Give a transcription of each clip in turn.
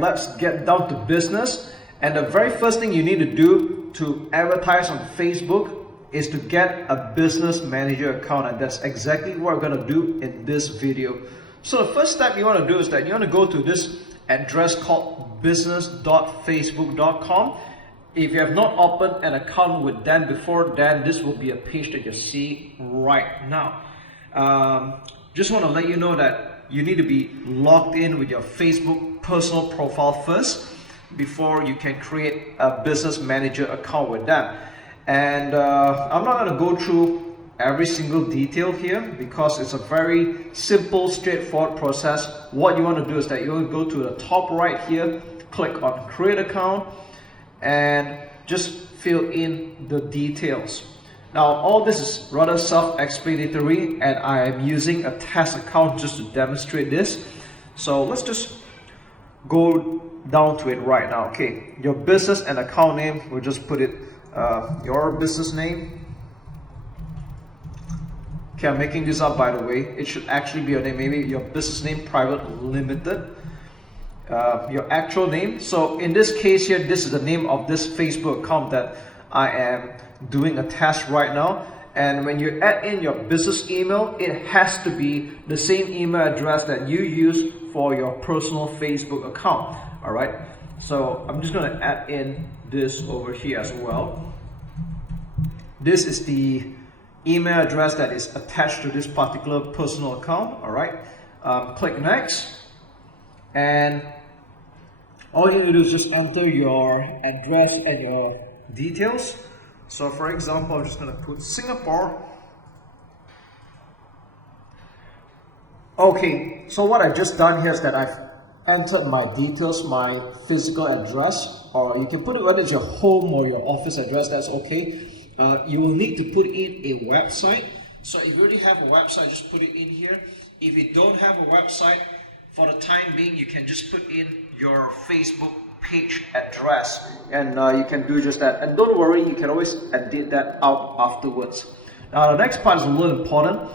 let's get down to business. And the very first thing you need to do to advertise on Facebook is to get a business manager account, and that's exactly what we're going to do in this video. So the first step you want to do is that you want to go to this address called business.facebook.com. If you have not opened an account with them before, then this will be a page that you see right now. Just want to let you know that you need to be logged in with your Facebook personal profile first before you can create a business manager account with them. And I'm not going to go through every single detail here because it's a very simple, straightforward process. What you want to do is that you will go to the top right here, click on create account, and just fill in the details. Now all this is rather self-explanatory, and I am using a test account just to demonstrate this. So let's just go down to it right now. Okay, your business and account name, we'll just put it your business name. Okay, I'm making this up by the way. It should actually be your name, maybe your business name, private limited. Your actual name. So in this case here, this is the name of this Facebook account that I am doing a test right now. And when you add in your business email, it has to be the same email address that you use for your personal Facebook account. All right, so I'm just going to add in this over here as well. This is the email address that is attached to this particular personal account. All right, click next, and all you need to do is just enter your address and your details. So for example, I'm just going to put Singapore. Okay, so what I've just done here is that I've entered my details, my physical address, or you can put it whether it's your home or your office address, that's okay. You will need to put in a website. So if you already have a website, just put it in here. If you don't have a website, for the time being, you can just put in your Facebook page address, and you can do just that. And don't worry, you can always edit that out afterwards. Now the next part is a little important.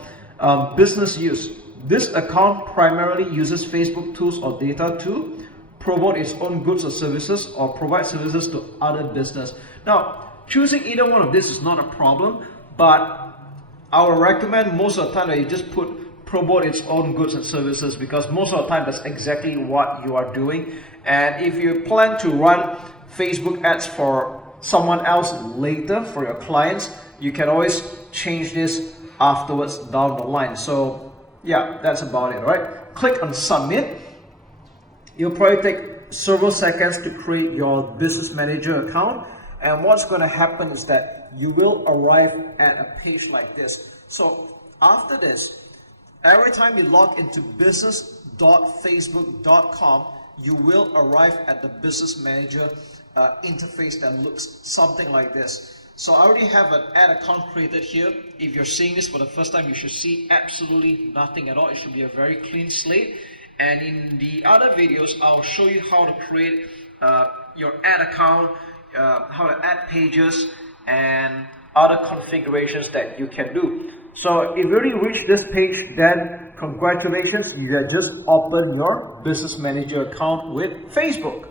Business use. This account primarily uses Facebook tools or data to promote its own goods or services or provide services to other business. Now, choosing either one of this is not a problem, but I would recommend most of the time that you just put promote its own goods and services, because most of the time that's exactly what you are doing. And if you plan to run Facebook ads for someone else later, for your clients, you can always change this afterwards down the line. So yeah, that's about it, right? Click on submit. It'll probably take several seconds to create your business manager account. And what's going to happen is that you will arrive at a page like this. So after this, every time you log into business.facebook.com, you will arrive at the business manager interface that looks something like this. So I already have an ad account created here. If you're seeing this for the first time, you should see absolutely nothing at all. It should be a very clean slate. And in the other videos, I'll show you how to create your ad account, how to add pages, and other configurations that you can do. So if you already reached this page, then congratulations, you have just opened your business manager account with Facebook.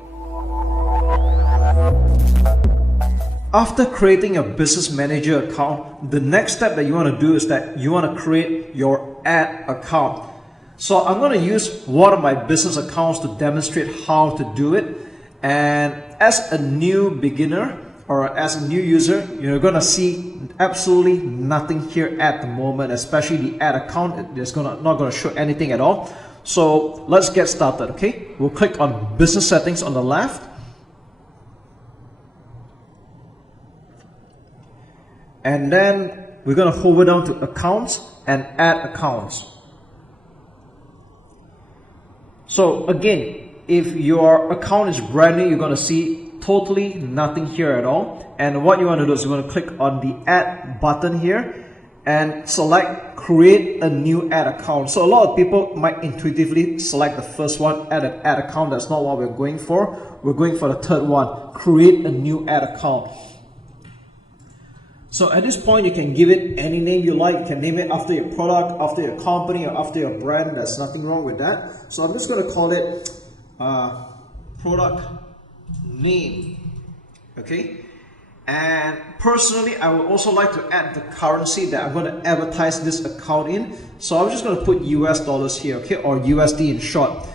After creating a business manager account, the next step that you want to do is that you want to create your ad account. So I'm going to use one of my business accounts to demonstrate how to do it. And as a new beginner or as a new user, you're going to see absolutely nothing here at the moment, especially the ad account. It's not going to show anything at all. So let's get started, okay? We'll click on business settings on the left. And then we're going to hover down to accounts and add accounts. So again, if your account is brand new, you're going to see totally nothing here at all. And what you want to do is you want to click on the add button here and select create a new ad account. So a lot of people might intuitively select the first one, add an ad account. That's not what we're going for. We're going for the third one, create a new ad account. So at this point, you can give it any name you like. You can name it after your product, after your company, or after your brand. There's nothing wrong with that. So I'm just going to call it product name. Okay, and personally I would also like to add the currency that I'm going to advertise this account in. So I'm just going to put US dollars here, okay, or USD in short.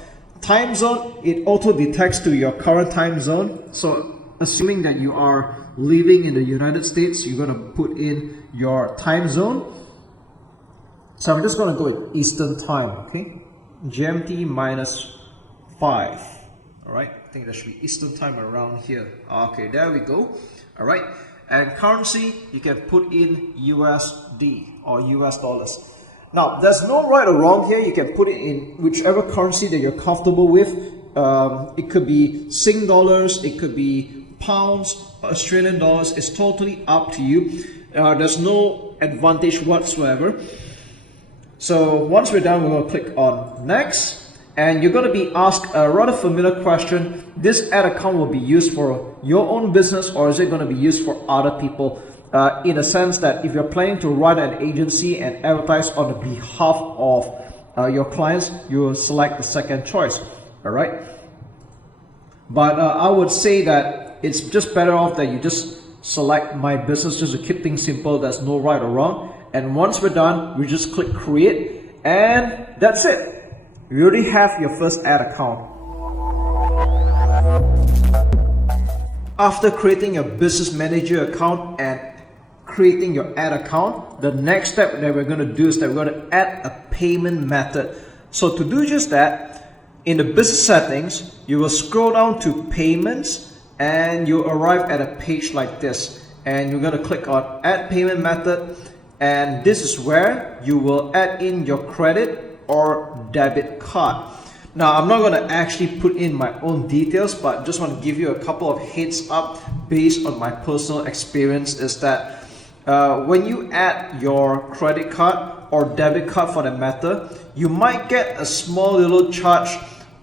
Time zone, it auto detects to your current time zone. So assuming that you are living in the United States, you're going to put in your time zone. So I'm just going to go with Eastern time, okay, GMT -5. All right, I think that should be Eastern time around here. Okay, there we go. All right, and currency, you can put in USD or US dollars. Now, there's no right or wrong here. You can put it in whichever currency that you're comfortable with. It could be Sing dollars, it could be pounds, Australian dollars. It's totally up to you. There's no advantage whatsoever. So once we're done, we're going to click on next. And you're going to be asked a rather familiar question. This ad account will be used for your own business, or is it going to be used for other people? In a sense that if you're planning to run an agency and advertise on the behalf of your clients, you will select the second choice. All right. But I would say that it's just better off that you just select my business, just to keep things simple. There's no right or wrong. And once we're done, we just click create, and that's it. You already have your first ad account. After creating your business manager account and creating your ad account, the next step that we're going to do is that we're going to add a payment method. So to do just that, in the business settings, you will scroll down to payments and you'll arrive at a page like this. And you're going to click on add payment method, and this is where you will add in your credit or debit card. Now, I'm not going to actually put in my own details, but just want to give you a couple of heads up based on my personal experience is that when you add your credit card or debit card for that matter, you might get a small little charge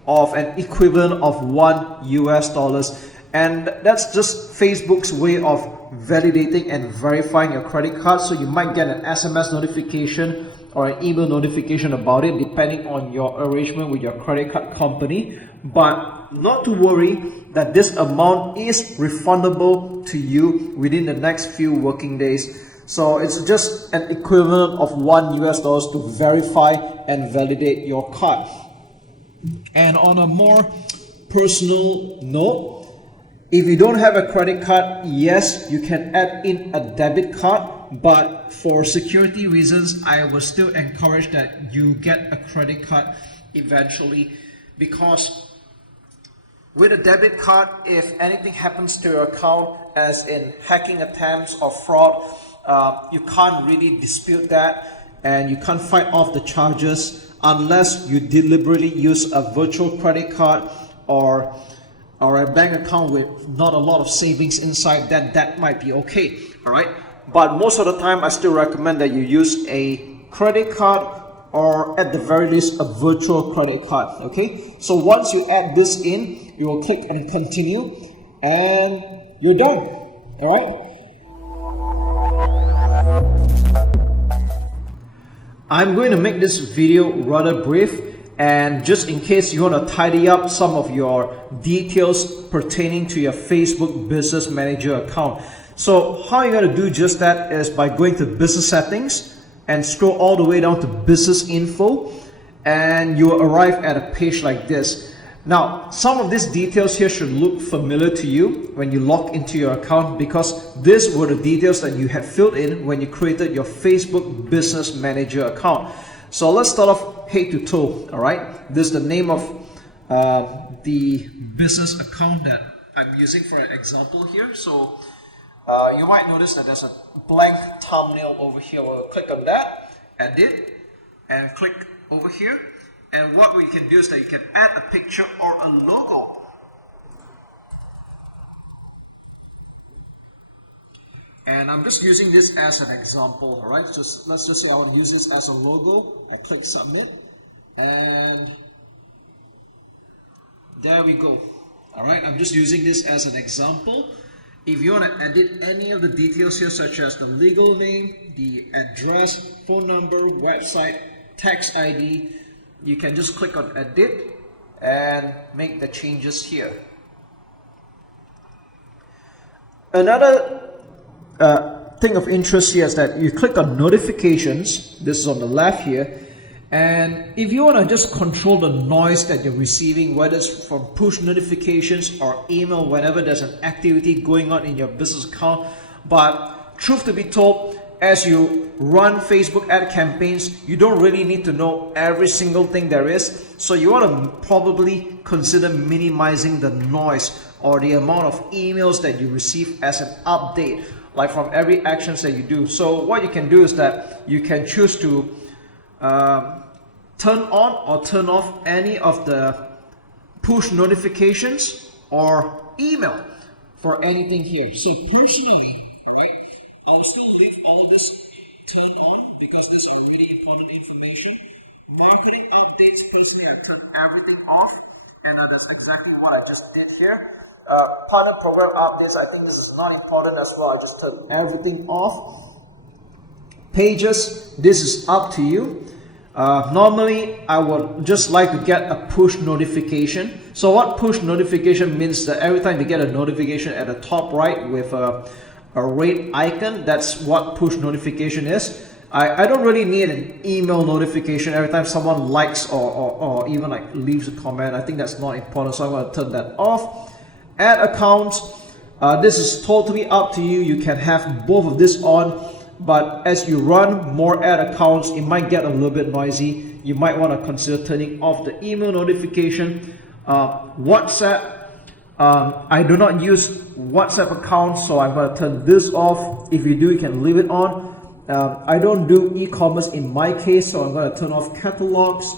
of an equivalent of $1. And that's just Facebook's way of validating and verifying your credit card. So you might get an SMS notification or an email notification about it, depending on your arrangement with your credit card company. But not to worry, that this amount is refundable to you within the next few working days. So it's just an equivalent of $1 to verify and validate your card. And on a more personal note, if you don't have a credit card, yes, you can add in a debit card, but for security reasons, I would still encourage that you get a credit card eventually, because with a debit card, if anything happens to your account, as in hacking attempts or fraud, you can't really dispute that, and you can't fight off the charges unless you deliberately use a virtual credit card or a bank account with not a lot of savings inside. That might be okay. All right, but most of the time I still recommend that you use a credit card, or at the very least a virtual credit card. Okay, so once you add this in, you will click and continue, and you're done. All right, I'm going to make this video rather brief, and just in case you want to tidy up some of your details pertaining to your Facebook Business Manager account. So how you're going to do just that is by going to business settings and scroll all the way down to business info, and you will arrive at a page like this. Now, some of these details here should look familiar to you when you log into your account, because these were the details that you had filled in when you created your Facebook Business Manager account. So let's start off head to toe. All right, this is the name of the business account that I'm using for an example here. So you might notice that there's a blank thumbnail over here. We'll click on that, edit, and click over here. And what we can do is that you can add a picture or a logo. And I'm just using this as an example. All right, let's just say I want to use this as a logo. I'll click submit, and there we go. All right, I'm just using this as an example. If you want to edit any of the details here, such as the legal name, the address, phone number, website, tax ID, you can just click on edit and make the changes here. Another thing of interest here is that you click on notifications. This is on the left here. And if you want to just control the noise that you're receiving, whether it's from push notifications or email, whenever there's an activity going on in your business account. But truth to be told, as you run Facebook ad campaigns, you don't really need to know every single thing there is. So you want to probably consider minimizing the noise or the amount of emails that you receive as an update, like from every actions that you do. So what you can do is that you can choose to turn on or turn off any of the push notifications or email for anything here. So personally, right, I'll still leave all of this turned on because this is already important information. Marketing updates, personally, I turn everything off, and that's exactly what I just did here. Partner program updates, I think this is not important as well. I just turn everything off. Pages, this is up to you. Normally, I would just like to get a push notification. So what push notification means that every time you get a notification at the top right with a red icon, that's what push notification is. I don't really need an email notification every time someone likes or even like leaves a comment. I think that's not important, so I'm going to turn that off. Ad accounts, this is totally up to you. You can have both of this on. But as you run more ad accounts, it might get a little bit noisy. You might want to consider turning off the email notification. WhatsApp, I do not use WhatsApp accounts, so I'm going to turn this off. If you do, you can leave it on. I don't do e-commerce in my case, so I'm going to turn off catalogs.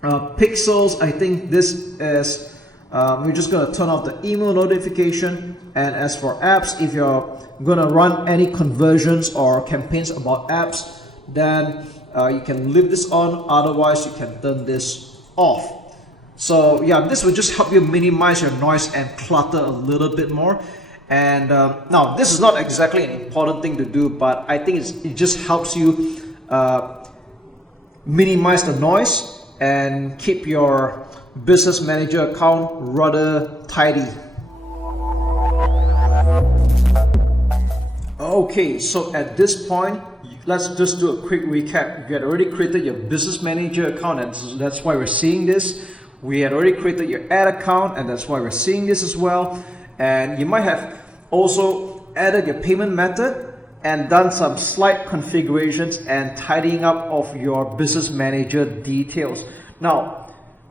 Pixels, I think this is we're just going to turn off the email notification. And as for apps, if you're going to run any conversions or campaigns about apps, then you can leave this on. Otherwise, you can turn this off. So yeah, this will just help you minimize your noise and clutter a little bit more. And now, this is not exactly an important thing to do, but I think it just helps you minimize the noise and keep your business manager account rather tidy. Okay, so at this point, let's just do a quick recap. You had already created your business manager account, and that's why we're seeing this. We had already created your ad account, and that's why we're seeing this as well. And you might have also added your payment method and done some slight configurations and tidying up of your business manager details. Now,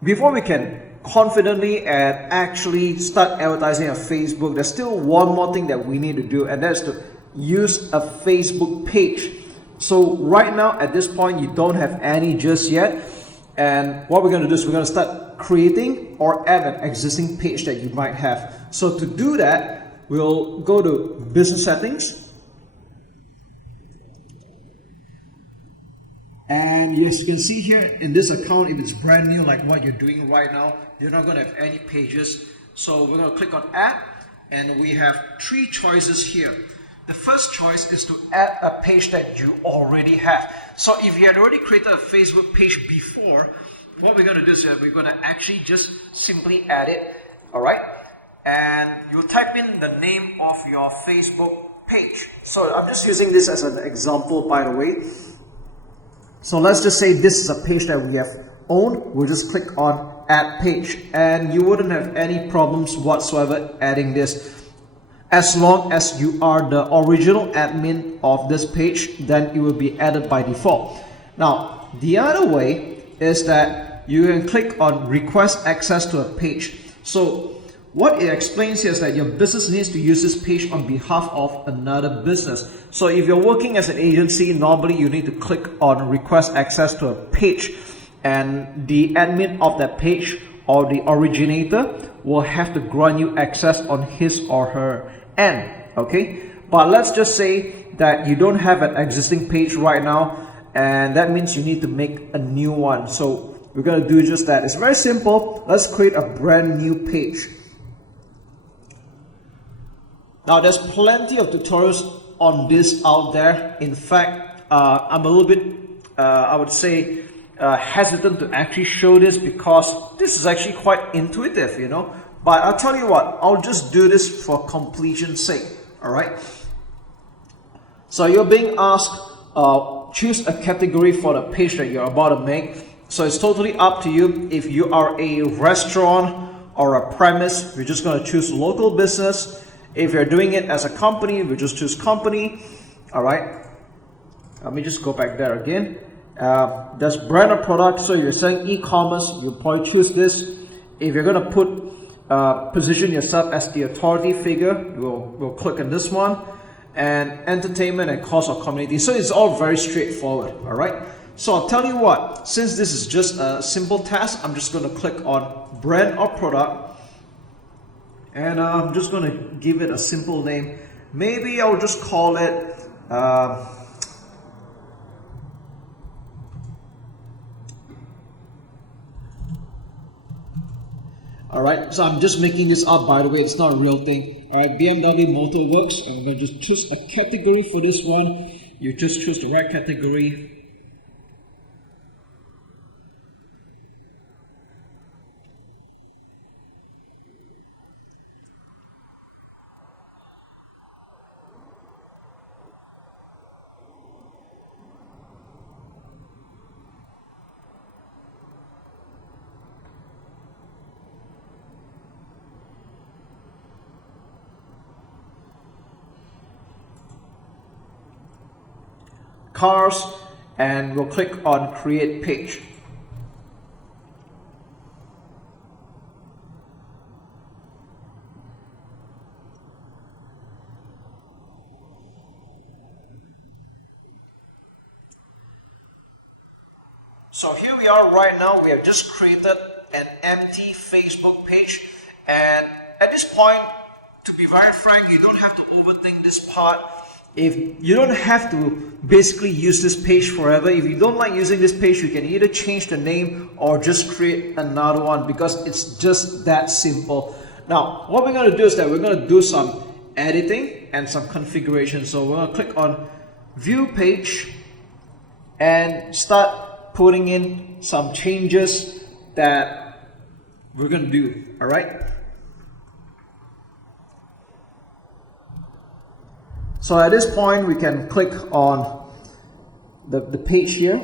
before we can confidently and actually start advertising on Facebook, there's still one more thing that we need to do, and that's to use a Facebook page. So right now at this point, you don't have any just yet, and what we're going to do is we're going to start creating or add an existing page that you might have. So to do that, we'll go to business settings. And as you can see here in this account, if it's brand new like what you're doing right now, you're not going to have any pages. So we're going to click on add, and we have three choices here. The first choice is to add a page that you already have. So if you had already created a Facebook page before, what we're going to do is we're going to actually just simply add it. All right, and you type in the name of your Facebook page. So I'm just using this as an example, by the way. So let's just say this is a page that we have owned. We'll just click on add page, and you wouldn't have any problems whatsoever adding this. As long as you are the original admin of this page, then it will be added by default. Now, the other way is that you can click on request access to a page. So what it explains here is that your business needs to use this page on behalf of another business. So if you're working as an agency, normally you need to click on request access to a page, and the admin of that page or the originator will have to grant you access on his or her end. Okay, but let's just say that you don't have an existing page right now, and that means you need to make a new one. So we're going to do just that. It's very simple. Let's create a brand new page. Now, there's plenty of tutorials on this out there. In fact, I'm a little bit, I would say, hesitant to actually show this because this is actually quite intuitive, you know. But I'll tell you what, I'll just do this for completion's sake. All right. So you're being asked, choose a category for the page that you're about to make. So it's totally up to you. If you are a restaurant or a premise, we're just going to choose local business. If you're doing it as a company, we just choose company. All right. Let me just go back there again. There's brand or product. So you're saying e-commerce, you probably choose this. If you're going to put position yourself as the authority figure, we'll click on this one. And entertainment and cause or community. So it's all very straightforward. All right. So I'll tell you what, since this is just a simple task, I'm just going to click on brand or product. And I'm just going to give it a simple name. Maybe I'll just call it Alright, so I'm just making this up, by the way, it's not a real thing. Alright, BMW Motorworks, and I'm going to just choose a category for this one. You just choose the right category. Cars, and we'll click on create page. So here we are right now. We have just created an empty Facebook page, and at this point, to be very frank, you don't have to overthink this part. If you don't have to basically use this page forever, if you don't like using this page, you can either change the name or just create another one, because it's just that simple. Now, what we're going to do is that we're going to do some editing and some configuration. So we're going to click on view page and start putting in some changes that we're going to do. All right. So at this point, we can click on the page here.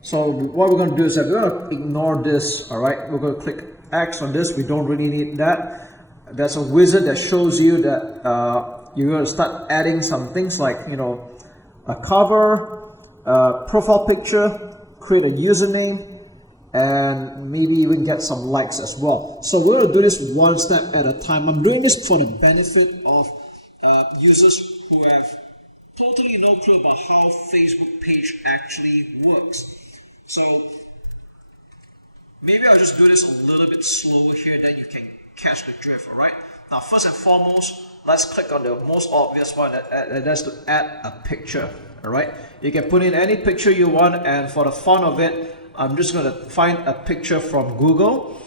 So what we're going to do is that we're going to ignore this. All right, we're going to click X on this. We don't really need that. There's a wizard that shows you that you're going to start adding some things like, you know, a cover, profile picture, create a username, and maybe even get some likes as well. So we're going to do this one step at a time. I'm doing this for the benefit of users who have totally no clue about how Facebook page actually works. So maybe I'll just do this a little bit slower here, then you can catch the drift. All right. Now, first and foremost, let's click on the most obvious one, that's to add a picture. All right. You can put in any picture you want, and for the fun of it, I'm just going to find a picture from Google.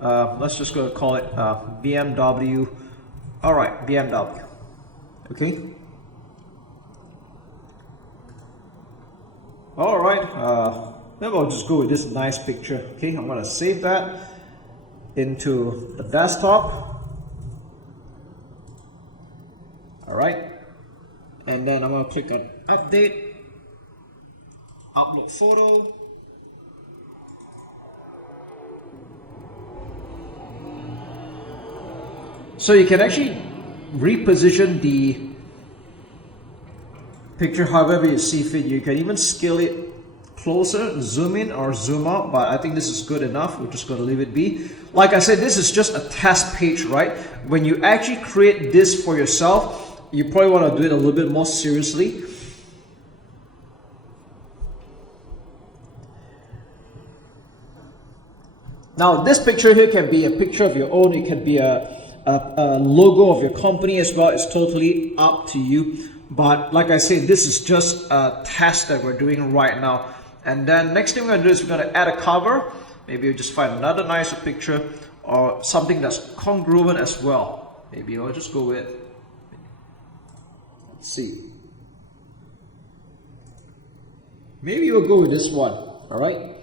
Let's just go to call it BMW. All right, BMW. Okay. All right. Maybe I'll just go with this nice picture. Okay, I'm going to save that into the desktop. All right. And then I'm going to click on update, upload photo. So you can actually reposition the picture however you see fit. You can even scale it closer, zoom in or zoom out, but I think this is good enough. We're just going to leave it be. Like I said, this is just a test page, right? When you actually create this for yourself, you probably want to do it a little bit more seriously. Now, this picture here can be a picture of your own. It can be a logo of your company as well. It's totally up to you. But like I said, this is just a test that we're doing right now. And then next thing we're going to do is we're going to add a cover. Maybe we'll just find another nicer picture or something that's congruent as well. Maybe I'll just go with, let's see. Maybe we'll go with this one. All right.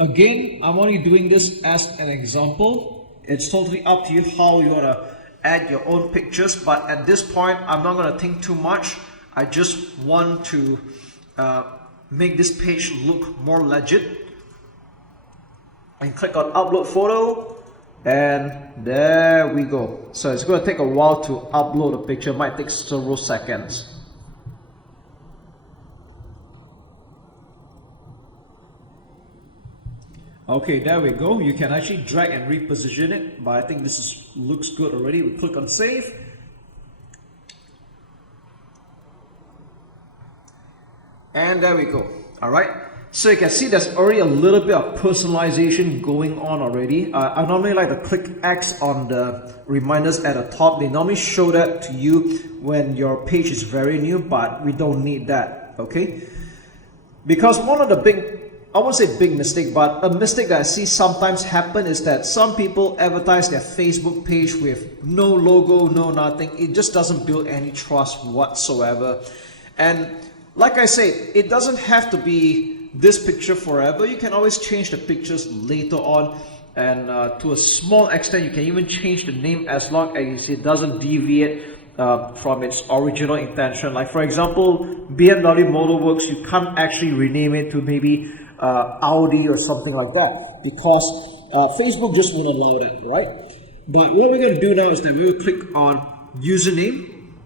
Again, I'm only doing this as an example. It's totally up to you how you want to add your own pictures, but at this point, I'm not going to think too much. I just want to make this page look more legit. And click on upload photo, and there we go. So it's going to take a while to upload a picture. It might take several seconds. Okay, there we go. You can actually drag and reposition it, but I think this looks good already. We click on save. And there we go. All right. So you can see there's already a little bit of personalization going on already. I normally like to click X on the reminders at the top. They normally show that to you when your page is very new, but we don't need that. Okay. Because one of the big, I won't say big mistake, but a mistake that I see sometimes happen is that some people advertise their Facebook page with no logo, no nothing. It just doesn't build any trust whatsoever. And like I said, it doesn't have to be this picture forever. You can always change the pictures later on, and to a small extent you can even change the name as long as it doesn't deviate from its original intention. Like for example, BMW Motorworks, you can't actually rename it to maybe Audi or something like that, because Facebook just won't allow that, right? But what we're going to do now is that we will click on username,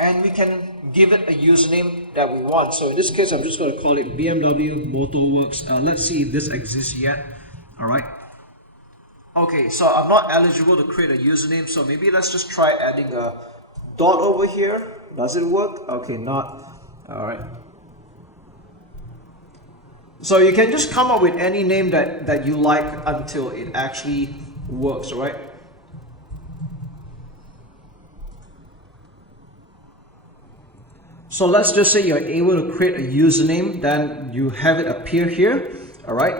and we can give it a username that we want. So in this case, I'm just going to call it BMW Motorworks. Let's see if this exists yet. All right. Okay, so I'm not eligible to create a username, so maybe let's just try adding a dot over here. Does it work? Okay, not. All right. So you can just come up with any name that you like until it actually works, right? So let's just say you're able to create a username, then you have it appear here, all right?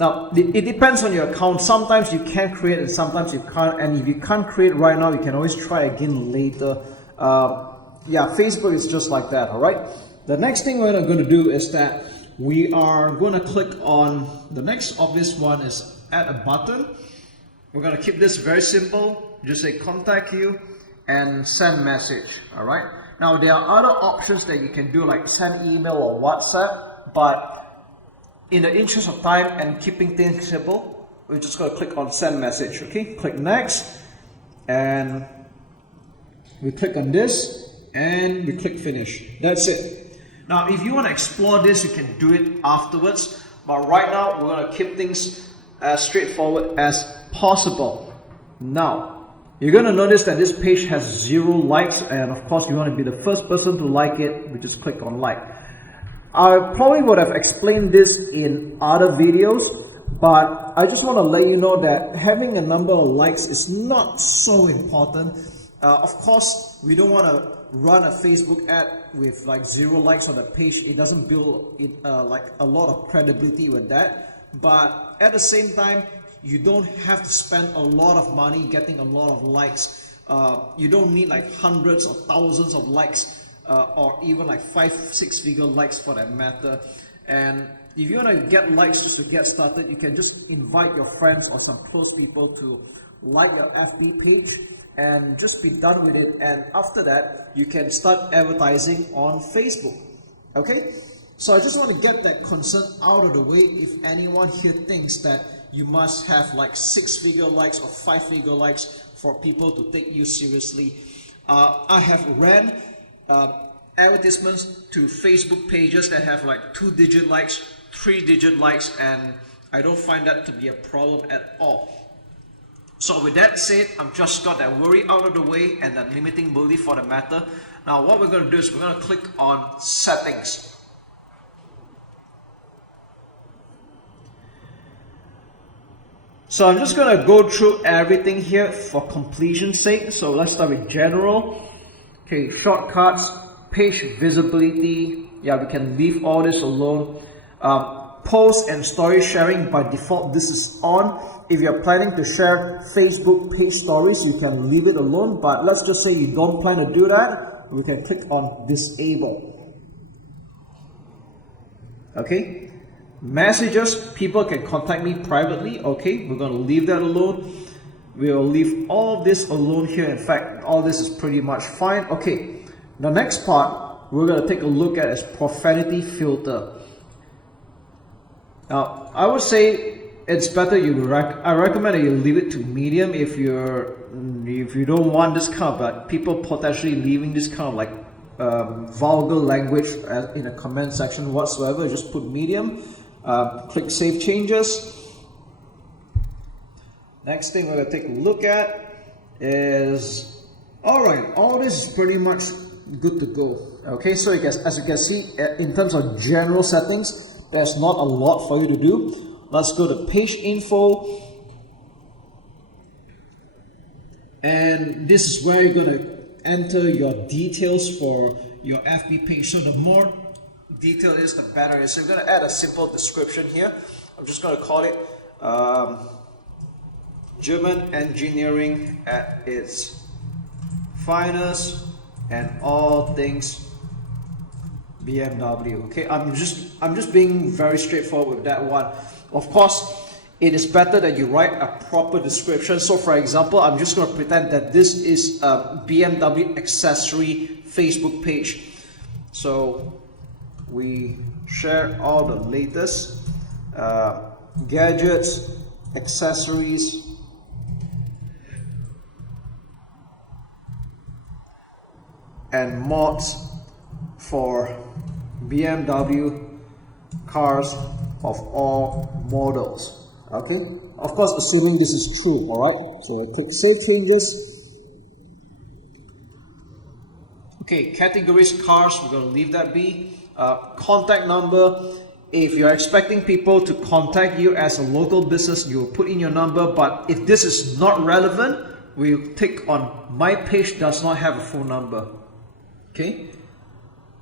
Now, it depends on your account. Sometimes you can create and sometimes you can't. And if you can't create right now, you can always try again later. Yeah, Facebook is just like that, all right? The next thing we're going to do is that we are going to click on, the next obvious one is add a button. We're going to keep this very simple. Just say contact you and send message, all right? Now, there are other options that you can do, like send email or WhatsApp, but in the interest of time and keeping things simple, we're just going to click on send message, okay? Click next, and we click on this, and we click finish. That's it. Now, if you want to explore this, you can do it afterwards, but right now, we're going to keep things as straightforward as possible. Now, you're going to notice that this page has 0 likes, and of course you want to be the first person to like it. We just click on like. I probably would have explained this in other videos, but I just want to let you know that having a number of likes is not so important. Of course, we don't want to run a Facebook ad with like 0 likes on the page. It doesn't build like a lot of credibility with that. But at the same time, you don't have to spend a lot of money getting a lot of likes. You don't need like hundreds or thousands of likes, or even like 5-6 figure likes for that matter. And if you want to get likes just to get started, you can just invite your friends or some close people to like your FB page and just be done with it. And after that, you can start advertising on Facebook. Okay? So I just want to get that concern out of the way. If anyone here thinks that you must have like 6-figure likes or 5-figure likes for people to take you seriously. I have ran advertisements to Facebook pages that have like 2-digit likes, 3-digit likes, and I don't find that to be a problem at all. So with that said, I've just got that worry out of the way and that limiting belief for the matter. Now what we're going to do is we're going to click on settings. So I'm just going to go through everything here for completion's sake. So let's start with general. Okay, shortcuts, page visibility. Yeah, we can leave all this alone. Post and story sharing, by default this is on. If you're planning to share Facebook page stories, you can leave it alone. But let's just say you don't plan to do that. We can click on disable. Okay. Messages, people can contact me privately. Okay, we're going to leave that alone. We'll leave all this alone here. In fact, all this is pretty much fine. Okay, the next part we're going to take a look at is profanity filter. Now, I would say it's better I recommend that you leave it to medium if you don't want this kind of like people potentially leaving this kind of like vulgar language in a comment section whatsoever. Just put medium. Click save changes. Next thing we're going to take a look at is, alright, all this is pretty much good to go. Okay, so as you can see, in terms of general settings, there's not a lot for you to do. Let's go to page info. And this is where you're going to enter your details for your FB page. So the more detail is, the better it is. So I'm going to add a simple description here. I'm just going to call it German engineering at its finest and all things BMW. Okay, I'm just being very straightforward with that one. Of course, it is better that you write a proper description. So for example, I'm just going to pretend that this is a BMW accessory Facebook page. So we share all the latest gadgets, accessories, and mods for BMW cars of all models. Okay, of course, assuming this is true. All right, so click save changes. Okay, categories cars, we're going to leave that be. Contact number, if you're expecting people to contact you as a local business, you will put in your number. But if this is not relevant, we'll tick on my page does not have a phone number. Okay,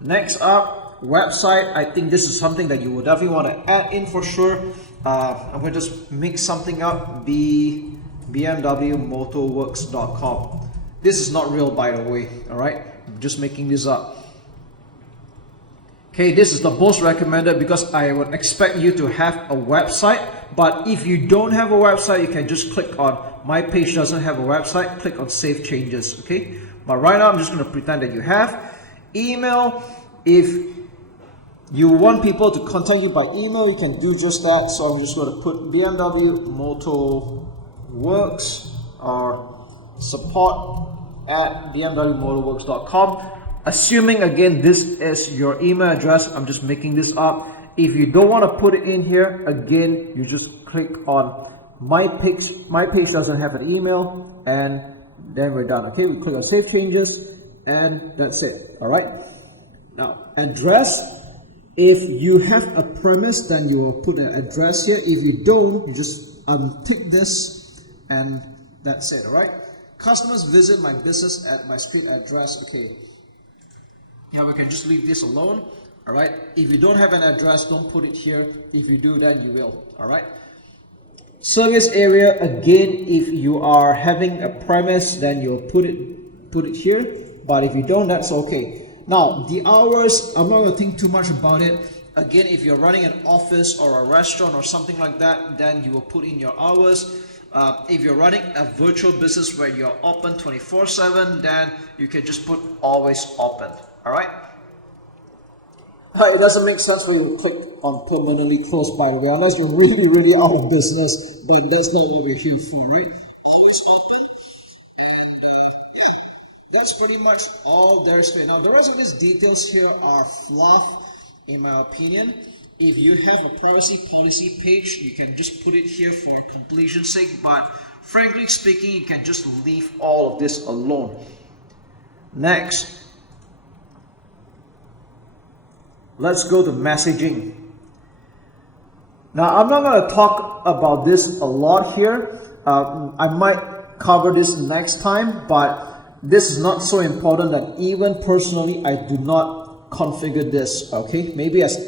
next up, website. I think this is something that you will definitely want to add in for sure. I'm going to just mix something up. BMWmotorworks.com. This is not real, by the way. All right, I'm just making this up. Okay, this is the most recommended because I would expect you to have a website. But if you don't have a website, you can just click on my page doesn't have a website. Click on save changes. Okay, but right now I'm just going to pretend that you have. Email, if you want people to contact you by email, you can do just that. So I'm just going to put BMW Motorworks or support@bmwmotorworks.com. Assuming again this is your email address, I'm just making this up. If you don't want to put it in here, again, you just click on my page. My page doesn't have an email, and then we're done. Okay, we click on save changes, and that's it. All right. Now address. If you have a premise, then you will put an address here. If you don't, you just untick this, and that's it. All right. Customers visit my business at my street address. Okay. Yeah, we can just leave this alone. All right. If you don't have an address, don't put it here. If you do, then you will. All right. Service area, again, if you are having a premise, then you'll put it here. But if you don't, that's okay. Now, the hours, I'm not going to think too much about it. Again, if you're running an office or a restaurant or something like that, then you will put in your hours. If you're running a virtual business where you're open 24/7, then you can just put always open. All right? It doesn't make sense for you to click on permanently closed, by the way, unless you're really, really out of business. But that's not what we're here for, right? Always open. And yeah, that's pretty much all there is to it. Now, the rest of these details here are fluff, in my opinion. If you have a privacy policy page, you can just put it here for completion's sake. But frankly speaking, you can just leave all of this alone. Next. Let's go to messaging. Now, I'm not going to talk about this a lot here. I might cover this next time, but this is not so important that even personally, I do not configure this. Okay, maybe as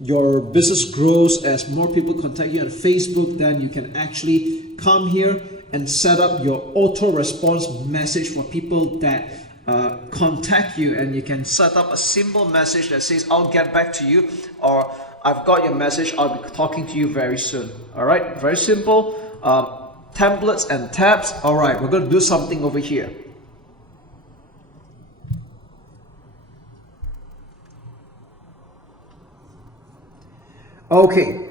your business grows, as more people contact you on Facebook, then you can actually come here and set up your auto response message for people that contact you, and you can set up a simple message that says I'll get back to you, or I've got your message. I'll be talking to you very soon. All right, very simple. Templates and tabs. All right, we're going to do something over here. Okay,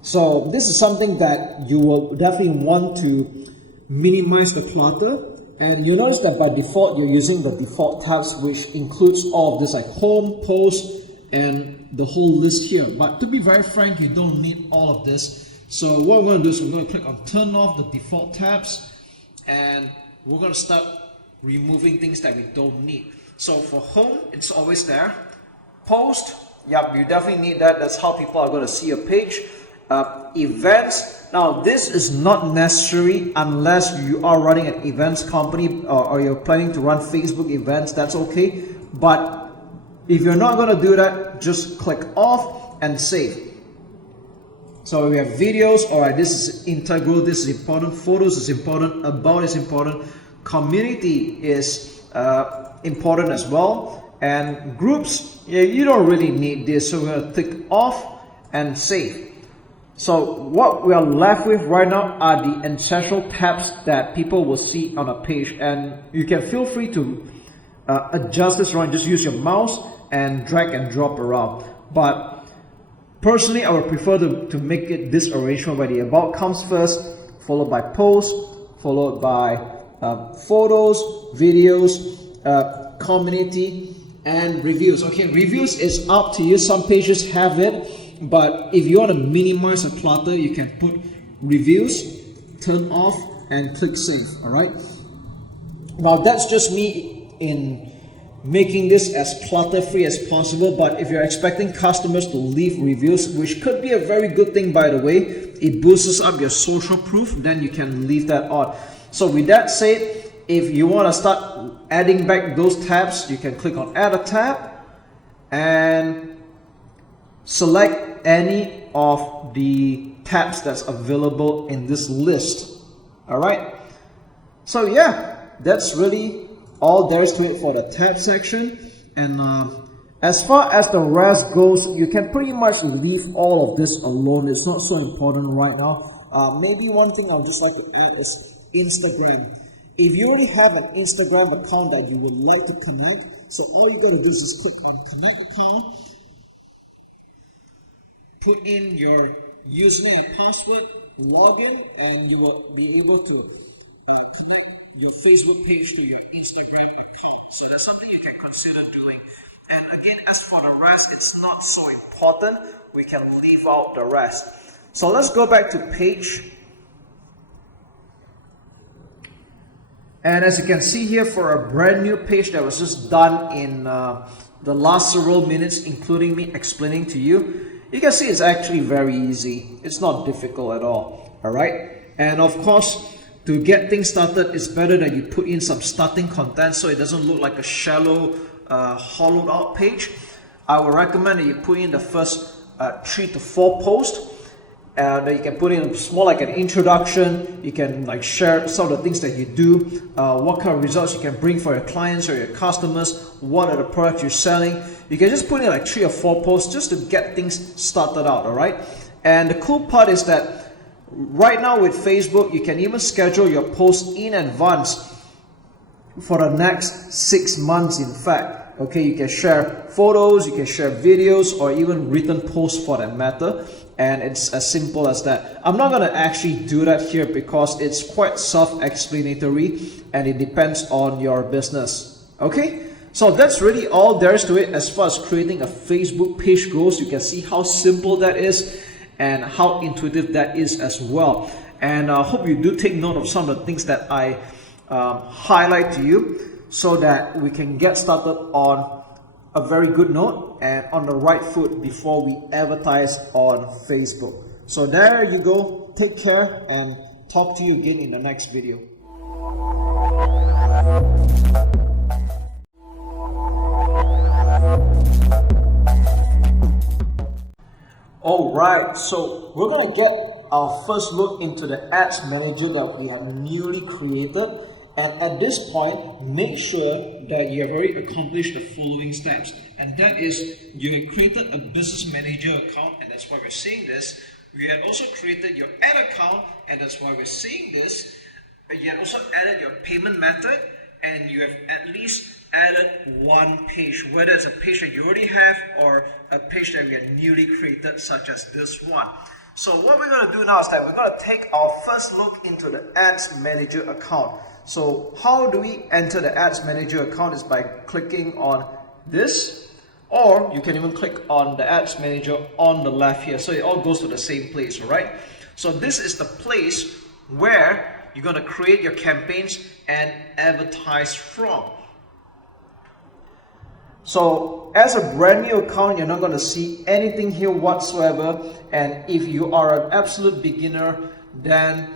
so this is something that you will definitely want to minimize the clutter. And you notice that by default, you're using the default tabs, which includes all of this like home, post, and the whole list here. But to be very frank, you don't need all of this. So what we're going to do is we're going to click on turn off the default tabs, and we're going to start removing things that we don't need. So for home, it's always there. Post, yep, you definitely need that. That's how people are going to see your page. Events, now this is not necessary unless you are running an events company or you're planning to run Facebook events. That's okay. But if you're not going to do that, just click off and save. So we have videos. All right, this is integral. This is important. Photos is important. About is important. Community is important as well. And groups, yeah, you don't really need this. So we're going to click off and save. So what we are left with right now are the essential tabs that people will see on a page, and you can feel free to adjust this around. Just use your mouse and drag and drop around. But personally, I would prefer to make it this arrangement where the about comes first, followed by post, followed by photos, videos, community, and reviews. Okay, reviews is up to you. Some pages have it. But if you want to minimize the clutter, you can put reviews, turn off, and click save. All right. Now that's just me in making this as clutter free as possible. But if you're expecting customers to leave reviews, which could be a very good thing, by the way, it boosts up your social proof, then you can leave that on. So with that said, if you want to start adding back those tabs, you can click on add a tab and select any of the tabs that's available in this list. All right, so yeah, that's really all there is to it for the tab section. And as far as the rest goes, you can pretty much leave all of this alone. It's not so important right now. Maybe one thing I'd just like to add is Instagram. If you already have an Instagram account that you would like to connect, so all you gotta do is just click on connect account, put in your username and password, log in, and you will be able to connect your Facebook page to your Instagram account. So that's something you can consider doing. And again, as for the rest, it's not so important. We can leave out the rest. So let's go back to page. And as you can see here, for a brand new page that was just done in the last several minutes, including me explaining to you, you can see it's actually very easy. It's not difficult at all. All right. And of course, to get things started, it's better that you put in some starting content so it doesn't look like a shallow, hollowed out page. I would recommend that you put in the first 3 to 4 posts. That you can put in more like an introduction. You can like share some of the things that you do, what kind of results you can bring for your clients or your customers, what are the products you're selling. You can just put in like 3 or 4 posts just to get things started out, all right? And the cool part is that right now with Facebook, you can even schedule your posts in advance for the next 6 months, in fact. Okay, you can share photos, you can share videos, or even written posts for that matter. And it's as simple as that. I'm not going to actually do that here because it's quite self-explanatory and it depends on your business. Okay, so that's really all there is to it as far as creating a Facebook page goes. You can see how simple that is and how intuitive that is as well. And I hope you do take note of some of the things that I highlight to you so that we can get started on a very good note and on the right foot before we advertise on Facebook. So there you go. Take care and talk to you again in the next video. Alright, so we're going to get our first look into the Ads Manager that we have newly created. And at this point, make sure that you have already accomplished the following steps. And that is, you have created a business manager account, and that's why we're seeing this. We had also created your ad account, and that's why we're seeing this. You have also added your payment method, and you have at least added one page, whether it's a page that you already have or a page that we have newly created, such as this one. So what we're going to do now is that we're going to take our first look into the Ads Manager account. So how do we enter the Ads Manager account is by clicking on this, or you can even click on the Ads Manager on the left here. So it all goes to the same place, all right? So this is the place where you're going to create your campaigns and advertise from. So as a brand new account, you're not going to see anything here whatsoever. And if you are an absolute beginner, then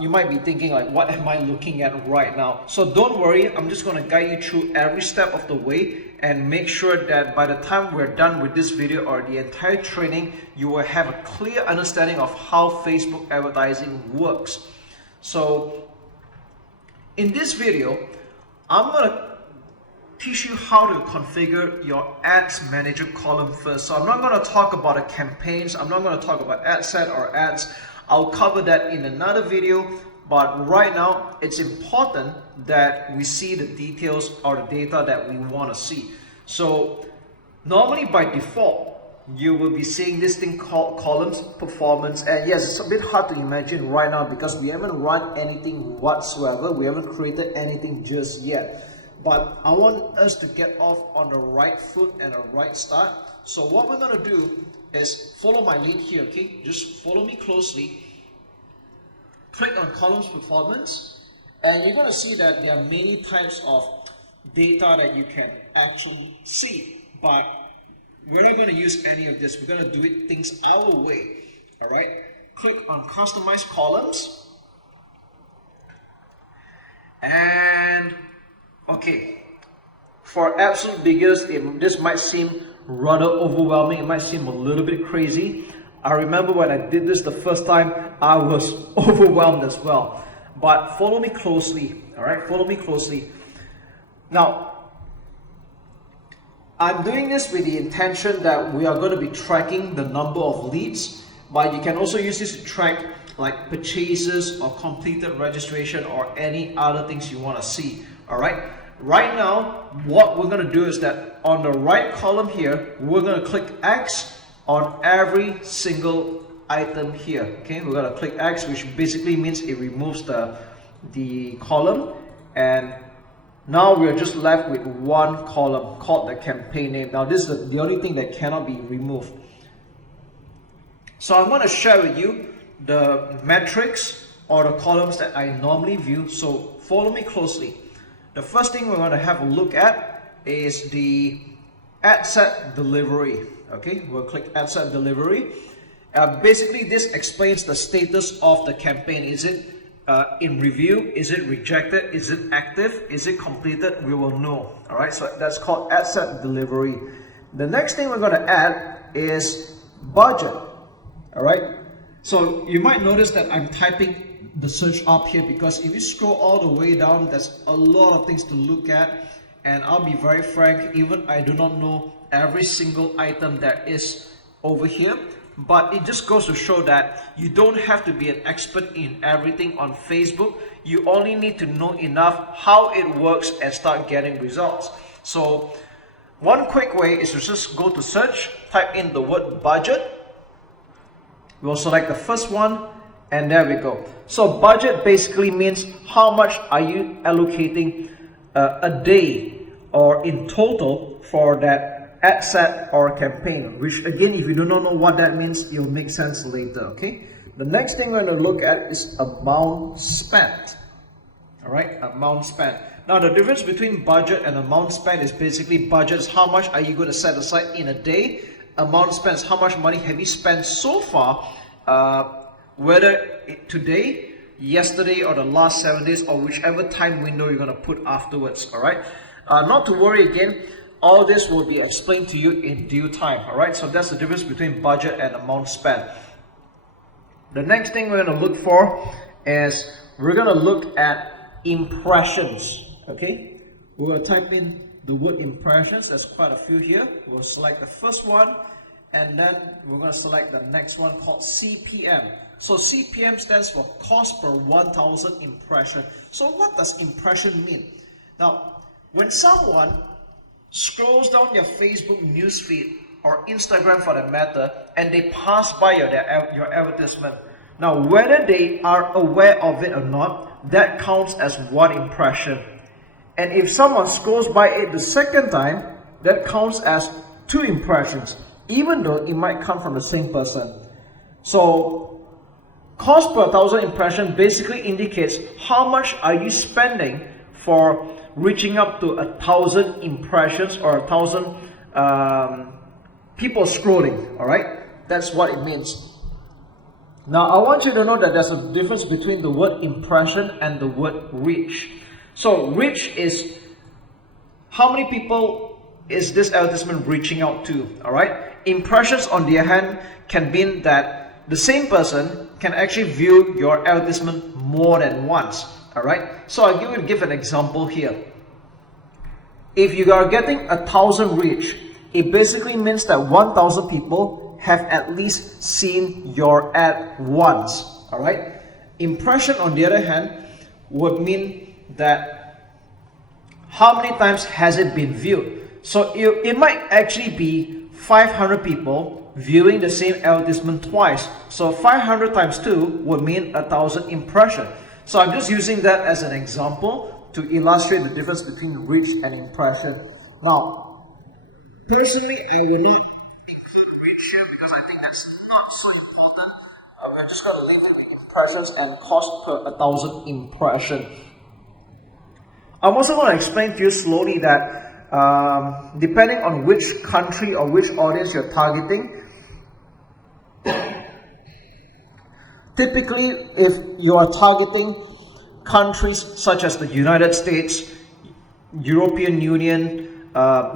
you might be thinking like, what am I looking at right now? So don't worry, I'm just going to guide you through every step of the way and make sure that by the time we're done with this video or the entire training, you will have a clear understanding of how Facebook advertising works. So in this video, I'm going to teach you how to configure your Ads Manager column first. So I'm not going to talk about the campaigns. I'm not going to talk about ad set or ads. I'll cover that in another video. But right now, it's important that we see the details or the data that we want to see. So normally by default, you will be seeing this thing called columns performance. And yes, it's a bit hard to imagine right now because we haven't run anything whatsoever. We haven't created anything just yet. But I want us to get off on the right foot and a right start. So what we're going to do is follow my lead here, okay? Just follow me closely. Click on columns performance, and you're going to see that there are many types of data that you can actually see. But we're not going to use any of this. We're going to do it things our way. All right? Click on customize columns. And okay, for absolute beginners, this might seem rather overwhelming. It might seem a little bit crazy. I remember when I did this the first time, I was overwhelmed as well. But follow me closely, all right? Follow me closely. Now, I'm doing this with the intention that we are going to be tracking the number of leads, but you can also use this to track like purchases or completed registration or any other things you want to see, all right? Right now, what we're going to do is that on the right column here, we're going to click X on every single item here. Okay, we're going to click X, which basically means it removes the column. And now we're just left with one column called the campaign name. Now this is the only thing that cannot be removed. So I'm going to share with you the metrics or the columns that I normally view. So follow me closely. The first thing we're going to have a look at is the ad set delivery. Okay, we'll click ad set delivery. Basically, this explains the status of the campaign. Is it in review? Is it rejected? Is it active? Is it completed? We will know. All right, so that's called ad set delivery. The next thing we're going to add is budget. All right, so you might notice that I'm typing the search up here because if you scroll all the way down, there's a lot of things to look at. And I'll be very frank, even I do not know every single item that is over here, but it just goes to show that you don't have to be an expert in everything on Facebook. You only need to know enough how it works and start getting results. So one quick way is to just go to search, type in the word budget. We'll select the first one, and there we go. So budget basically means how much are you allocating a day or in total for that ad set or campaign, which again, if you do not know what that means, it'll make sense later, okay? The next thing we're going to look at is amount spent. All right, amount spent. Now the difference between budget and amount spent is basically budget is how much are you going to set aside in a day. Amount spent is how much money have you spent so far, whether today, yesterday, or the last 7 days, or whichever time window you're going to put afterwards, all right? Not to worry again, all this will be explained to you in due time, all right? So that's the difference between budget and amount spent. The next thing we're going to look for is we're going to look at impressions. Okay, we will type in the word impressions. There's quite a few here. We'll select the first one, and then we're going to select the next one called CPM. So CPM stands for cost per 1,000 impression. So what does impression mean? Now, when someone scrolls down your Facebook newsfeed or Instagram for that matter, and they pass by your advertisement, now whether they are aware of it or not, that counts as one impression. And if someone scrolls by it the second time, that counts as 2 impressions, even though it might come from the same person. So cost per 1,000 impression basically indicates how much are you spending for reaching up to 1,000 impressions or 1,000 people scrolling. All right, that's what it means. Now I want you to know that there's a difference between the word impression and the word reach. So reach is how many people is this advertisement reaching out to. All right, impressions on the other hand can mean that the same person can actually view your advertisement more than once. All right, so I'll give an example here. If you are getting 1,000 reach, it basically means that 1,000 people have at least seen your ad once. All right, impression on the other hand would mean that how many times has it been viewed. So it might actually be 500 people viewing the same advertisement twice. So 500 times 2 would mean 1,000 impressions. So I'm just using that as an example to illustrate the difference between reach and impression. Now, personally, I will not include reach here because I think that's not so important. I'm just going to leave it with impressions and cost per 1,000 impression. I'm also going to explain to you slowly that depending on which country or which audience you're targeting, typically if you are targeting countries such as the United States, European Union,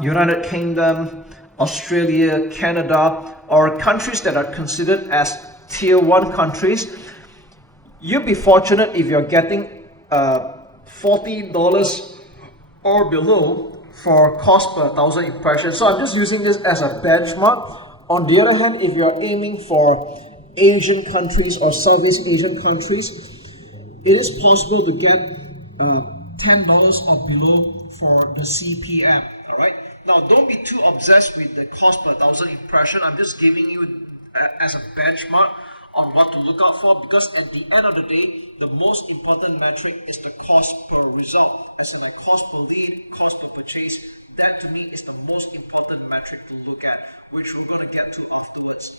United Kingdom, Australia, Canada, or countries that are considered as tier 1 countries, you'll be fortunate if you're getting $40 or below for cost per 1,000 impressions. So I'm just using this as a benchmark. On the other hand, if you're aiming for Asian countries or Southeast Asian countries, it is possible to get $10 or below for the CPM. All right. Now, don't be too obsessed with the cost per 1,000 impression. I'm just giving you as a benchmark on what to look out for, because at the end of the day, the most important metric is the cost per result. As in like cost per lead, cost per purchase. That to me is the most important metric to look at, which we're going to get to afterwards.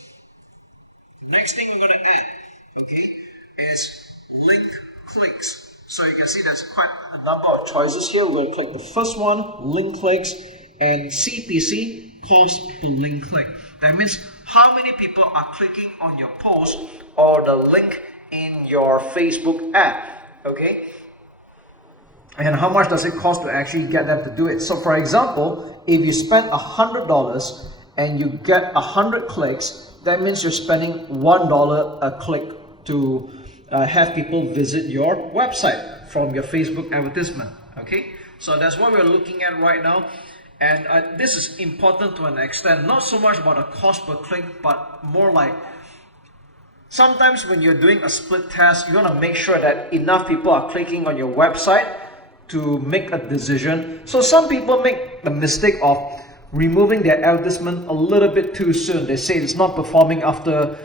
The next thing we're going to add, okay, is link clicks. So you can see there's quite a number of choices here. We're going to click the first one, link clicks, and CPC, cost per link click. That means how many people are clicking on your post or the link in your Facebook ad, okay? And how much does it cost to actually get them to do it? So for example, if you spend $100 and you get 100 clicks, that means you're spending $1 a click to have people visit your website from your Facebook advertisement, okay? So that's what we're looking at right now. And this is important to an extent, not so much about the cost per click, but more like sometimes when you're doing a split test, you want to make sure that enough people are clicking on your website to make a decision. So some people make the mistake of removing their advertisement a little bit too soon. They say it's not performing after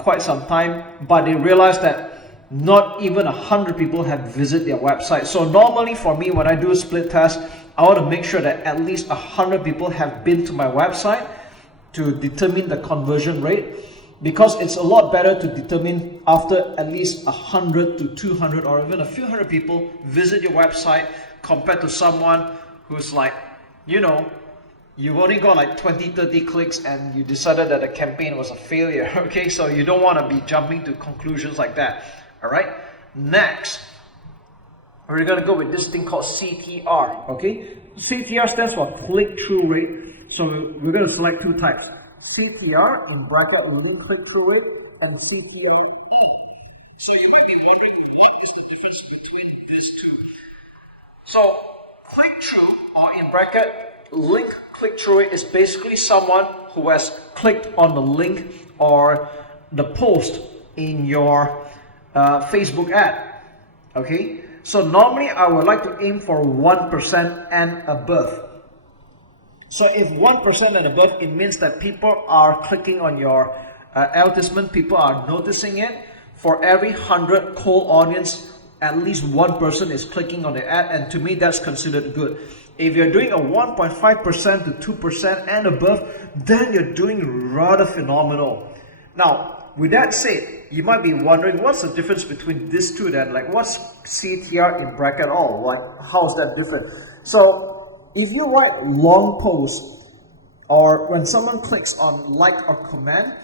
quite some time, but they realize that not even 100 people have visited their website. So normally for me, when I do a split test, I want to make sure that at least 100 people have been to my website to determine the conversion rate, because it's a lot better to determine after at least 100 to 200 or even a few hundred people visit your website compared to someone who's like, you know, you've only got like 20-30 clicks and you decided that the campaign was a failure. Okay, so you don't want to be jumping to conclusions like that. All right, next we're going to go with this thing called CTR. Okay, CTR stands for click-through rate. So we're going to select two types: CTR in bracket link click-through rate and CTR. So you might be wondering, what is the difference between this too. So click-through, or in bracket, link click-through rate is basically someone who has clicked on the link or the post in your Facebook ad. Okay, so normally I would like to aim for 1% and above. So if 1% and above, it means that people are clicking on your advertisement, people are noticing it. For every 100 cold audience, at least one person is clicking on the ad, and to me that's considered good. If you're doing a 1.5% to 2% and above, then you're doing rather phenomenal. Now, with that said, you might be wondering what's the difference between these two then? Like, what's CTR in bracket all? Like, how is that different? So, if you write long posts, or when someone clicks on like or comment,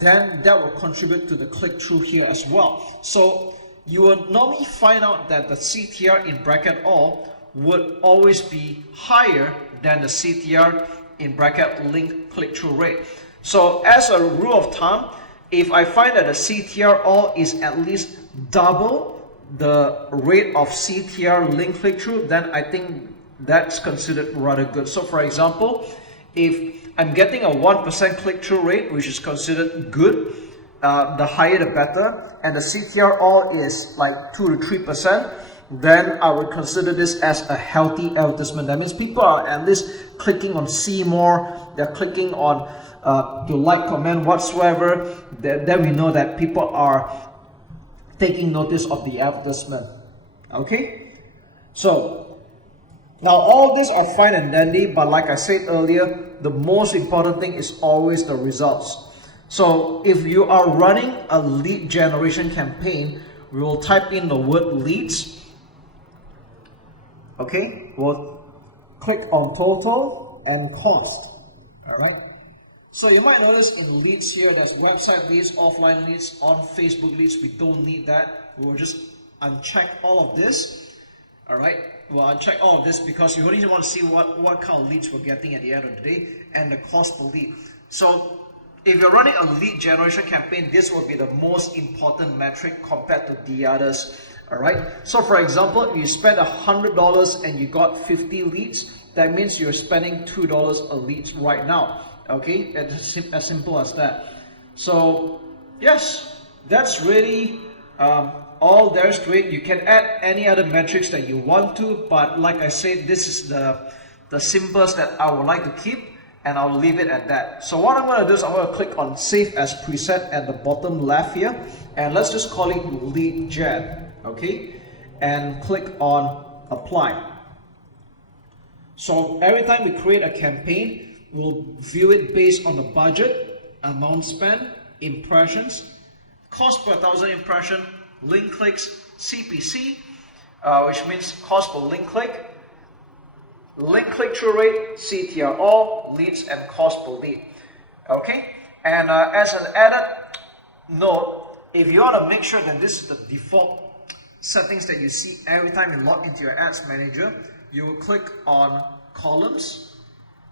then that will contribute to the click-through here as well. So, you will normally find out that the CTR in bracket all would always be higher than the CTR in bracket link click-through rate. So as a rule of thumb, if I find that the CTR all is at least double the rate of CTR link click-through, then I think that's considered rather good. So for example, if I'm getting a 1% click-through rate, which is considered good, the higher the better, and the CTR all is like 2 to 3%, then I would consider this as a healthy advertisement. That means people are at least clicking on see more, they're clicking on to like, comment, whatsoever. Then we know that people are taking notice of the advertisement. Okay? So, now all these are fine and dandy, but like I said earlier, the most important thing is always the results. So if you are running a lead generation campaign, we will type in the word leads. Okay, we'll click on total and cost. Alright. So you might notice in leads here, there's website leads, offline leads, on Facebook leads. We don't need that. We'll just uncheck all of this. Alright, we'll uncheck all of this because you only want to see what kind of leads we're getting at the end of the day and the cost per lead. So if you're running a lead generation campaign, this will be the most important metric compared to the others. Alright, so for example, if you spend $100 and you got 50 leads, that means you're spending $2 a lead right now. Okay, it's as simple as that. So yes, that's really all there is to it. You can add any other metrics that you want to, but like I said, this is the symbols that I would like to keep, and I'll leave it at that. So what I'm going to do is I'm going to click on Save as Preset at the bottom left here, and let's just call it Lead Gen. Okay, and click on Apply. So every time we create a campaign, we'll view it based on the budget, amount spent, impressions, cost per 1,000 impression, link clicks, CPC, which means cost per link click, link click-through rate, CTR all, leads, and cost per lead. Okay, and as an added note, if you want to make sure that this is the default settings that you see every time you log into your ads manager, you will click on columns,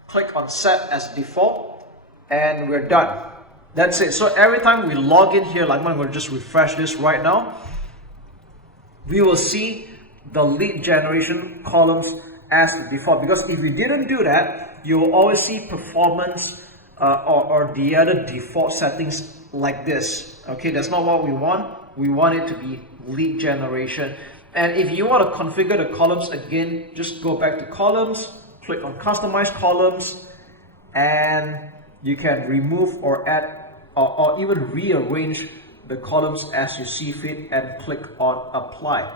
click on set as default, and we're done. That's it. So every time we log in here, like I'm going to just refresh this right now, we will see the lead generation columns as the default, because if you didn't do that, you will always see performance or the other default settings like this. Okay, that's not what we want. We want it to be lead generation. And if you want to configure the columns again, just go back to columns, click on customize columns, and you can remove or add or even rearrange the columns as you see fit, and click on apply.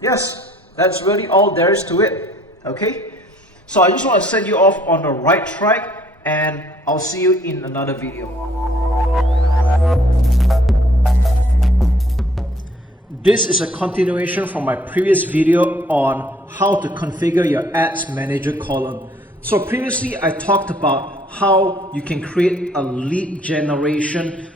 Yes, that's really all there is to it. Okay, so I just want to send you off on the right track, and I'll see you in another video. This is a continuation from my previous video on how to configure your ads manager column. So previously I talked about how you can create a lead generation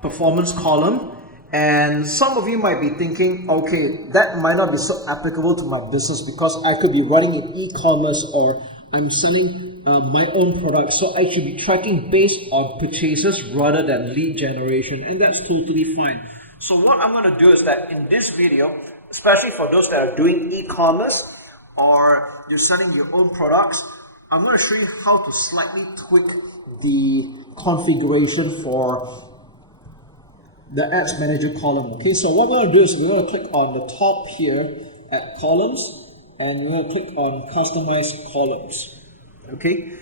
performance column, and some of you might be thinking, okay, that might not be so applicable to my business because I could be running in e-commerce or I'm selling my own product, so I should be tracking based on purchases rather than lead generation, and that's totally fine. So what I'm going to do is that in this video, especially for those that are doing e-commerce or you're selling your own products, I'm going to show you how to slightly tweak the configuration for the Ads Manager column. Okay, so what we're going to do is we're going to click on the top here at columns, and we're going to click on customize columns. Okay,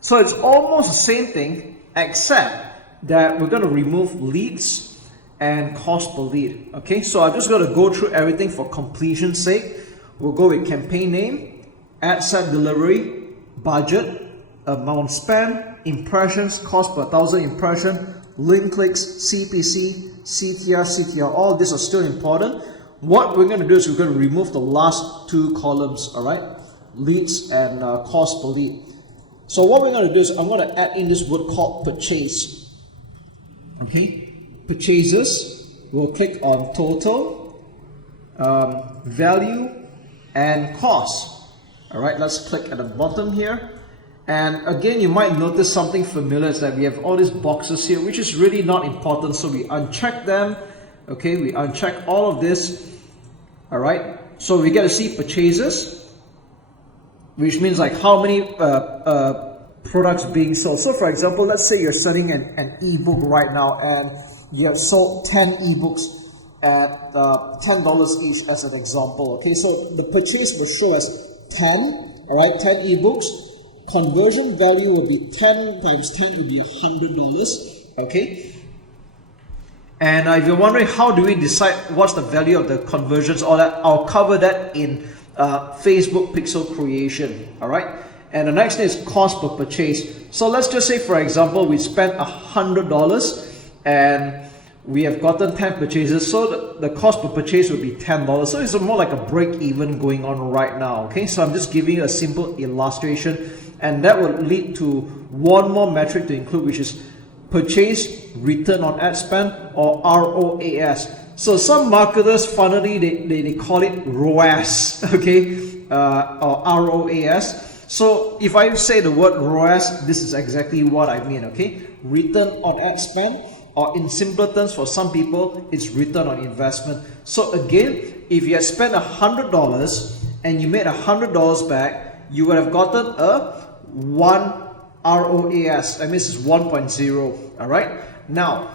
so it's almost the same thing except that we're going to remove leads and cost per lead. Okay, so I'm just going to go through everything for completion's sake. We'll go with campaign name, ad set delivery, budget, amount spent, impressions, cost per 1,000 impression, link clicks, CPC, CTR, CTR, all these are still important. What we're going to do is we're going to remove the last two columns, all right? Leads and cost per lead. So what we're going to do is I'm going to add in this word called purchase. Okay, purchases, we'll click on total, value, and cost. All right, let's click at the bottom here. And again, you might notice something familiar is that we have all these boxes here, which is really not important. So we uncheck them. Okay, we uncheck all of this. All right, so we get to see purchases, which means like how many products being sold. So for example, let's say you're selling an ebook right now and you have sold 10 ebooks at $10 each as an example. Okay, so the purchase will show as 10, all right, 10 ebooks. Conversion value will be 10 times 10 will be $100. Okay, and if you're wondering how do we decide what's the value of the conversions, all that, I'll cover that in Facebook pixel creation. All right, and the next thing is cost per purchase. So let's just say, for example, we spent $100 and we have gotten 10 purchases, so the cost per purchase would be $10. So it's more like a break even going on right now. Okay, so I'm just giving you a simple illustration, and that will lead to one more metric to include, which is purchase return on ad spend, or ROAS. So some marketers, funnily, they call it ROAS, okay, or ROAS. So if I say the word ROAS, this is exactly what I mean, okay? Return on ad spend, or in simpler terms for some people, it's return on investment. So again, if you had spent $100 and you made $100 back, you would have gotten a 1 ROAS. That means it's 1.0. All right. Now,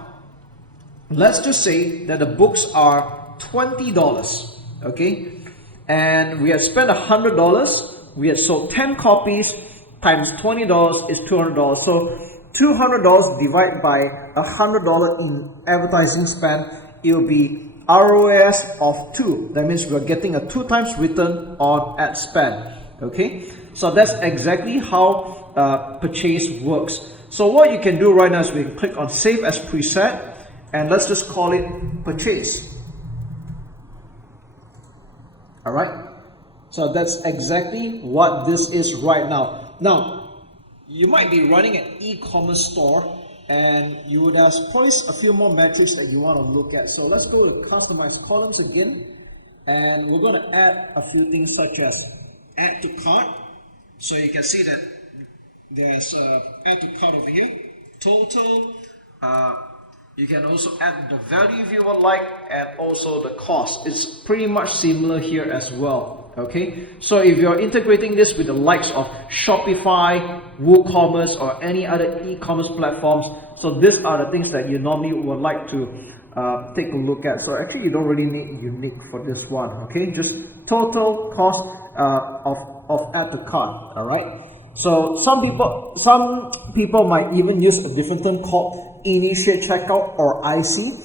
let's just say that the books are $20. Okay, and we had spent $100. We had sold 10 copies times $20 is $200. So $200 divided by $100 in advertising spend, it will be ROAS of 2. That means we're getting a 2 times return on ad spend. Okay, so that's exactly how purchase works. So what you can do right now is we can click on save as preset, and let's just call it purchase. All right, so that's exactly what this is right now. Now, you might be running an e-commerce store and you would have probably a few more metrics that you want to look at. So let's go to customize columns again, and we're going to add a few things such as add to cart. So you can see that there's add to cart over here, total. You can also add the value if you would like, and also the cost. It's pretty much similar here as well. Okay, so if you're integrating this with the likes of Shopify, WooCommerce, or any other e-commerce platforms, so these are the things that you normally would like to take a look at. So actually, you don't really need unique for this one. Okay, just total cost of add to cart. All right. So some people might even use a different term called initiate checkout, or IC.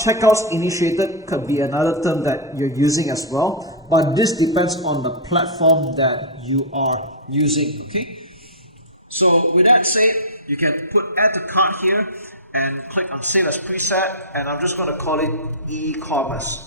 Checkouts initiated could be another term that you're using as well, but this depends on the platform that you are using. Okay, so with that said, you can put add to cart here and click on save as preset, and I'm just going to call it e-commerce.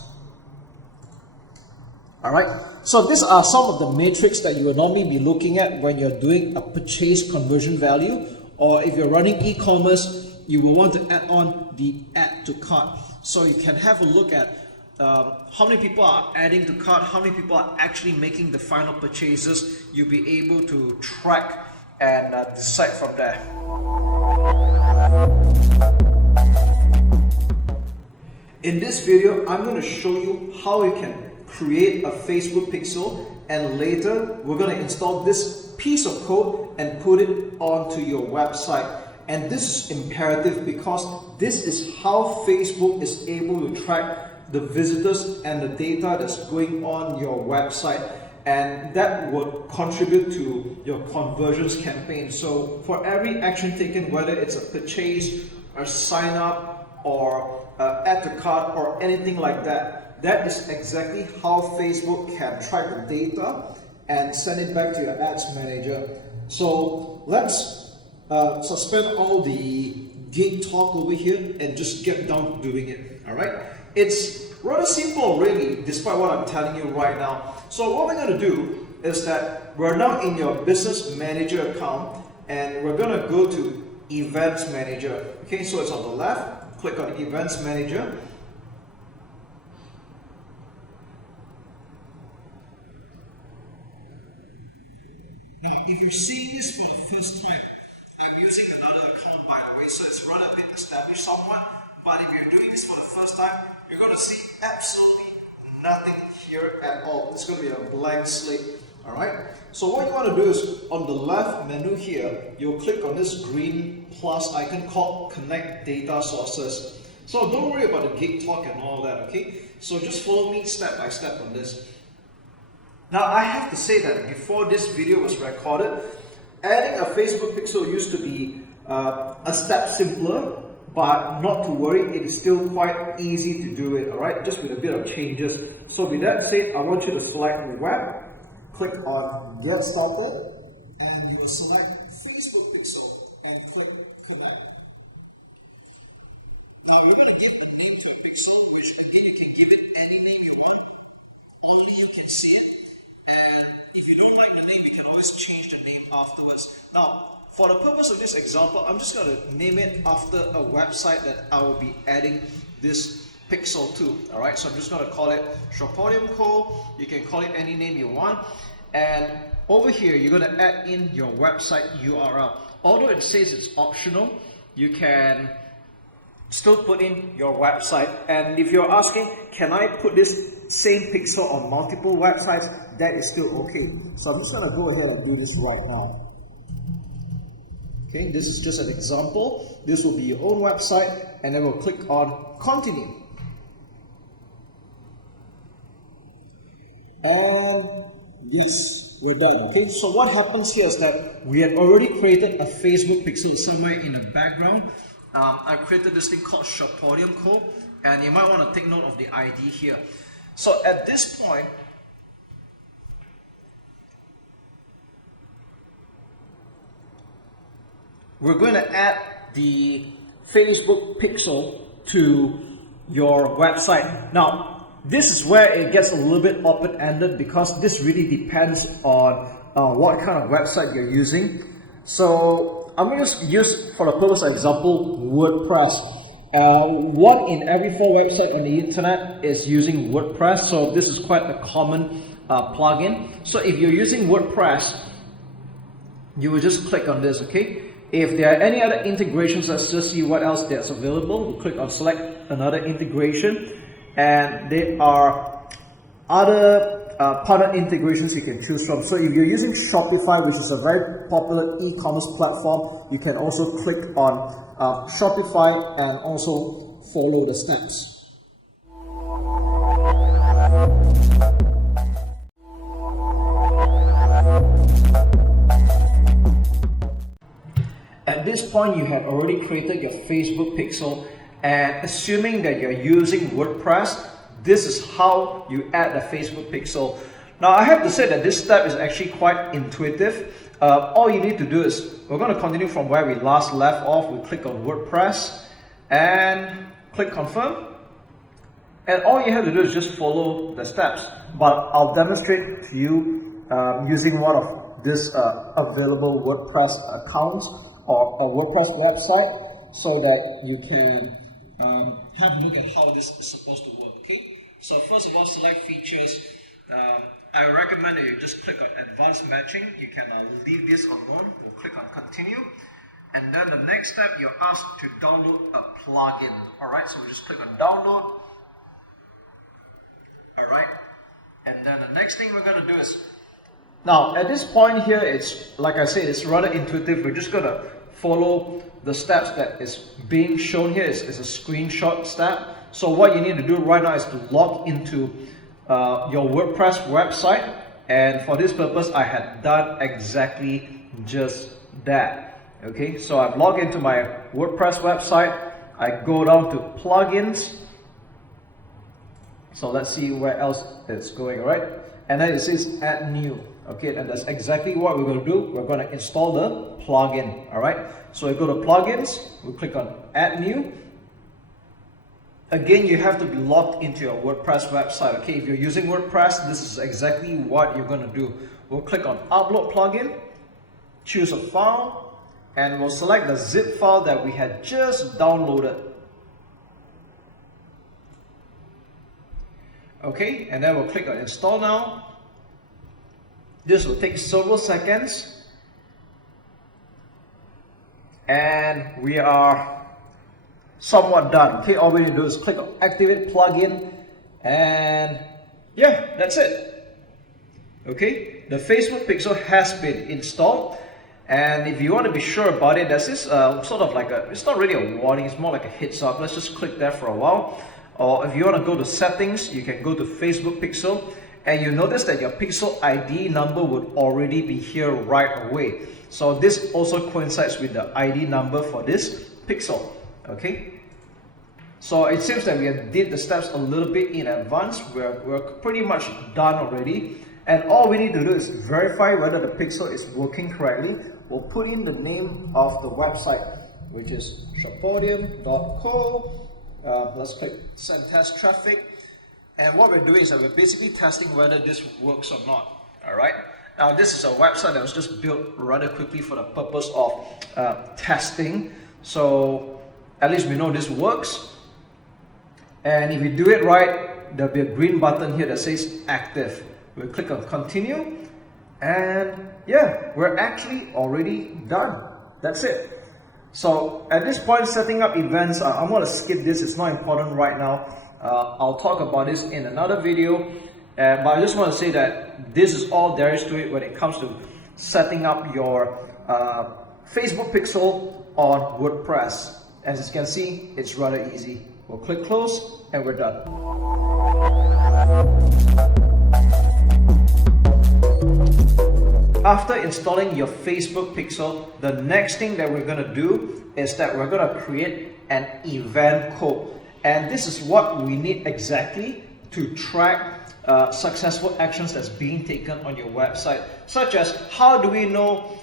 All right, so these are some of the metrics that you will normally be looking at when you're doing a purchase conversion value, or if you're running e-commerce, you will want to add on the add to cart. So you can have a look at how many people are adding to cart, how many people are actually making the final purchases. You'll be able to track and decide from there. In this video, I'm going to show you how you can create a Facebook pixel, and later we're going to install this piece of code and put it onto your website. And this is imperative because this is how Facebook is able to track the visitors and the data that's going on your website, and that would contribute to your conversions campaign. So for every action taken, whether it's a purchase, a sign up, or add to cart or anything like that, that is exactly how Facebook can track the data and send it back to your ads manager. So let's suspend all the geek talk over here and just get down to doing it. All right, it's rather simple really, despite what I'm telling you right now. So what we're going to do is that we're now in your business manager account, and we're going to go to events manager. Okay, so it's on the left. Click on Events Manager. Now, if you're seeing this for the first time, I'm using another account by the way, so it's rather a bit established somewhat. But if you're doing this for the first time, you're going to see absolutely nothing here at all. It's going to be a blank slate. Alright, so what you want to do is on the left menu here, you'll click on this green plus icon called Connect Data Sources. So don't worry about the geek talk and all that, okay? So just follow me step by step on this. Now I have to say that before this video was recorded, adding a Facebook pixel used to be a step simpler, but not to worry, it is still quite easy to do it, alright? Just with a bit of changes. So with that said, I want you to select Web, click on Get Started, and you will select Facebook pixel and click Connect. Now we're going to give a name to a pixel, which again you can give it any name you want. Only you can see it. And if you don't like the name, you can always change the name afterwards. Now, for the purpose of this example, I'm just going to name it after a website that I will be adding this pixel to. Alright, so I'm just going to call it Shopodium Co. You can call it any name you want. And over here, you're going to add in your website URL. Although it says it's optional, you can still put in your website. And if you're asking, can I put this same pixel on multiple websites? That is still okay. So I'm just going to go ahead and do this right now. Okay, this is just an example. This will be your own website, and then we'll click on Continue. And yes, we're done. Okay, so what happens here is that we had already created a Facebook pixel somewhere in the background. I created this thing called Shopodium Co, and you might want to take note of the ID here. So at this point, we're going to add the Facebook pixel to your website. Now, this is where it gets a little bit open-ended because this really depends on what kind of website you're using. So I'm going to use, for the purpose of example, WordPress. 1 in every 4 websites on the internet is using WordPress, so this is quite a common plugin. So if you're using WordPress, you will just click on this, okay? If there are any other integrations, let's just see what else there's available. We'll click on Select Another Integration, and there are other partner integrations you can choose from. So if you're using Shopify, which is a very popular e-commerce platform, you can also click on Shopify and also follow the steps. At this point, you have already created your Facebook pixel, and assuming that you're using WordPress, this is how you add the Facebook pixel. Now, I have to say that this step is actually quite intuitive. All you need to do is, we're going to continue from where we last left off. We click on WordPress and click Confirm. And all you have to do is just follow the steps. But I'll demonstrate to you using one of this available WordPress accounts or a WordPress website, so that you can have a look at how this is supposed to work. Okay, so first of all, select features. I recommend that you just click on advanced matching. You can leave this alone. We'll click on continue, and then the next step, you're asked to download a plugin. All right, so we just click on download, All right. And then the next thing we're going to do is, now at this point here, it's like I said, it's rather intuitive. We're just going to follow the steps that is being shown here. Is a screenshot step. So what you need to do right now is to log into your WordPress website. And for this purpose, I had done exactly just that. Okay, so I've logged into my WordPress website. I go down to plugins. So let's see where else it's going, right? And then it says add new. Okay, and that's exactly what we're going to do. We're going to install the plugin. All right, so we go to plugins, we click on add new. Again, you have to be logged into your WordPress website. Okay, if you're using WordPress, this is exactly what you're going to do. We'll click on upload plugin, choose a file, and we'll select the zip file that we had just downloaded. Okay, and then we'll click on install now. This will take several seconds. And we are somewhat done. Okay, all we need to do is click on activate plugin, and yeah, that's it. Okay, the Facebook pixel has been installed. And if you want to be sure about it, there's this sort of like it's not really a warning, it's more like a heads up. Let's just click there for a while. Or if you want to go to settings, you can go to Facebook pixel, and you notice that your pixel ID number would already be here right away. So this also coincides with the ID number for this pixel. Okay, so it seems that we did the steps a little bit in advance. We're pretty much done already, and all we need to do is verify whether the pixel is working correctly. We'll put in the name of the website, which is shopodium.co. Let's click send test traffic, and what we're doing is that we're basically testing whether this works or not. All right, now this is a website that was just built rather quickly for the purpose of testing, so at least we know this works. And if you do it right, there'll be a green button here that says active. We'll click on continue, and yeah, we're actually already done. That's it. So at this point, setting up events, I'm going to skip this. It's not important right now. I'll talk about this in another video. But I just want to say that this is all there is to it when it comes to setting up your Facebook pixel on WordPress. As you can see, it's rather easy. We'll click close, and we're done. After installing your Facebook pixel, the next thing that we're going to do is that we're going to create an event code. And this is what we need exactly to track successful actions that's being taken on your website, such as how do we know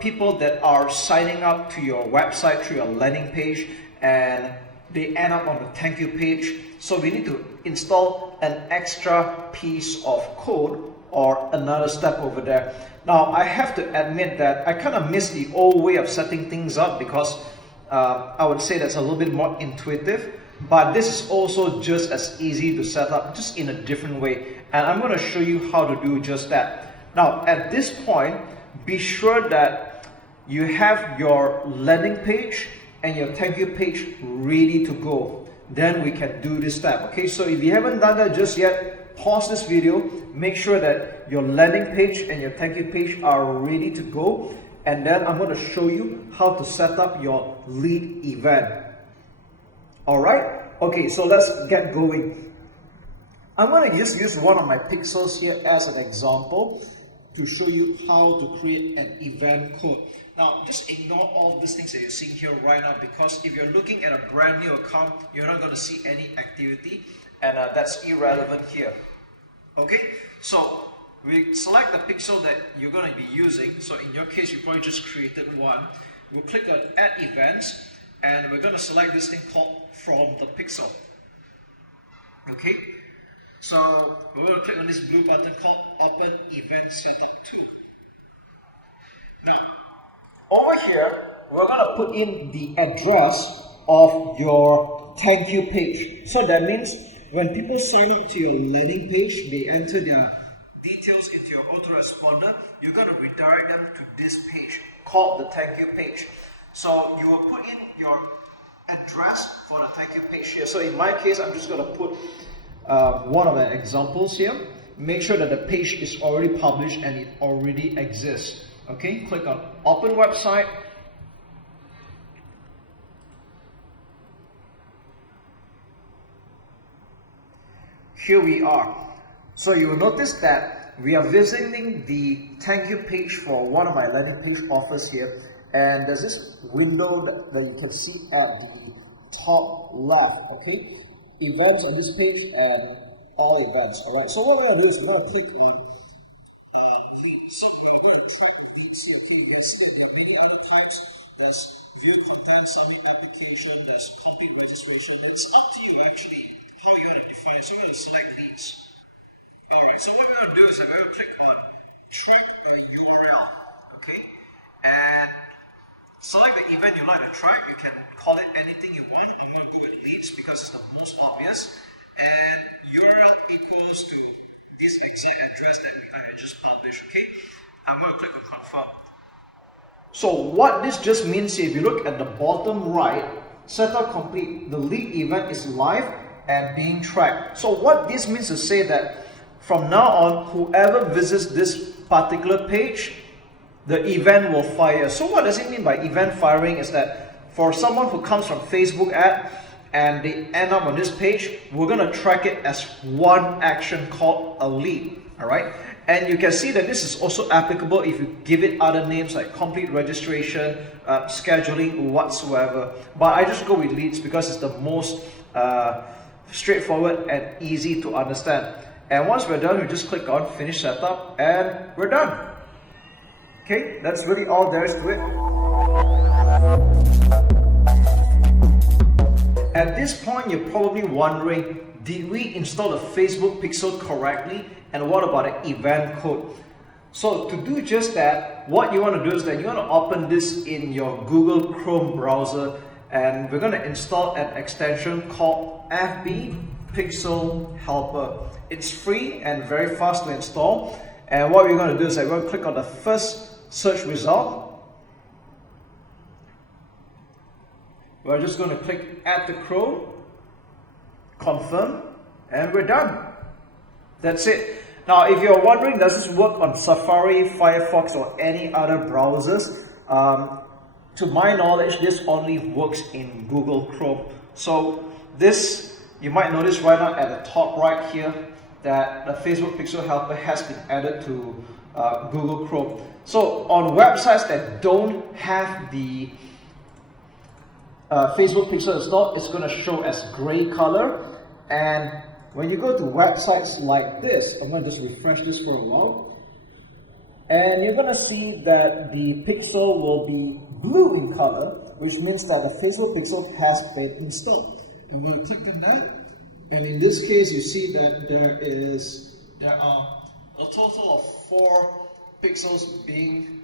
people that are signing up to your website through your landing page and they end up on the thank you page. So we need to install an extra piece of code or another step over there. Now I have to admit that I kind of miss the old way of setting things up, because I would say that's a little bit more intuitive, but this is also just as easy to set up, just in a different way, and I'm going to show you how to do just that. Now at this point, be sure that you have your landing page and your thank you page ready to go. Then we can do this step. Okay, so if you haven't done that just yet, pause this video, make sure that your landing page and your thank you page are ready to go, and then I'm going to show you how to set up your lead event. Alright, okay, so let's get going. I'm going to just use one of my pixels here as an example to show you how to create an event code. Now, just ignore all these things that you're seeing here right now, because if you're looking at a brand new account, you're not going to see any activity, and that's irrelevant here. Okay, so we select the pixel that you're going to be using. So in your case, you probably just created one. We'll click on add events, and we're going to select this thing called from the pixel. Okay, so we're going to click on this blue button called open event setup 2. Now over here, we're going to put in the address of your thank you page. So that means when people sign up to your landing page, they enter their details into your autoresponder, you're going to redirect them to this page called the thank you page. So you will put in your address for the thank you page here. So in my case, I'm just going to put one of the examples here. Make sure that the page is already published and it already exists. Okay, click on Open Website. Here we are. So you will notice that we are visiting the thank you page for one of my landing page offers here, and there's this window that you can see at the top left. Okay, events on this page and all events. All right. So what we're going to do is we're going to click on leads. So we're going to track leads here. Okay, you can see that there are many other types. There's view content, submit application. There's complete registration. It's up to you actually how you want to define. So we're going to select leads. Alright, so what we're going to do is I'm going to click on track a URL, okay, and select the event you like to track. You can call it anything you want. I'm going to go with leads because it's the most obvious, and URL equals to this exact address that I just published, okay. I'm going to click on confirm. So what this just means, if you look at the bottom right, setup complete, the lead event is live and being tracked. So what this means is say that from now on, whoever visits this particular page, the event will fire. So what does it mean by event firing is that for someone who comes from Facebook ad and they end up on this page, we're going to track it as one action called a lead. Alright, and you can see that this is also applicable if you give it other names like complete registration, scheduling, whatsoever. But I just go with leads because it's the most straightforward and easy to understand. And once we're done, we just click on finish setup and we're done. Okay, that's really all there is to it. At this point, you're probably wondering, did we install the Facebook pixel correctly? And what about the event code? So to do just that, what you want to do is that you want to open this in your Google Chrome browser, and we're going to install an extension called FB Pixel Helper. It's free and very fast to install. And what we're going to do is that we're going to click on the first search result. We're just going to click add to Chrome, confirm, and we're done. That's it. Now, if you're wondering, does this work on Safari, Firefox, or any other browsers? To my knowledge, this only works in Google Chrome. So this, you might notice right now at the top right here, that the Facebook Pixel Helper has been added to Google Chrome. So on websites that don't have the Facebook Pixel installed, it's going to show as gray color. And when you go to websites like this, I'm going to just refresh this for a while, and you're going to see that the pixel will be blue in color, which means that the Facebook Pixel has been installed. I'm going to click on that. And in this case, you see that there are a total of 4 pixels being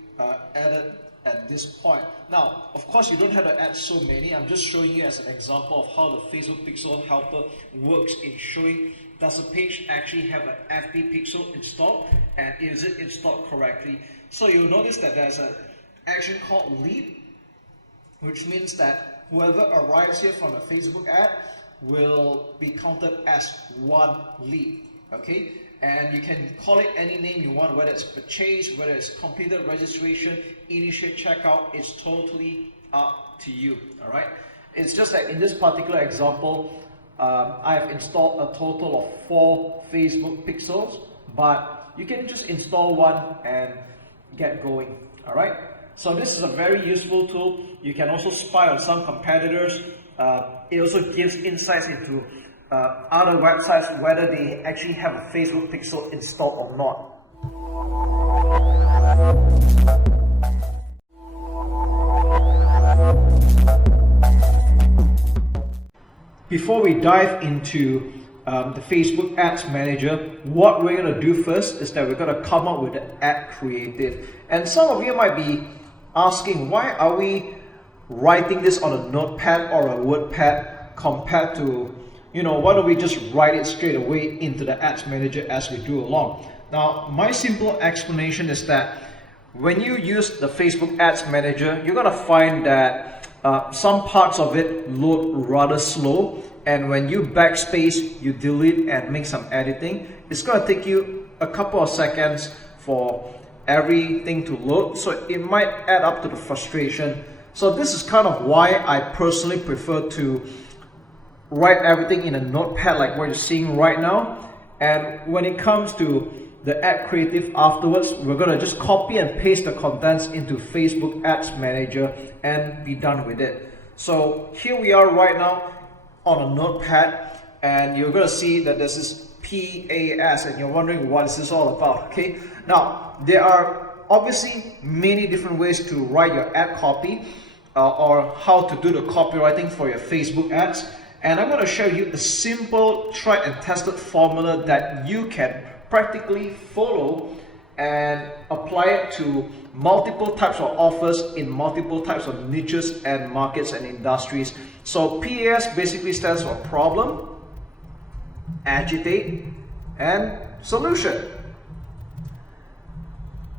added at this point. Now, of course, you don't have to add so many. I'm just showing you as an example of how the Facebook Pixel Helper works in showing, does the page actually have an FB Pixel installed, and is it installed correctly? So you'll notice that there's an action called lead, which means that whoever arrives here from a Facebook ad will be counted as one lead, okay? And you can call it any name you want, whether it's purchase, whether it's completed registration, initiate checkout, it's totally up to you, all right? It's just that in this particular example, I've installed a total of 4 Facebook pixels, but you can just install one and get going, all right? So this is a very useful tool. You can also spy on some competitors. It also gives insights into other websites, whether they actually have a Facebook Pixel installed or not. Before we dive into the Facebook Ads Manager, what we're going to do first is that we're going to come up with an ad creative. And some of you might be asking, why are we writing this on a notepad or a WordPad compared to, why don't we just write it straight away into the Ads Manager as we do along? Now, my simple explanation is that when you use the Facebook Ads Manager, you're going to find that some parts of it load rather slow, and when you backspace, you delete and make some editing, it's going to take you a couple of seconds for everything to load, so it might add up to the frustration. So this is kind of why I personally prefer to write everything in a notepad like what you're seeing right now. And when it comes to the ad creative afterwards, we're going to just copy and paste the contents into Facebook Ads Manager and be done with it. So here we are right now on a notepad, and you're going to see that this is PAS, and you're wondering what is this all about. Okay, now there are obviously many different ways to write your ad copy or how to do the copywriting for your Facebook ads, and I'm going to show you a simple tried and tested formula that you can practically follow and apply it to multiple types of offers in multiple types of niches and markets and industries. So PAS basically stands for problem, agitate, and solution.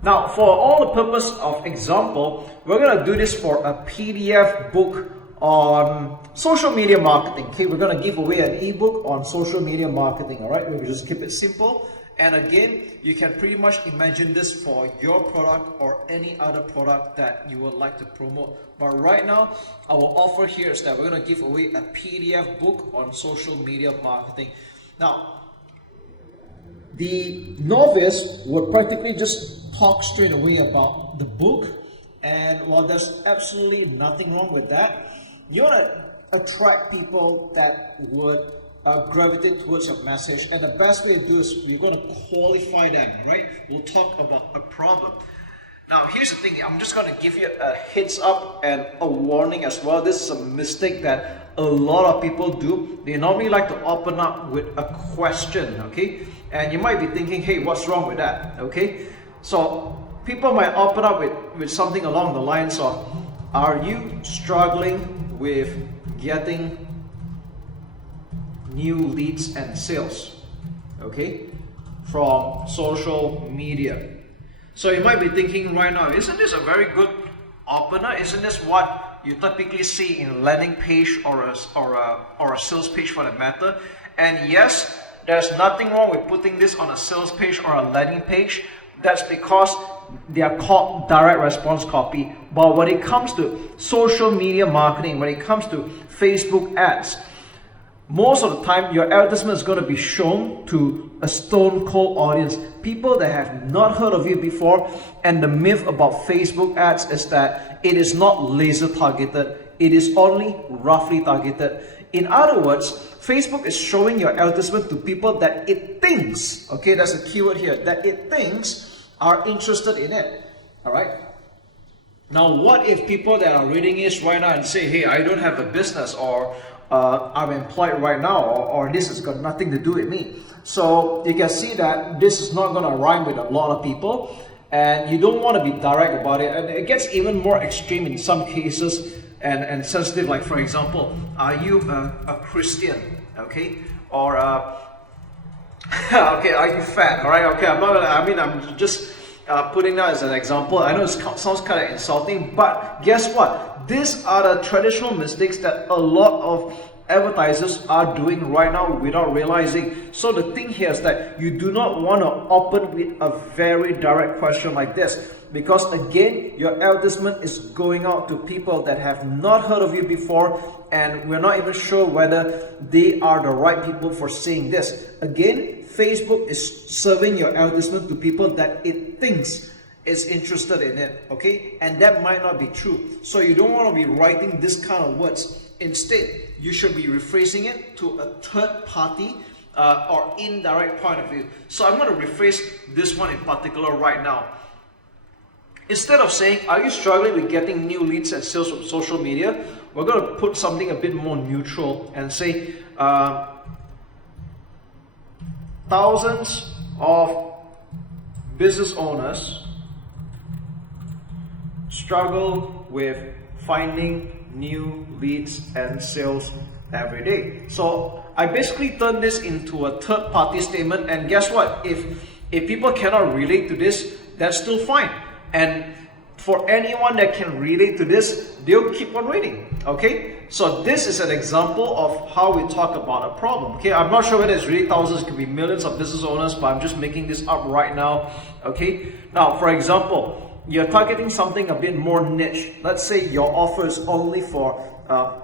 Now, for all the purpose of example, we're going to do this for a PDF book on social media marketing. Okay, we're going to give away an ebook on social media marketing. All right, we'll just keep it simple. And again, you can pretty much imagine this for your product or any other product that you would like to promote. But right now, our offer here is that we're going to give away a PDF book on social media marketing. Now, the novice would practically just talk straight away about the book, and while there's absolutely nothing wrong with that, you want to attract people that would gravitate towards your message, and the best way to do is we're going to qualify them, right? We'll talk about a problem. Now, here's the thing, I'm just going to give you a heads up and a warning as well. This is a mistake that a lot of people do. They normally like to open up with a question, okay? And you might be thinking, hey, what's wrong with that, okay? So people might open up with something along the lines of, are you struggling with getting new leads and sales, okay, from social media? So you might be thinking right now, isn't this a very good opener? Isn't this what you typically see in a landing page or a sales page for that matter? And yes, there's nothing wrong with putting this on a sales page or a landing page. That's because they are called direct response copy. But when it comes to social media marketing, when it comes to Facebook ads, most of the time your advertisement is going to be shown to a stone cold audience, people that have not heard of you before. And the myth about Facebook ads is that it is not laser targeted, it is only roughly targeted. In other words, Facebook is showing your advertisement to people that it thinks, okay, that's a keyword here, that it thinks are interested in it. All right. Now, what if people that are reading this right now and say, hey, I don't have a business, or I'm employed right now, or this has got nothing to do with me. So you can see that this is not going to rhyme with a lot of people, and you don't want to be direct about it. And it gets even more extreme in some cases and sensitive. Like, for example, are you a Christian? Okay, or okay, are you fat? All right, okay, I'm just putting that as an example. I know it sounds kind of insulting, but guess what? These are the traditional mistakes that a lot of advertisers are doing right now without realizing. So the thing here is that you do not want to open with a very direct question like this, because again, your advertisement is going out to people that have not heard of you before, and we're not even sure whether they are the right people for seeing this. Again, Facebook is serving your advertisement to people that it thinks is interested in it, okay? And that might not be true. So you don't want to be writing this kind of words. Instead, you should be rephrasing it to a third party or indirect point of view. So I'm going to rephrase this one in particular right now. Instead of saying, are you struggling with getting new leads and sales from social media? We're going to put something a bit more neutral and say, thousands of business owners struggle with finding new leads and sales every day. So I basically turn this into a third party statement, and guess what? If people cannot relate to this, that's still fine. And for anyone that can relate to this, they'll keep on reading. Okay, so this is an example of how we talk about a problem. Okay, I'm not sure whether it's really thousands, it could be millions of business owners, but I'm just making this up right now. Okay, now for example, you're targeting something a bit more niche. Let's say your offer is only for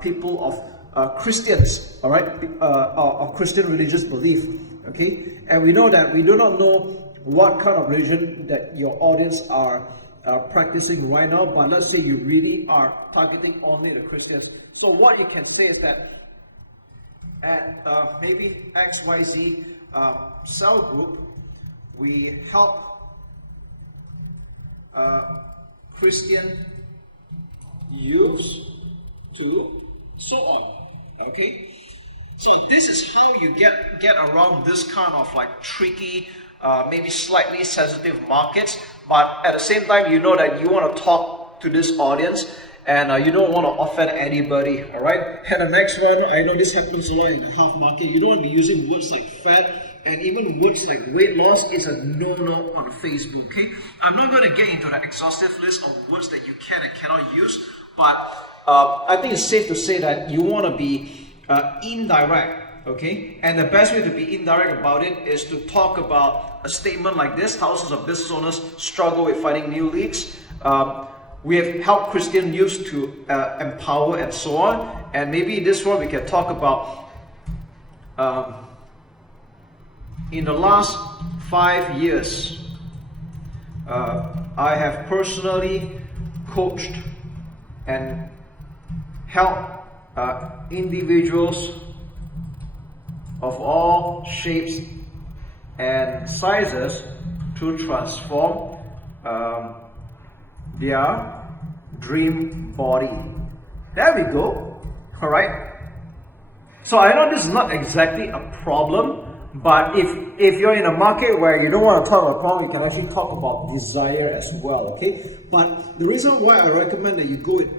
people of Christians, all right, of Christian religious belief. Okay, and we know that we do not know what kind of religion that your audience are practicing right now, but let's say you really are targeting only the Christians. So what you can say is that at maybe XYZ cell group, we help Christian youths to so on. Okay, so this is how you get around this kind of like tricky, maybe slightly sensitive markets, but at the same time you know that you want to talk to this audience and you don't want to offend anybody. All right, and the next one, I know this happens a lot in the health market. You don't want to be using words like fat and even words like weight loss. Is a no-no on Facebook. Okay, I'm not going to get into the exhaustive list of words that you can and cannot use, but I think it's safe to say that you want to be indirect. Okay, and the best way to be indirect about it is to talk about a statement like this: thousands of business owners struggle with finding new leads. We have helped Christian youths to empower and so on. And maybe this one we can talk about in the last 5 years, I have personally coached and helped individuals of all shapes and sizes to transform their dream body. There we go. All right. So I know this is not exactly a problem, but if you're in a market where you don't want to talk about a problem, you can actually talk about desire as well. Okay. But the reason why I recommend that you go with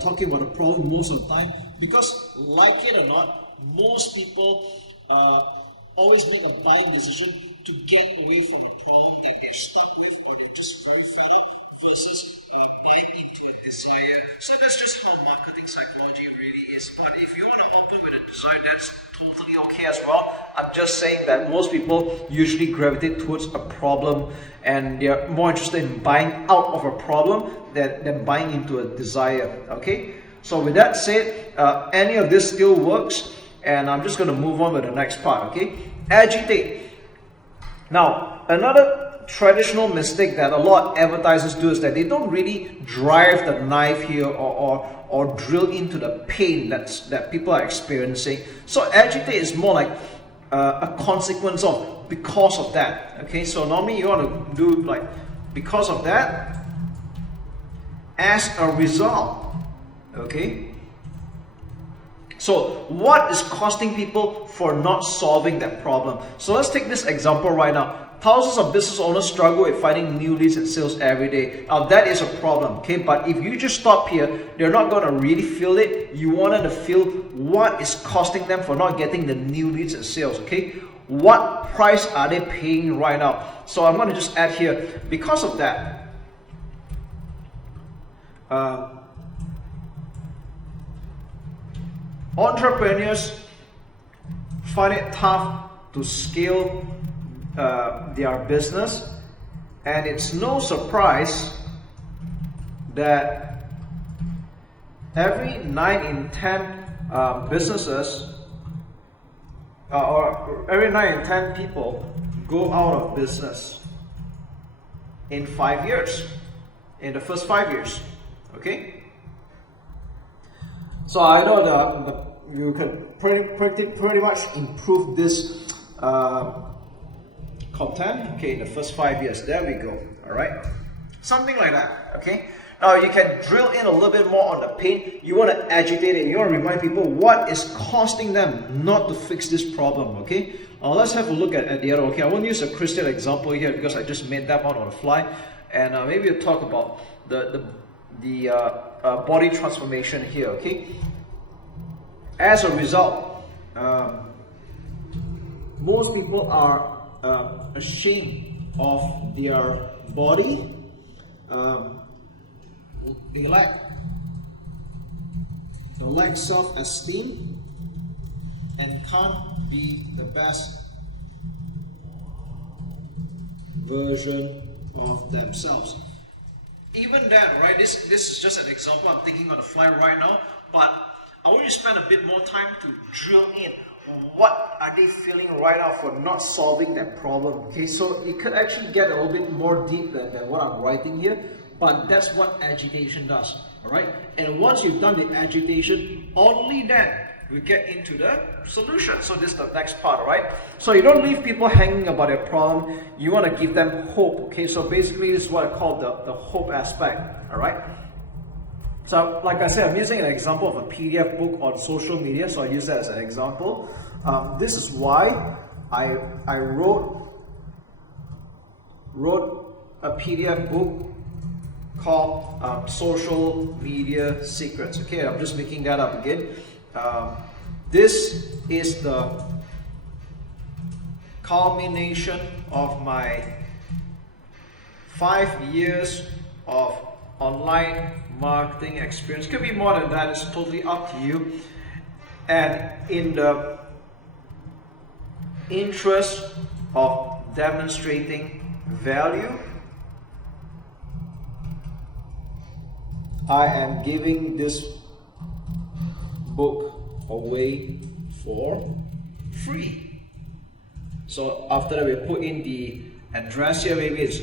talking about a problem most of the time, because like it or not, most people always make a buying decision to get away from the problem that they're stuck with or they're just very fed up versus buying into a desire. So that's just how marketing psychology really is. But if you want to open with a desire, that's totally okay as well. I'm just saying that most people usually gravitate towards a problem and they're more interested in buying out of a problem than buying into a desire. Okay, so with that said, any of this still works, and I'm just going to move on with the next part. Okay, agitate. Now another traditional mistake that a lot of advertisers do is that they don't really drive the knife here or drill into the pain that people are experiencing. So agitate is more like a consequence of, because of that. Okay, so normally you want to do like because of that, as a result. Okay, so what is costing people for not solving that problem? So let's take this example right now. Thousands of business owners struggle with finding new leads and sales every day. Now that is a problem, okay? But if you just stop here, they're not going to really feel it. You want them to feel what is costing them for not getting the new leads and sales, okay? What price are they paying right now? So I'm going to just add here, because of that, entrepreneurs find it tough to scale their business, and it's no surprise that every 9 in 10 businesses or every 9 in 10 people go out of business in 5 years, in the first 5 years. Okay, so I know you can pretty much improve this content, okay, in the first 5 years. There we go. All right, something like that. Okay, now you can drill in a little bit more on the pain. You want to agitate it. You want to remind people what is costing them not to fix this problem. Okay, now let's have a look at the other. Okay, I won't use a Christian example here because I just made that one on the fly, and maybe we'll talk about the body transformation here. Okay, as a result, most people are ashamed of their body, they lack self-esteem and can't be the best version of themselves. Even that, right? This is just an example I'm thinking on the fly right now, but I want you to spend a bit more time to drill in. What are they feeling right now for not solving that problem? Okay, so it could actually get a little bit more deep than what I'm writing here, but that's what agitation does. All right, and once you've done the agitation, only then we get into the solution. So this is the next part, all right? So you don't leave people hanging about their problem. You want to give them hope. Okay, so basically this is what I call the hope aspect. All right. So like I said, I'm using an example of a PDF book on social media, so I use that as an example. This is why I wrote a PDF book called Social Media Secrets. Okay, I'm just making that up again. This is the culmination of my 5 years of online marketing experience. Could be more than that, it's totally up to you. And in the interest of demonstrating value, I am giving this book away for free. So after that, we put in the address here. Maybe it's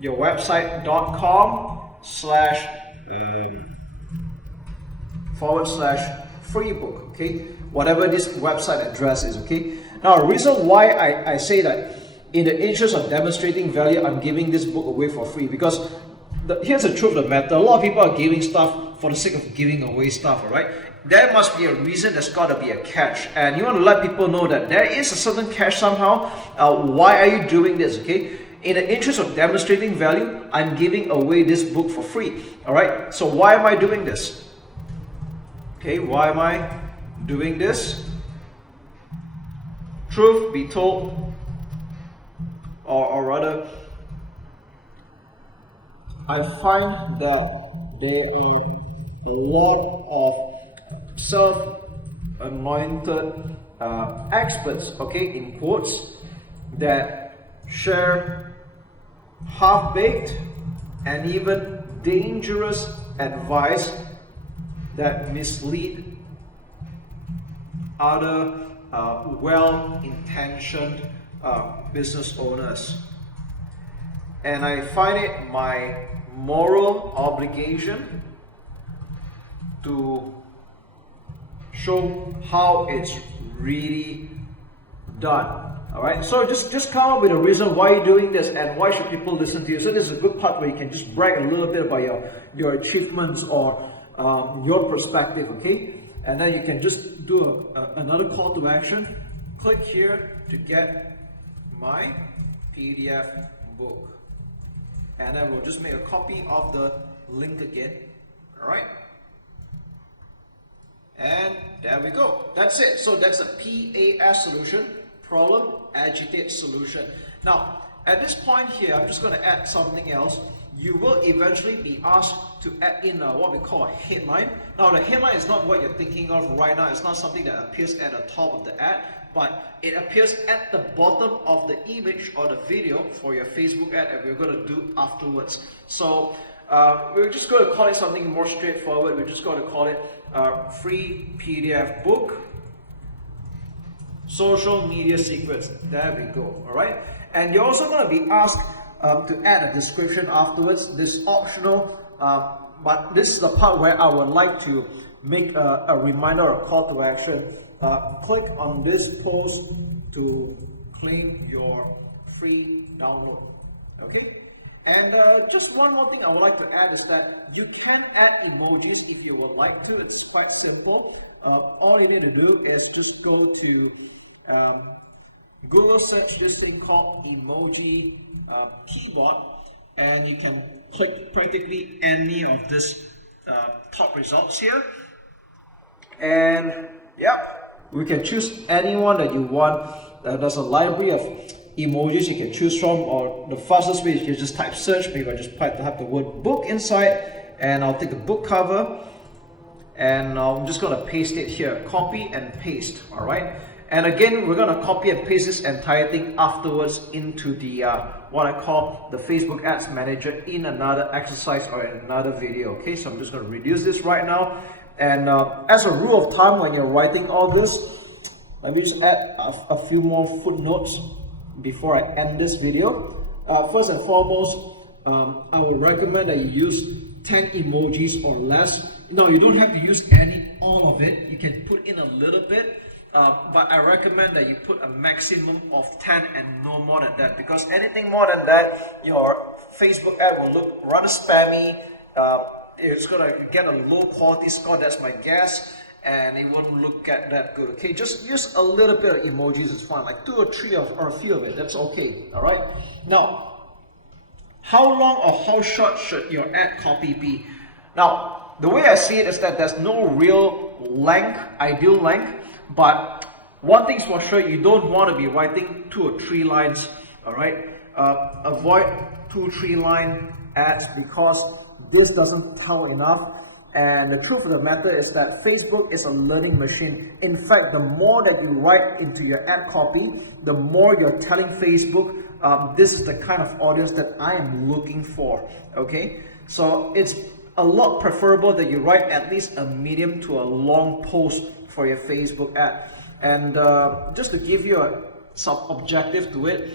your website.com//free book. Okay, whatever this website address is. Okay. Now, the reason why I say that in the interest of demonstrating value, I'm giving this book away for free, because here's the truth of the matter. A lot of people are giving stuff for the sake of giving away stuff, all right? There must be a reason, there's got to be a catch. And you want to let people know that there is a certain catch somehow. Why are you doing this, okay? In the interest of demonstrating value, I'm giving away this book for free, all right? So why am I doing this? Okay, why am I doing this? Truth be told, or rather, I find that there are a lot of self-anointed experts, okay, in quotes, that share half-baked and even dangerous advice that mislead other well-intentioned business owners. And I find it my moral obligation to show how it's really done. All right, so just come up with a reason why you're doing this and why should people listen to you. So this is a good part where you can just brag a little bit about your achievements or your perspective, okay? And then you can just do another call to action. Click here to get my PDF book. And then we'll just make a copy of the link again. All right. And there we go. That's it. So that's a PAS solution, problem, agitate solution. Now, at this point here, I'm just going to add something else. You will eventually be asked to add in what we call a headline. Now, the headline is not what you're thinking of right now. It's not something that appears at the top of the ad, but it appears at the bottom of the image or the video for your Facebook ad that we're going to do afterwards. So we're just going to call it something more straightforward. We're just going to call it free PDF book, social media secrets. There we go. All right. And you're also going to be asked to add a description afterwards. This is optional, but this is the part where I would like to make a reminder or a call to action. Click on this post to claim your free download. Okay? And just one more thing I would like to add is that you can add emojis if you would like to. It's quite simple. All you need to do is just go to Google, search this thing called emoji keyboard, and you can click practically any of this top results here. And yep, we can choose anyone that you want. There's a library of emojis you can choose from, or the fastest way is you just type search. Maybe I just type the word book inside, and I'll take the book cover, and I'm just going to paste it here. Copy and paste. All right. And again, we're going to copy and paste this entire thing afterwards into the what I call the Facebook Ads Manager in another exercise or in another video. Okay, so I'm just going to reduce this right now. And as a rule of thumb, when you're writing all this, let me just add a few more footnotes before I end this video. First and foremost, I would recommend that you use 10 emojis or less. No, you don't have to use all of it. You can put in a little bit. But I recommend that you put a maximum of 10 and no more than that, because anything more than that, your Facebook ad will look rather spammy. It's going to get a low quality score, that's my guess, and it won't look that good. Okay, just use a little bit of emojis, it's fine, like 2 or 3 or a few of it, that's okay. All right, now how long or how short should your ad copy be? Now the way I see it is that there's no real length, ideal length. But one thing's for sure, you don't want to be writing 2 or 3 lines, all right? Avoid 2-3 line ads, because this doesn't tell enough. And the truth of the matter is that Facebook is a learning machine. In fact, the more that you write into your ad copy, the more you're telling Facebook, this is the kind of audience that I am looking for, okay? So it's a lot preferable that you write at least a medium to a long post for your Facebook ad. And just to give you a sub-objective to it,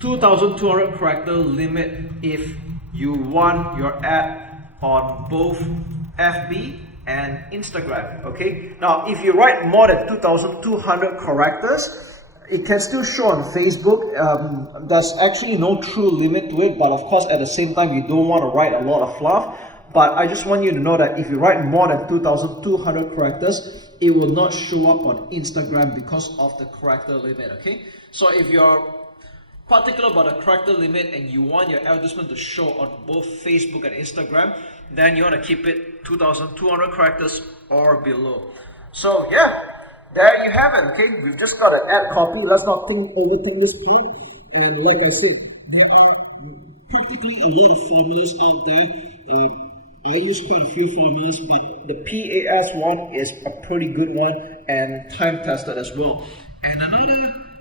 2,200 character limit if you want your ad on both FB and Instagram, okay? Now, if you write more than 2,200 characters, it can still show on Facebook. There's actually no true limit to it, but of course at the same time you don't want to write a lot of fluff. But I just want you to know that if you write more than 2,200 characters, it will not show up on Instagram because of the character limit, okay? So if you're particular about the character limit and you want your advertisement to show on both Facebook and Instagram, then you want to keep it 2,200 characters or below. So yeah, there you have it, okay? We've just got an ad copy. Let's not overthink this part. And like I said, there are practically a lot of formulas out there. I use quite a few formulas, but the PAS one is a pretty good one and time tested as well. And another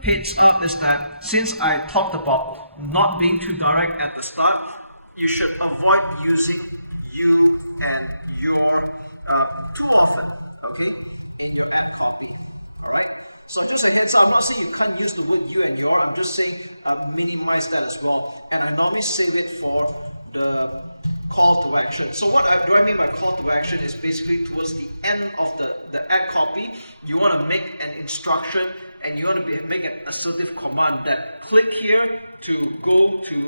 heads up is that since I talked about not being too direct at the start, you should avoid using you and your too often, okay, in your ad copy. Alright. So just a heads up, I'm not saying you can't use the word you and your, I'm just saying minimize that as well. And I normally save it for the call to action. So what do I mean by call to action is basically towards the end of the ad copy, you want to make an instruction and you want to make an assertive command that click here to go to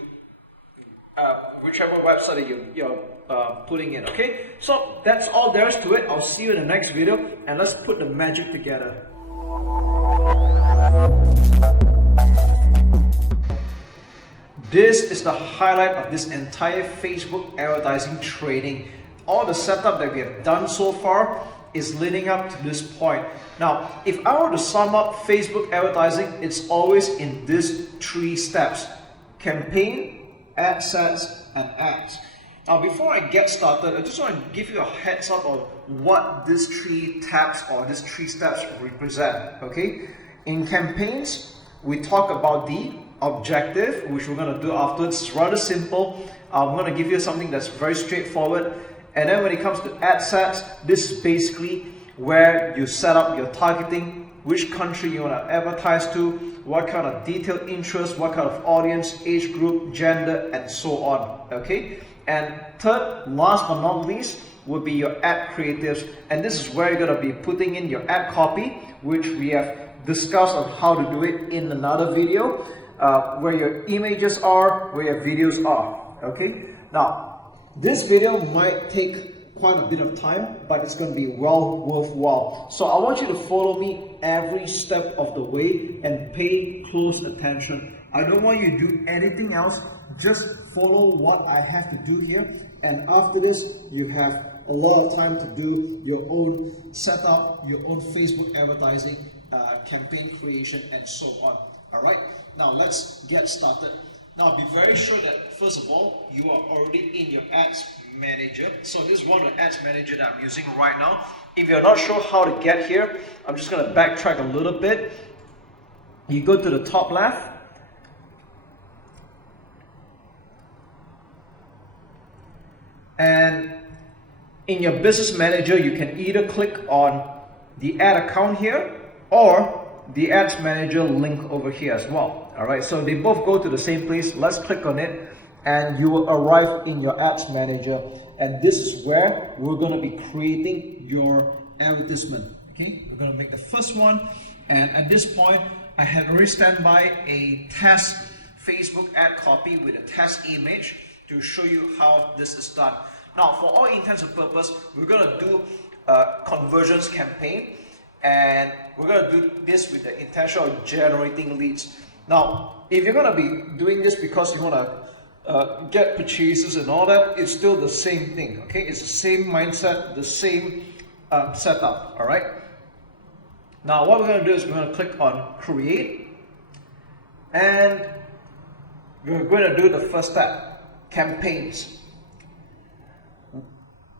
whichever website that you're putting in, okay? So that's all there is to it. I'll see you in the next video and let's put the magic together. This is the highlight of this entire Facebook advertising training. All the setup that we have done so far is leading up to this point. Now, if I were to sum up Facebook advertising, it's always in these 3 steps: campaign, ad sets, and ads. Now, before I get started, I just want to give you a heads up on what these 3 tabs or these 3 steps represent, okay? In campaigns, we talk about the objective, which we're going to do afterwards. It's rather simple. I'm going to give you something that's very straightforward. And then when it comes to ad sets, this is basically where you set up your targeting, which country you want to advertise to, what kind of detailed interest, what kind of audience, age group, gender, and so on, okay? And third, last but not least, will be your ad creatives. And this is where you're going to be putting in your ad copy, which we have discussed on how to do it in another video. Where your images are, where your videos are, okay? Now, this video might take quite a bit of time, but it's going to be well worthwhile. So I want you to follow me every step of the way and pay close attention. I don't want you to do anything else, just follow what I have to do here. And after this, you have a lot of time to do your own setup, your own Facebook advertising, campaign creation, and so on. All right, now let's get started. Now be very sure that first of all, you are already in your ads manager. So this is one of the ads manager that I'm using right now. If you're not sure how to get here, I'm just going to backtrack a little bit. You go to the top left. And in your business manager, you can either click on the ad account here or the ads manager link over here as well. All right, so they both go to the same place. Let's click on it and you will arrive in your ads manager. And this is where we're going to be creating your advertisement. Okay, we're going to make the first one. And at this point, I had already stand by a test Facebook ad copy with a test image to show you how this is done. Now, for all intents and purposes, we're going to do a conversions campaign, and we're going to do this with the intention of generating leads. Now, if you're going to be doing this because you want to get purchases and all that, it's still the same thing, okay? It's the same mindset, the same setup, all right? Now, what we're going to do is we're going to click on create, and we're going to do the first step, campaigns.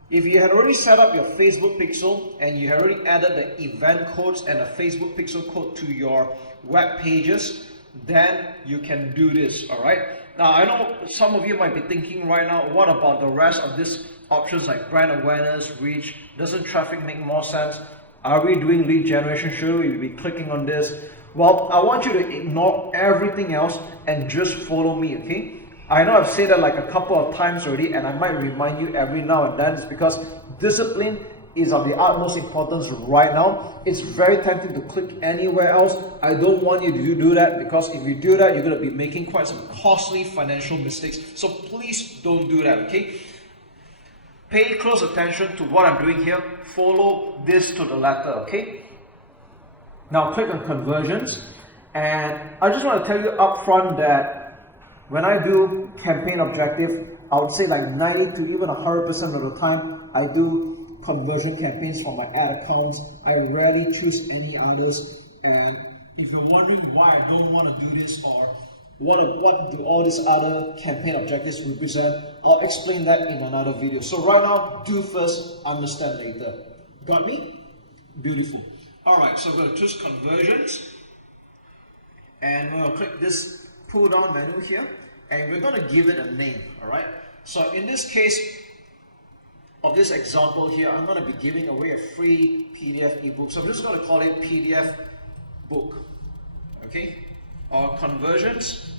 If you had already set up your Facebook pixel and you had already added the event codes and the Facebook pixel code to your web pages, then you can do this, all right? Now, I know some of you might be thinking right now, what about the rest of these options like brand awareness, reach? Doesn't traffic make more sense? Are we doing lead generation? Should we be clicking on this? Well, I want you to ignore everything else and just follow me, okay? I know I've said that like a couple of times already, and I might remind you every now and then. It's because discipline is of the utmost importance right now. It's very tempting to click anywhere else. I don't want you to do that, because if you do that, you're going to be making quite some costly financial mistakes. So please don't do that, okay? Pay close attention to what I'm doing here. Follow this to the letter, okay? Now click on conversions, and I just want to tell you up front that when I do campaign objective, I would say like 90 to even 100% of the time, I do conversion campaigns for my ad accounts. I rarely choose any others. And if you're wondering why I don't want to do this, or what do all these other campaign objectives represent, I'll explain that in another video. So right now, do first, understand later. Got me? Beautiful. All right, so I'm going to choose conversions, and we're going to click this pull down menu here, and we're going to give it a name. All right, so in this case of this example here, I'm going to be giving away a free PDF ebook, so I'm just going to call it PDF book, okay, or conversions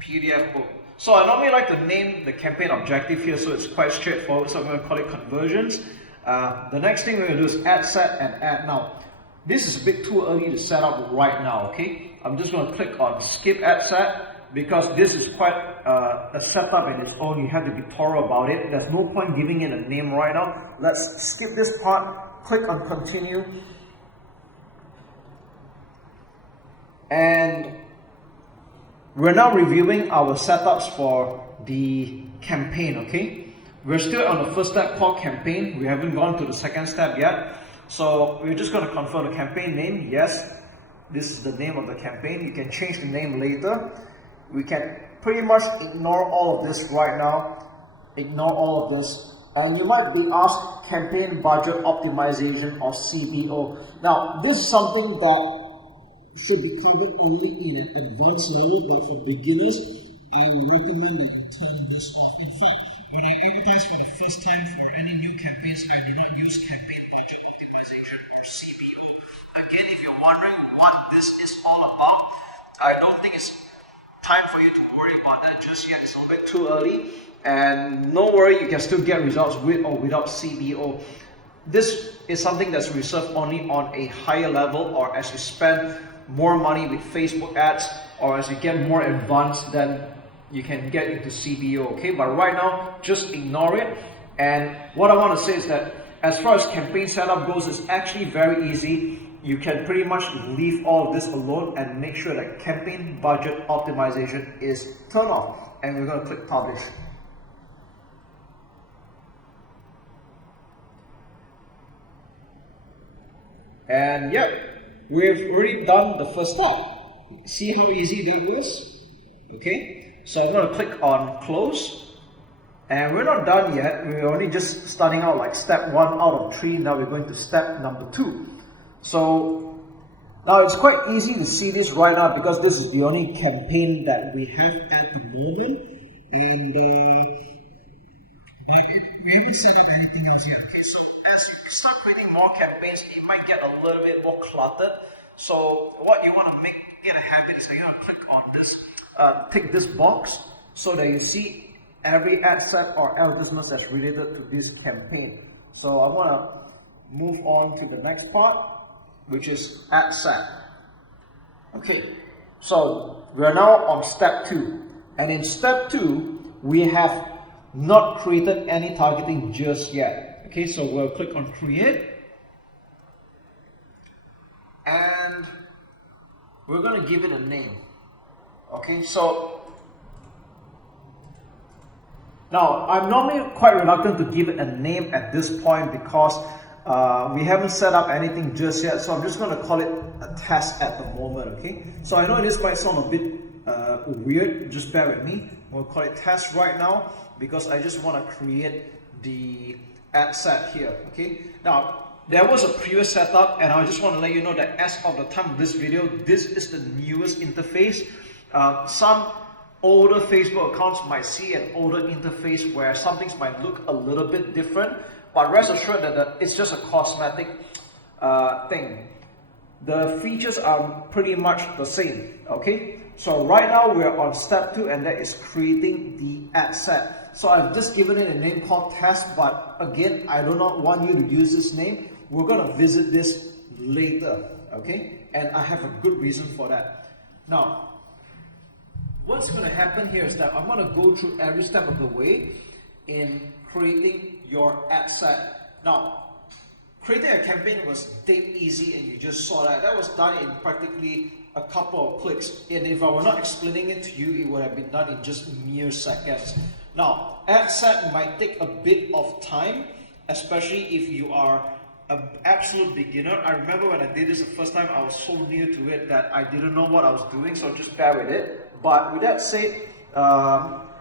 PDF book. So I normally like to name the campaign objective here, so it's quite straightforward, so I'm going to call it conversions. The next thing we're going to do is ad set and ad now. This is a bit too early to set up right now, okay? I'm just going to click on skip ad set, because this is quite a setup in its own. You have to be thorough about it. There's no point giving it a name right now. Let's skip this part, click on continue. And we're now reviewing our setups for the campaign, okay? We're still on the first step called campaign. We haven't gone to the second step yet. So we're just going to confirm the campaign name. Yes, this is the name of the campaign. You can change the name later. We can pretty much ignore all of this right now. Ignore all of this. And you might be asked campaign budget optimization, or CBO. Now, this is something that should be covered only in an advanced level, but for beginners, I would recommend that you turn this off. In fact, when I advertise for the first time for any new campaigns, I do not use campaign budget optimization or CBO. Again, if you're wondering what this is all about, I don't think it's time for you to worry about that just yet. It's a little bit too early, and no worry, you can still get results with or without CBO. This is something that's reserved only on a higher level, or as you spend more money with Facebook ads, or as you get more advanced, then you can get into CBO, okay? But right now, just ignore it. And what I want to say is that as far as campaign setup goes, it's actually very easy. You can pretty much leave all of this alone and make sure that campaign budget optimization is turned off. And we're going to click publish. And yep, we've already done the first step. See how easy that was? Okay. so I'm going to click on close, and we're not done yet. We're only just starting out like step 1 out of 3. Now we're going to step number 2. So now it's quite easy to see this right now because this is the only campaign that we have at the moment, and we haven't set up anything else yet. Okay, so as you start creating more campaigns, it might get a little bit more cluttered. So what you want to get a habit is you're going to click on this, tick this box, so that you see every ad set or advertisement that's related to this campaign. So I want to move on to the next part, which is ad set. Okay, so we are now on step 2, and in step 2 we have not created any targeting just yet. Okay, so we'll click on create, and we're going to give it a name. Okay, so now I'm normally quite reluctant to give it a name at this point because we haven't set up anything just yet, so I'm just going to call it a test at the moment. Okay, so I know this might sound a bit weird, just bear with me. We'll call it test right now because I just want to create the ad set here. Okay, now there was a previous setup, and I just want to let you know that as of the time of this video, this is the newest interface. Some older Facebook accounts might see an older interface where some things might look a little bit different, but rest assured that it's just a cosmetic thing. The features are pretty much the same. Okay, so right now we're on step 2, and that is creating the ad set. So I've just given it a name called test, but again, I do not want you to use this name. We're going to visit this later, okay? And I have a good reason for that. Now, what's going to happen here is that I'm going to go through every step of the way in creating your ad set. Now, creating a campaign was dead easy, and you just saw that. That was done in practically a couple of clicks. And if I were not explaining it to you, it would have been done in just mere seconds. Now, ad set might take a bit of time, especially if you are an absolute beginner. I remember when I did this the first time, I was so new to it that I didn't know what I was doing, so just bear with it. But with that said,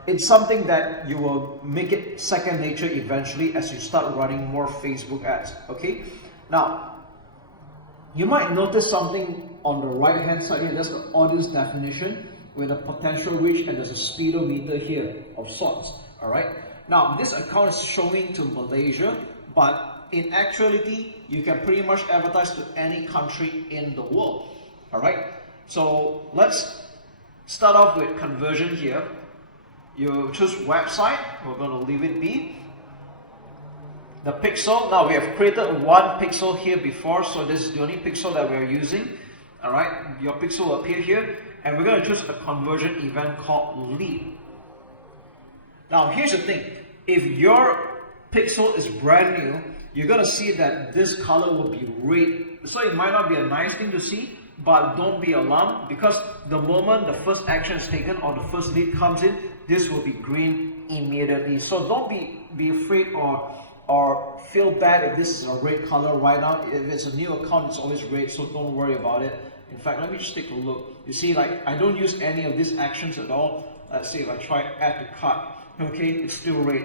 it's something that you will make it second nature eventually as you start running more Facebook ads. Okay, now you might notice something on the right hand side here. That's the audience definition with a potential reach, and there's a speedometer here of sorts. All right, now this account is showing to Malaysia, but in actuality, you can pretty much advertise to any country in the world. All right, so let's start off with conversion here. You choose website, we're going to leave it be. The pixel, now we have created one pixel here before, so this is the only pixel that we're using. All right, your pixel will appear here, and we're going to choose a conversion event called lead. Now here's the thing, if your pixel is brand new, you're going to see that this color will be red. So it might not be a nice thing to see, but don't be alarmed, because the moment the first action is taken or the first lead comes in, this will be green immediately. So don't be afraid or feel bad if this is a red color right now. If it's a new account, it's always red, so don't worry about it. In fact, let me just take a look. You see, like, I don't use any of these actions at all. Let's say if I try add to cart, okay, it's still red.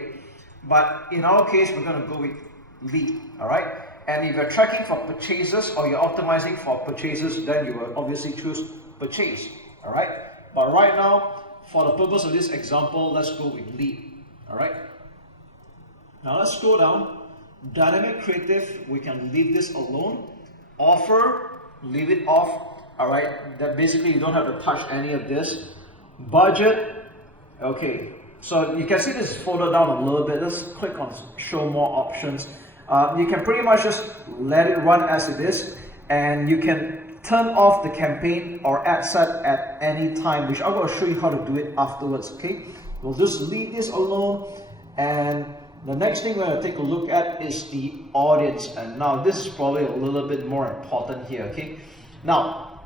But in our case, we're going to go with lead. All right, and if you're tracking for purchases or you're optimizing for purchases, then you will obviously choose purchase. All right, but right now, for the purpose of this example, let's go with lead. All right, now let's go down. Dynamic creative, we can leave this alone. Offer, leave it off. All right, that basically you don't have to touch any of this. Budget, okay, so you can see this is folded down a little bit. Let's click on show more options. You can pretty much just let it run as it is, and you can turn off the campaign or ad set at any time, which I'm going to show you how to do it afterwards. Okay, we'll just leave this alone, and the next thing we're going to take a look at is the audience. And now this is probably a little bit more important here. Okay, now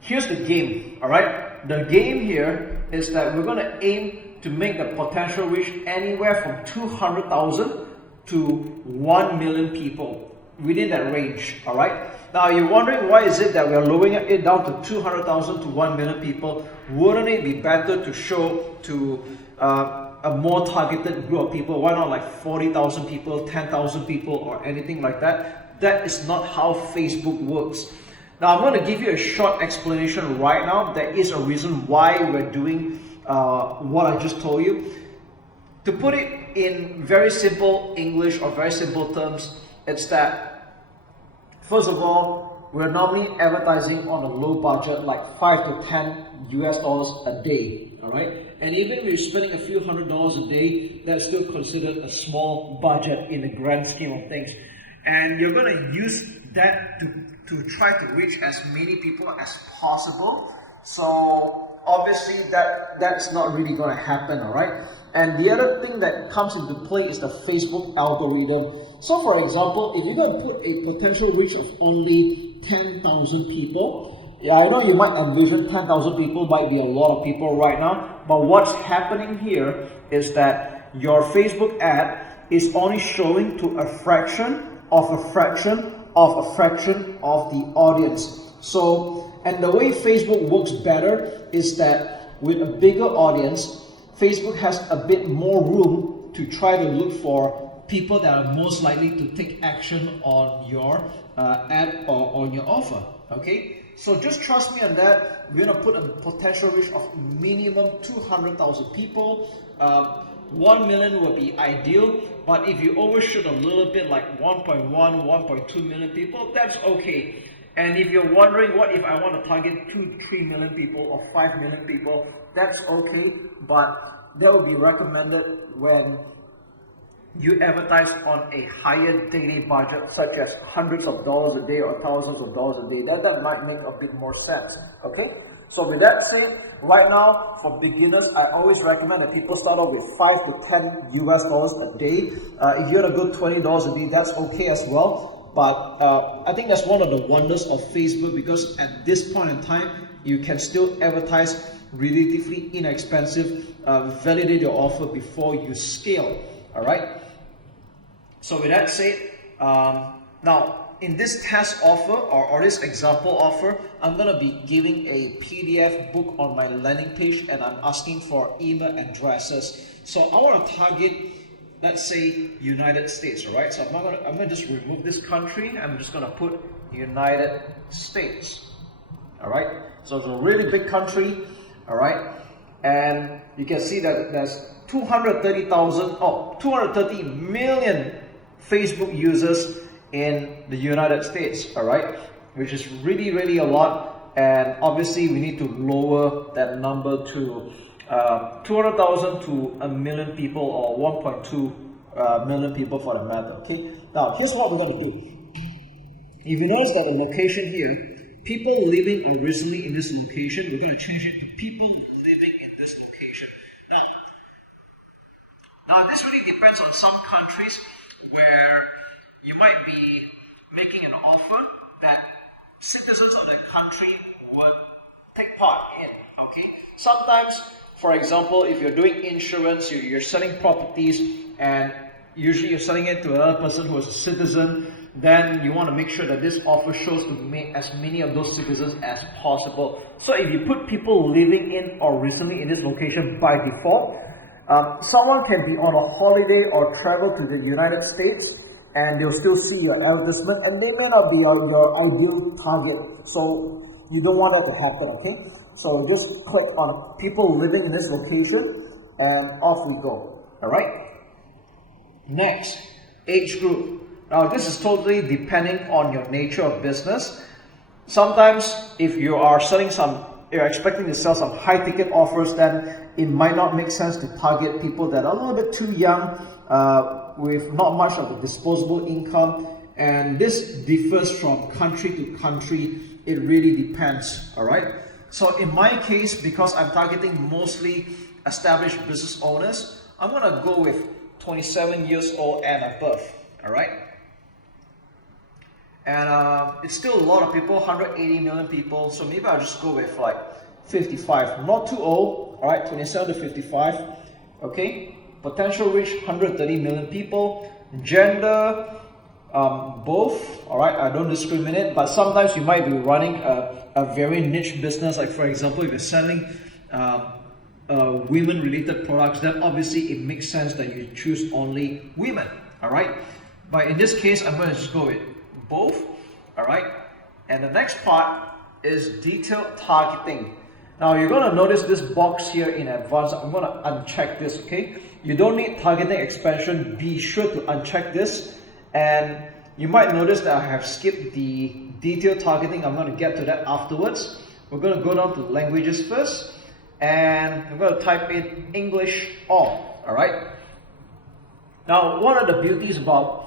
here's the game. All right, the game here is that we're going to aim to make the potential reach anywhere from 200,000 to 1 million people, within that range. All right, Now you're wondering why is it that we're lowering it down to 200,000 to 1 million people? Wouldn't it be better to show to a more targeted group of people? Why not like 40,000 people, 10,000 people, or anything like that? That is not how Facebook works. Now I'm going to give you a short explanation right now. There is a reason why we're doing what I just told you. To put it in very simple English or very simple terms, it's that, first of all, we're normally advertising on a low budget, like $5 to $10 a day, all right? And even if you're spending a few $100s a day, that's still considered a small budget in the grand scheme of things. And you're going to use that to try to reach as many people as possible. So obviously that's not really going to happen, all right? And the other thing that comes into play is the Facebook algorithm. So for example, if you're going to put a potential reach of only 10,000 people, yeah, I know you might envision 10,000 people might be a lot of people right now, but what's happening here is that your Facebook ad is only showing to a fraction of a fraction of a fraction of the audience. So, and the way Facebook works better is that with a bigger audience, Facebook has a bit more room to try to look for people that are most likely to take action on your ad or on your offer, okay? So just trust me on that. We're gonna put a potential reach of minimum 200,000 people. 1 million would be ideal, but if you overshoot a little bit, like 1.1, 1.2 million people, that's okay. And if you're wondering, what if I want to target 2, 3 million people or 5 million people, that's okay, but that would be recommended when you advertise on a higher daily budget, such as hundreds of dollars a day or thousands of dollars a day. That might make a bit more sense, okay? So with that said, right now for beginners, I always recommend that people start off with $5 to $10 a day. If you're gonna go $20 a day, that's okay as well. But I think that's one of the wonders of Facebook, because at this point in time, you can still advertise relatively inexpensive, validate your offer before you scale. All right. So with that said, now in this test offer or this example offer, I'm going to be giving a PDF book on my landing page, and I'm asking for email addresses. So I want to target, let's say, United States, all right? So I'm going to just remove this country. I'm just going to put United States, all right? So it's a really big country, all right? And you can see that there's 230 million Facebook users in the United States, all right, which is really, really a lot. And obviously we need to lower that number to 200,000 to a million people, or 1.2 million people for the matter, okay? Now here's what we're going to do. If you notice that the location here, people living originally in this location, we're going to change it to people living in this location. Now this really depends on some countries where you might be making an offer that citizens of the country would take part in, okay? Sometimes, for example, if you're doing insurance, you're selling properties, and usually you're selling it to another person who is a citizen, then you want to make sure that this offer shows to as many of those citizens as possible. So if you put people living in or recently in this location by default, someone can be on a holiday or travel to the United States, and they'll still see your advertisement, and they may not be your ideal target. So you don't want that to happen, okay? So just click on people living in this location, and off we go. All right. Next, age group. Now this is totally depending on your nature of business. Sometimes if you are you're expecting to sell some high ticket offers, then it might not make sense to target people that are a little bit too young, with not much of a disposable income. And this differs from country to country. It really depends, all right? So in my case, because I'm targeting mostly established business owners, I'm gonna go with 27 years old and above, all right? And it's still a lot of people, 180 million people, so maybe I'll just go with like 55. Not too old, all right, 27 to 55, okay? Potential reach, 130 million people. Gender, both, all right, I don't discriminate, but sometimes you might be running a very niche business, like for example, if you're selling women related products, then obviously it makes sense that you choose only women, all right? But in this case, I'm going to just go with both, all right? And the next part is detailed targeting. Now you're going to notice this box here in advance. I'm going to uncheck this, okay? You don't need targeting expansion. Be sure to uncheck this. And you might notice that I have skipped the detailed targeting. I'm going to get to that afterwards. We're going to go down to languages first. And I'm going to type in English all right? Now, one of the beauties about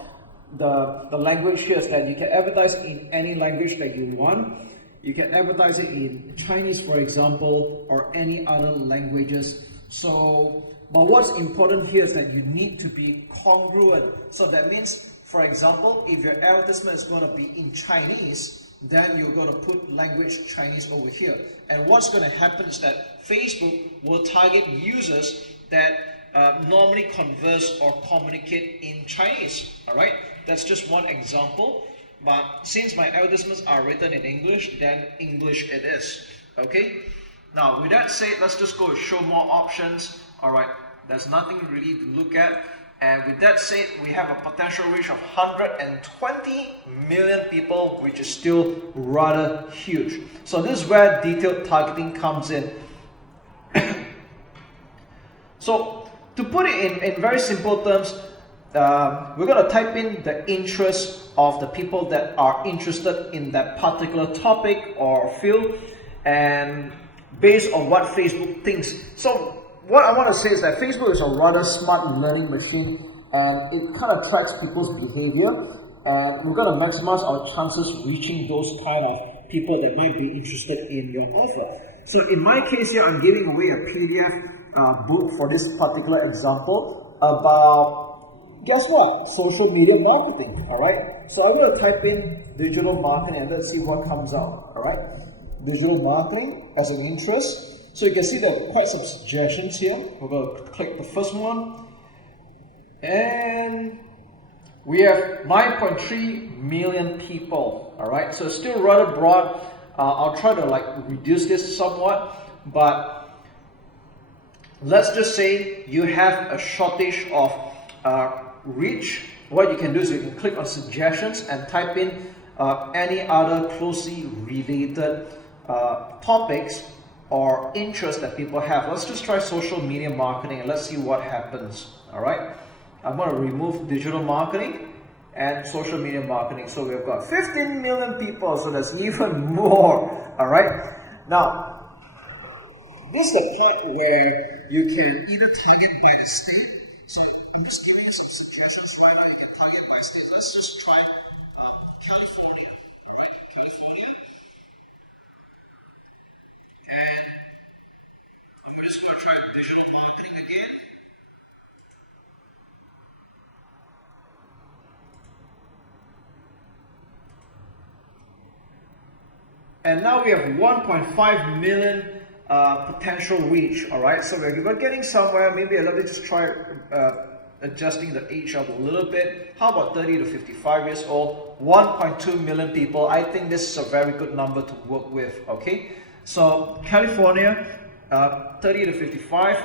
the language here is that you can advertise in any language that you want. You can advertise it in Chinese, for example, or any other languages. So, but what's important here is that you need to be congruent. So that means, for example, if your advertisement is going to be in Chinese, then you're going to put language Chinese over here. And what's going to happen is that Facebook will target users that normally converse or communicate in Chinese. All right, that's just one example. But since my advertisements are written in English, then English it is. Okay. Now, with that said, let's just go show more options. All right, there's nothing really to look at. And with that said, we have a potential reach of 120 million people, which is still rather huge. So this is where detailed targeting comes in. So to put it in very simple terms, we're going to type in the interest of the people that are interested in that particular topic or field, and based on what Facebook thinks. So what I want to say is that Facebook is a rather smart learning machine, and it kind of tracks people's behavior, and we're going to maximize our chances reaching those kind of people that might be interested in your offer. So in my case here, I'm giving away a PDF book for this particular example about, guess what? Social media marketing, all right? So I'm going to type in digital marketing and let's see what comes out, all right? Digital marketing as an interest. So you can see there are quite some suggestions here. We're going to click the first one. And we have 9.3 million people, all right? So it's still rather broad. I'll try to reduce this somewhat, but let's just say you have a shortage of reach. What you can do is you can click on suggestions and type in any other closely related topics or interests that people have. Let's just try social media marketing and let's see what happens. All right, I'm going to remove digital marketing and social media marketing. So we've got 15 million people, so that's even more. All right, now this is the part where you can either target by the state. So I'm just giving you some suggestions right now. You can target by state. Let's just try California, right? California. And I'm just going to try digital marketing again. And now we have 1.5 million potential reach, all right? So we're getting somewhere. Maybe let me just try adjusting the age up a little bit. How about 30 to 55 years old? 1.2 million people. I think this is a very good number to work with, okay? So California, 30 to 55,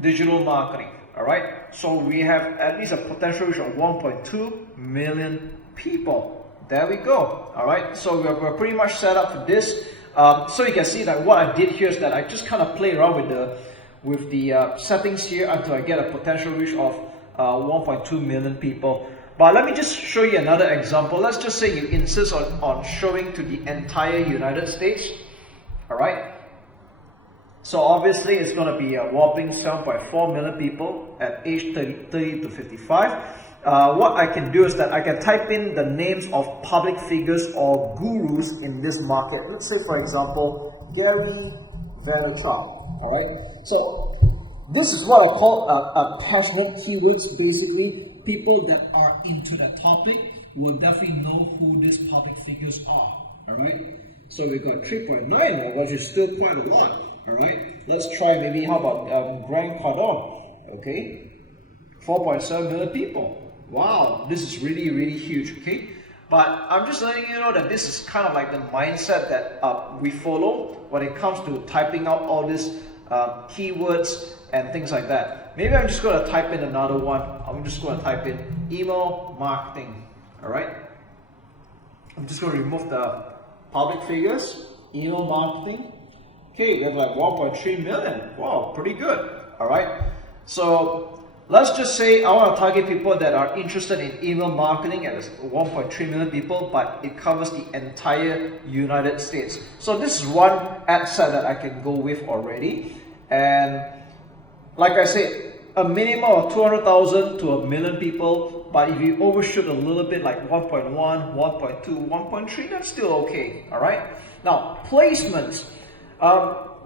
digital marketing, all right? So we have at least a potential reach of 1.2 million people. There we go. All right, so we're pretty much set up for this. So you can see that what I did here is that I just kind of play around with the settings here until I get a potential reach of 1.2 million people. But let me just show you another example. Let's just say you insist on showing to the entire United States. All right. So obviously it's going to be a whopping 7.4 million people at age 30 to 55. What I can do is that I can type in the names of public figures or gurus in this market. Let's say, for example, Gary Vaynerchuk. All right. So this is what I call a passionate keywords. Basically, people that are into that topic will definitely know who these public figures are. All right. So we got 3.9, which is still quite a lot. All right. Let's try maybe how about Grant Cardone? Okay. 4.7 million people. Wow, this is really, really huge, okay? But I'm just letting you know that this is kind of like the mindset that we follow when it comes to typing out all these keywords and things like that. Maybe I'm just going to type in another one. I'm just going to type in email marketing, all right? I'm just going to remove the public figures, email marketing. Okay, we have like 1.3 million. Wow, pretty good, all right? So let's just say I want to target people that are interested in email marketing, and there's 1.3 million people, but it covers the entire United States. So this is one ad set that I can go with already. And like I said, a minimum of 200,000 to a million people, but if you overshoot a little bit like 1.1, 1.2, 1.3, that's still okay, all right? Now, placements.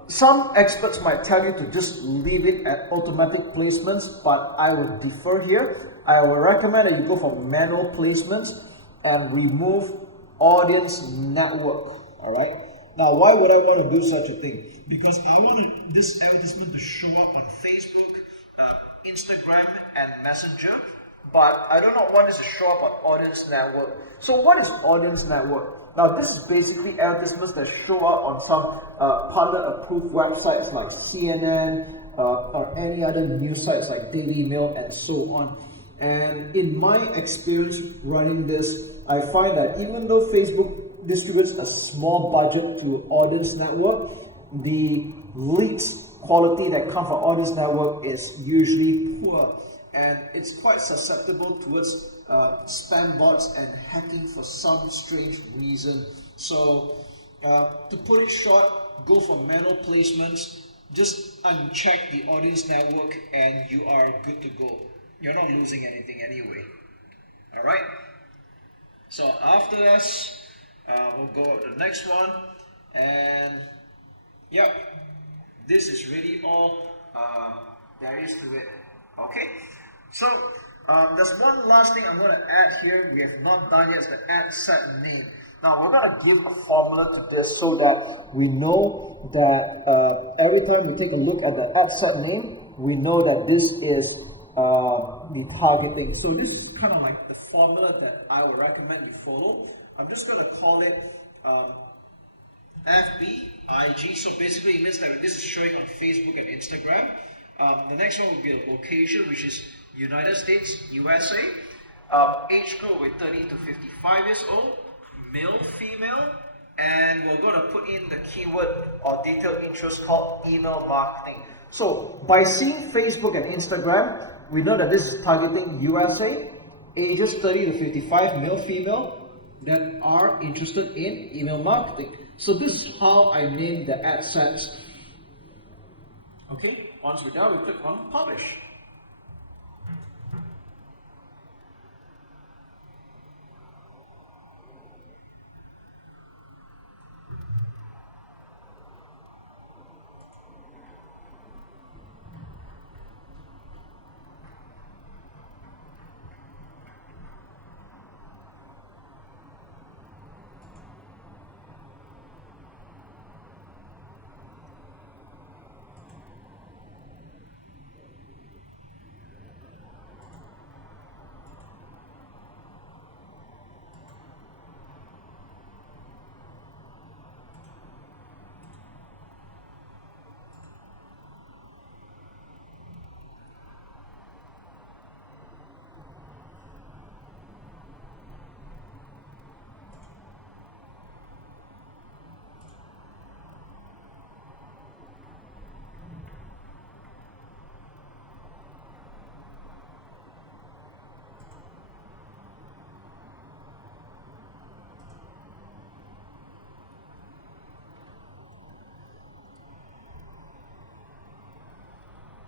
Some experts might tell you to just leave it at automatic placements, but I would differ here. I would recommend that you go for manual placements and remove audience network, all right? Now, why would I want to do such a thing? Because I want this advertisement to show up on Facebook, Instagram, and Messenger, but I do not want this to show up on audience network. So what is audience network? Now, this is basically advertisements that show up on some partner-approved websites like CNN or any other news sites like Daily Mail and so on. And in my experience running this, I find that even though Facebook distributes a small budget to audience network, the leads quality that come from audience network is usually poor, and it's quite susceptible towards spam bots and hacking for some strange reason. So to put it short, go for manual placements, just uncheck the audience network and you are good to go. You're not losing anything anyway. All right, so after this we'll go to the next one, and yep, this is really all there is to it. Okay, so there's one last thing I'm going to add here. We have not done yet, is the ad set name. Now we're going to give a formula to this so that we know that every time we take a look at the ad set name, we know that this is the targeting. So this is kind of like the formula that I would recommend you follow. I'm just going to call it FBIG. So basically it means that this is showing on Facebook and Instagram. The next one will be a location, which is United States, USA. Age group with 30 to 55 years old, male, female, and we're going to put in the keyword or detailed interest called email marketing. So by seeing Facebook and Instagram, we know that this is targeting USA, ages 30 to 55, male, female, that are interested in email marketing. So this is how I name the ad sets. Okay, once we're done, we click on publish.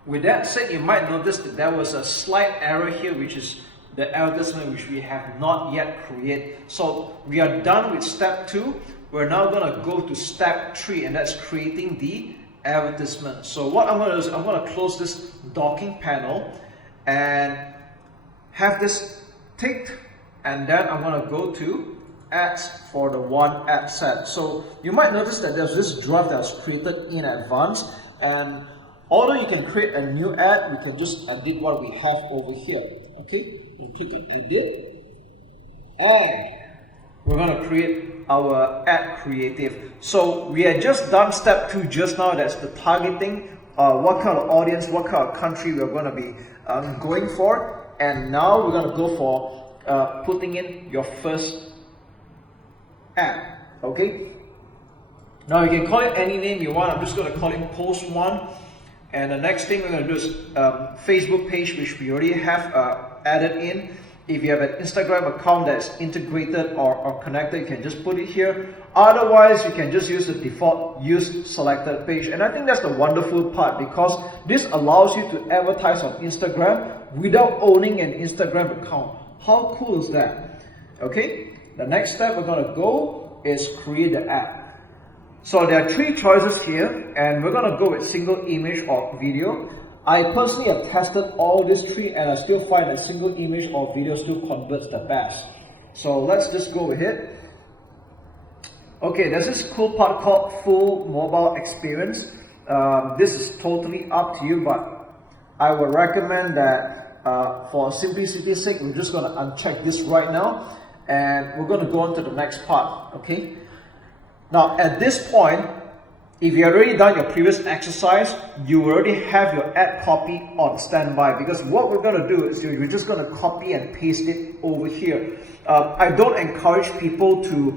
With that said, you might notice that there was a slight error here, which is the advertisement which we have not yet created. So we are done with step 2. We're now going to go to step 3, and that's creating the advertisement. So what I'm going to do is I'm going to close this docking panel and have this ticked, and then I'm going to go to ads for the one ad set. So you might notice that there's this draft that was created in advance, and Although you can create a new ad, we can just edit what we have over here. Okay, you click on edit, and we're going to create our ad creative. So we had just done step 2 just now. That's the targeting, what kind of audience, what kind of country we're going to be going for. And now we're going to go for putting in your first ad. Okay, now you can call it any name you want. I'm just going to call it post 1. And the next thing we're going to do is Facebook page, which we already have added in. If you have an Instagram account that's integrated or connected, you can just put it here. Otherwise, you can just use the default use selected page. And I think that's the wonderful part, because this allows you to advertise on Instagram without owning an Instagram account. How cool is that? Okay, the next step we're going to go is create the ad. So there are 3 choices here, and we're going to go with single image or video. I personally have tested all these 3, and I still find that single image or video still converts the best. So let's just go ahead. Okay, there's this cool part called full mobile experience. This is totally up to you, but I would recommend that for simplicity's sake, we're just going to uncheck this right now, and we're going to go on to the next part. Okay. Now at this point, if you already done your previous exercise, you already have your ad copy on standby, because what we're going to do is we're just going to copy and paste it over here. I don't encourage people to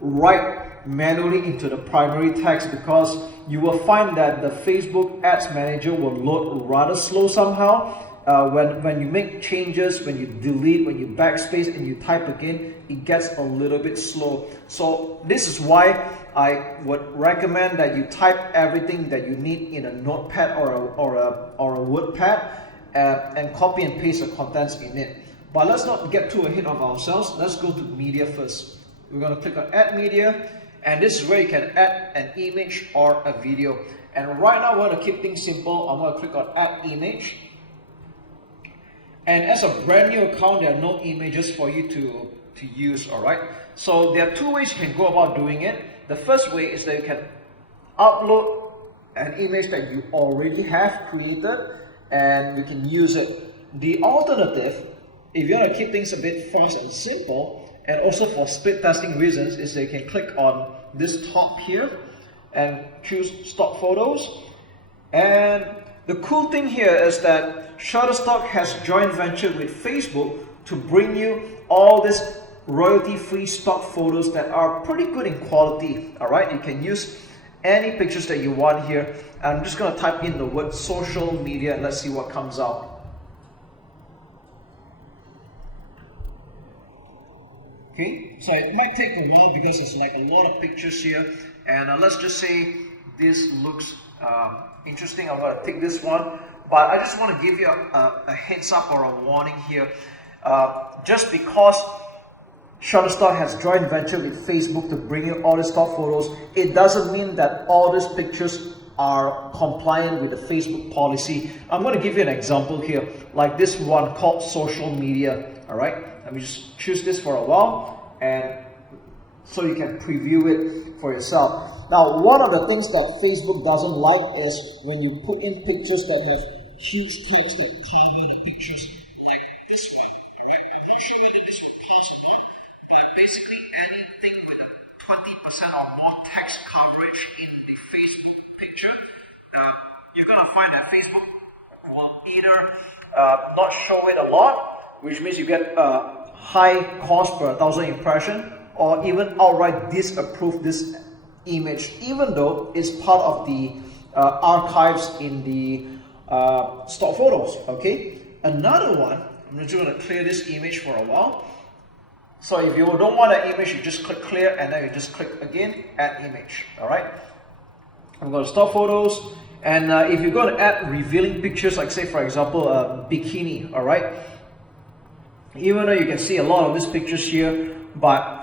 write manually into the primary text, because you will find that the Facebook Ads Manager will load rather slow somehow. When you make changes, when you delete, when you backspace and you type again, it gets a little bit slow. So this is why I would recommend that you type everything that you need in a notepad or a word pad and copy and paste the contents in it. But let's not get too ahead of ourselves. Let's go to media first. We're going to click on add media, and this is where you can add an image or a video. And right now we're going to keep things simple. I'm going to click on add image. And as a brand new account, there are no images for you to use, alright? So there are 2 ways you can go about doing it. The first way is that you can upload an image that you already have created, and you can use it. The alternative, if you want to keep things a bit fast and simple, and also for split testing reasons, is that you can click on this top here and choose stock photos. And the cool thing here is that Shutterstock has joint ventured with Facebook to bring you all these royalty-free stock photos that are pretty good in quality. Alright, you can use any pictures that you want here. I'm just going to type in the word social media and let's see what comes out. Okay, so it might take a while because there's like a lot of pictures here, and let's just say this looks interesting. I'm going to take this one, but I just want to give you a heads up or a warning here. Just because Shutterstock has joint venture with Facebook to bring you all the stock photos, it doesn't mean that all these pictures are compliant with the Facebook policy. I'm going to give you an example here, like this one called social media. All right, let me just choose this for a while, and so you can preview it for yourself. Now, one of the things that Facebook doesn't like is when you put in pictures that have huge text that cover the pictures, like this one. All right, I'm not sure whether this one counts or not, but basically anything with a 20% or more text coverage in the Facebook picture, you're gonna find that Facebook will either not show it a lot, which means you get a high cost per 1,000 impression, or even outright disapprove this image, even though it's part of the archives in the stock photos. Okay, another one, I'm just going to clear this image for a while. So if you don't want an image, you just click clear, and then you just click again, add image. All right, I'm going to stock photos, and if you're going to add revealing pictures, like say for example a bikini, all right, even though you can see a lot of these pictures here, but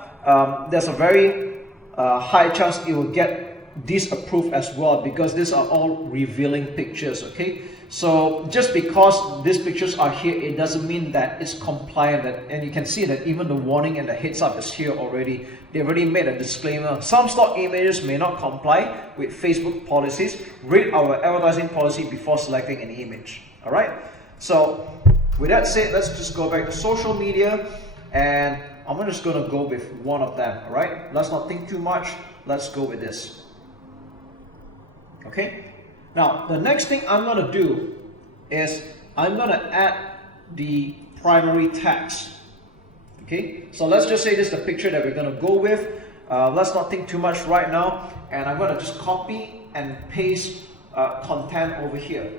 there's a very high chance it will get disapprove as well, because these are all revealing pictures, okay? So just because these pictures are here, it doesn't mean that it's compliant. And you can see that even the warning and the heads up is here already. They already made a disclaimer. Some stock images may not comply with Facebook policies. Read our advertising policy before selecting an image. All right. So with that said, let's just go back to social media, and I'm just going to go with one of them. All right. Let's not think too much. Let's go with this. Okay. Now, the next thing I'm going to do is I'm going to add the primary text. Okay, so let's just say this is the picture that we're going to go with. Let's not think too much right now. And I'm going to just copy and paste content over here.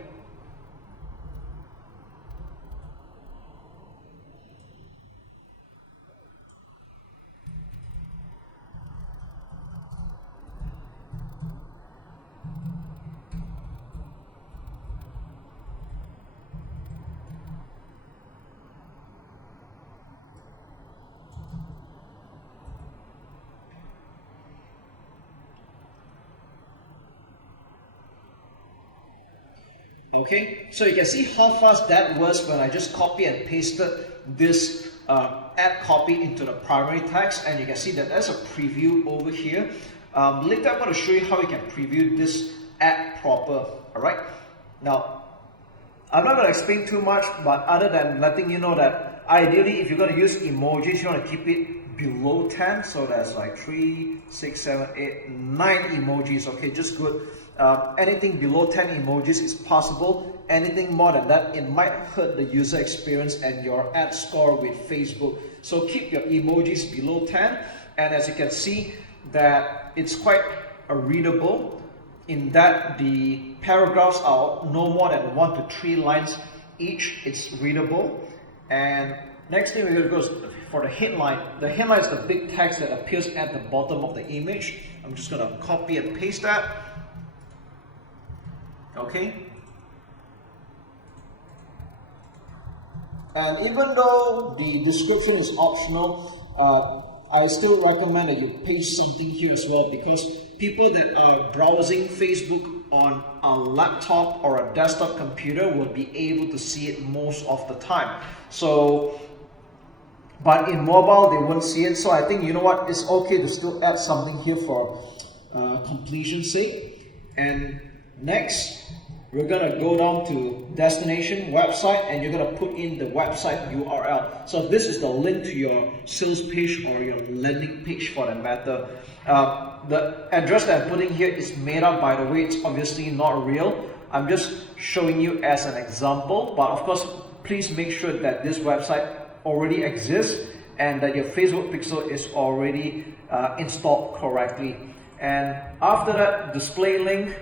Okay, so you can see how fast that was when I just copy and pasted this add copy into the primary text, and you can see that there's a preview over here. Later I'm going to show you how you can preview this ad proper. Alright, now I'm not going to explain too much, but other than letting you know that ideally if you're going to use emojis, you want to keep it below 10, so that's like 3, 6, 7, 8, 9 emojis. Okay, just good. Anything below 10 emojis is possible. Anything more than that, it might hurt the user experience and your ad score with Facebook. So keep your emojis below 10, and as you can see that it's quite readable in that the paragraphs are no more than 1 to 3 lines each. It's readable. And next thing we're going to go is for the headline. The headline is the big text that appears at the bottom of the image. I'm just going to copy and paste that. Okay. And even though the description is optional, I still recommend that you paste something here as well, because people that are browsing Facebook on a laptop or a desktop computer will be able to see it most of the time. So, but in mobile they won't see it. So I think, you know what, it's okay to still add something here for completion's sake. And next, we're going to go down to destination website, and you're going to put in the website URL. So this is the link to your sales page or your landing page for that matter. The address that I'm putting here is made up, by the way. It's obviously not real. I'm just showing you as an example, but of course, please make sure that this website already exists and that your Facebook pixel is already installed correctly. And after that, display link.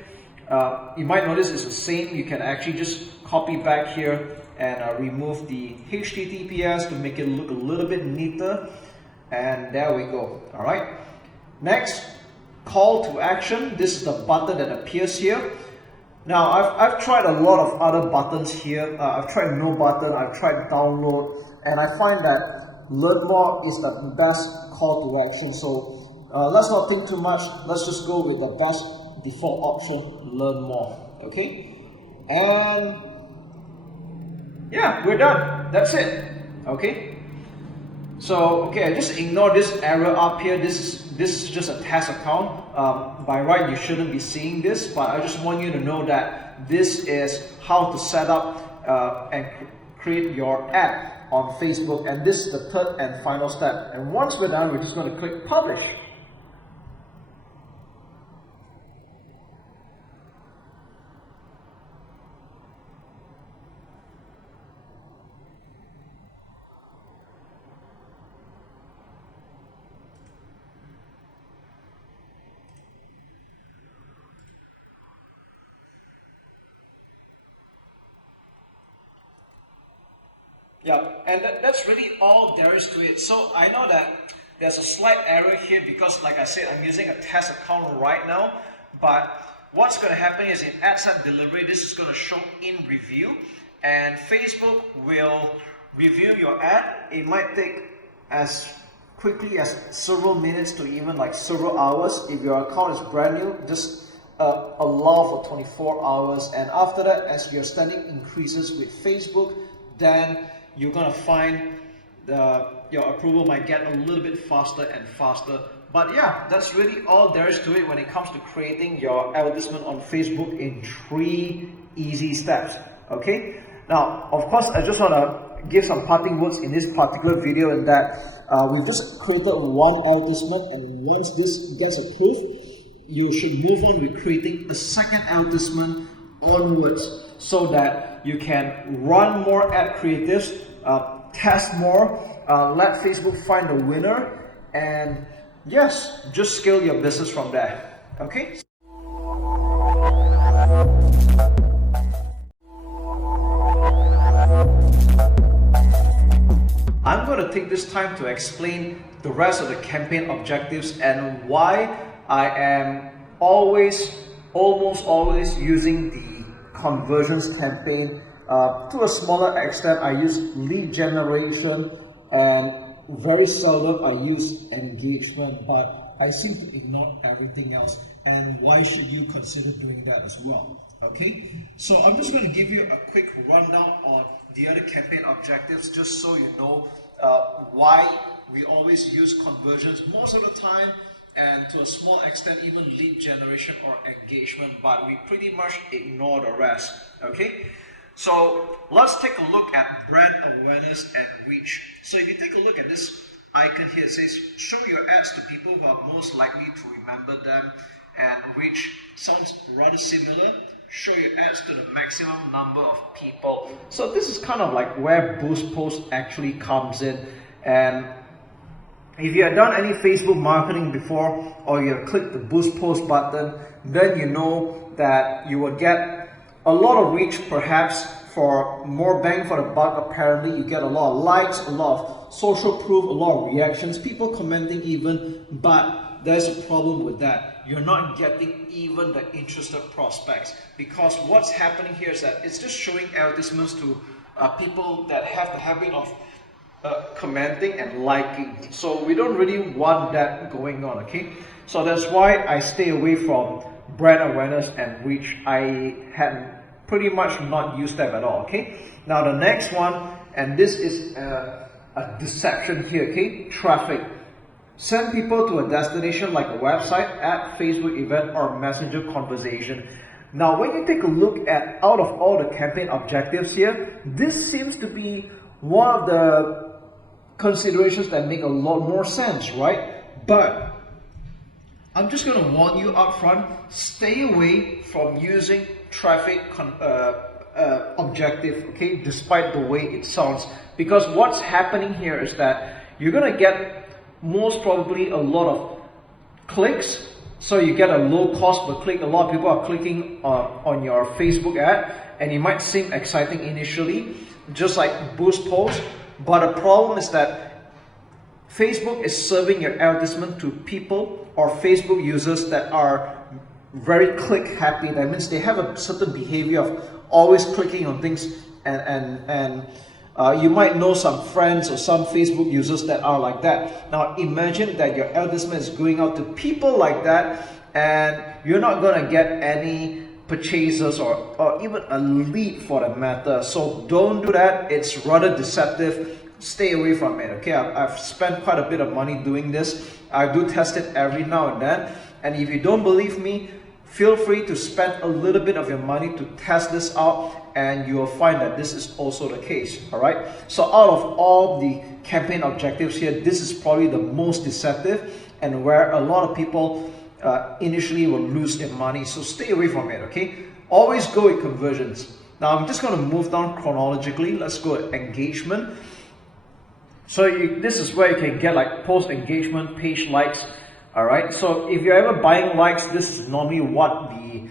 You might notice it's the same. You can actually just copy back here and remove the HTTPS to make it look a little bit neater. And there we go. All right. Next, call to action. This is the button that appears here. Now, I've tried a lot of other buttons here. I've tried no button, I've tried download, and I find that learn more is the best call to action. So let's not think too much. Let's just go with the best default option, learn more. Okay, and yeah, we're done. That's it. Okay, so I just ignore this error up here. This is just a test account. By right, you shouldn't be seeing this, but I just want you to know that this is how to set up and create your ad on Facebook, and this is the third and final step. And once we're done, we're just going to click publish. Yeah, and that's really all there is to it. So I know that there's a slight error here because, like I said, I'm using a test account right now. But what's going to happen is in AdSense delivery, this is going to show in review, and Facebook will review your ad. It might take as quickly as several minutes to even like several hours. If your account is brand new, just allow for 24 hours. And after that, as your standing increases with Facebook, then you're gonna find your approval might get a little bit faster and faster. But yeah, that's really all there is to it when it comes to creating your advertisement on Facebook in 3 easy steps. Okay, now of course I just want to give some parting words in this particular video, in that we've just created one advertisement, and once this gets approved, you should move on with creating the second advertisement onwards, so that you can run more ad creatives, test more, let Facebook find the winner, and yes, just scale your business from there. Okay. I'm going to take this time to explain the rest of the campaign objectives and why I am almost always using the conversions campaign. To a smaller extent, I use lead generation, and very seldom I use engagement, but I seem to ignore everything else. And why should you consider doing that as well? Okay, so I'm just going to give you a quick rundown on the other campaign objectives, just so you know why we always use conversions most of the time, and to a small extent even lead generation or engagement, but we pretty much ignore the rest. Okay, so let's take a look at brand awareness and reach. So if you take a look at this icon here, it says show your ads to people who are most likely to remember them, and reach sounds rather similar. Show your ads to the maximum number of people. So this is kind of like where Boost Post actually comes in. And if you have done any Facebook marketing before, or you have clicked the Boost Post button, then you know that you will get a lot of reach, perhaps for more bang for the buck. Apparently you get a lot of likes, a lot of social proof, a lot of reactions, people commenting even, but there's a problem with that. You're not getting even the interested prospects, because what's happening here is that it's just showing advertisements to people that have the habit of commenting and liking. So we don't really want that going on. Okay, so that's why I stay away from brand awareness and reach. I had pretty much not used them at all. Okay, now the next one, and this is a deception here. Okay, traffic. Send people to a destination like a website, app, Facebook event, or messenger conversation. Now when you take a look at out of all the campaign objectives here, this seems to be one of the considerations that make a lot more sense, right? But I'm just going to warn you up front, stay away from using traffic objective, okay, despite the way it sounds. Because what's happening here is that you're going to get most probably a lot of clicks, so you get a low cost per click. A lot of people are clicking on your Facebook ad, and it might seem exciting initially, just like Boost Post, but the problem is that Facebook is serving your advertisement to people or Facebook users that are very click happy. That means they have a certain behavior of always clicking on things, and you might know some friends or some Facebook users that are like that. Now imagine that your advertisement is going out to people like that, and you're not going to get any purchasers or even a lead for that matter. So don't do that. It's rather deceptive. Stay away from it. Okay, I've spent quite a bit of money doing this. I do test it every now and then, and if you don't believe me, feel free to spend a little bit of your money to test this out, and you will find that this is also the case. All right, so out of all the campaign objectives here, this is probably the most deceptive, and where a lot of people initially will lose their money. So stay away from it. Okay, always go with conversions. Now I'm just going to move down chronologically. Let's go with engagement. So this is where you can get like post engagement, page likes. All right, so if you're ever buying likes, this is normally what the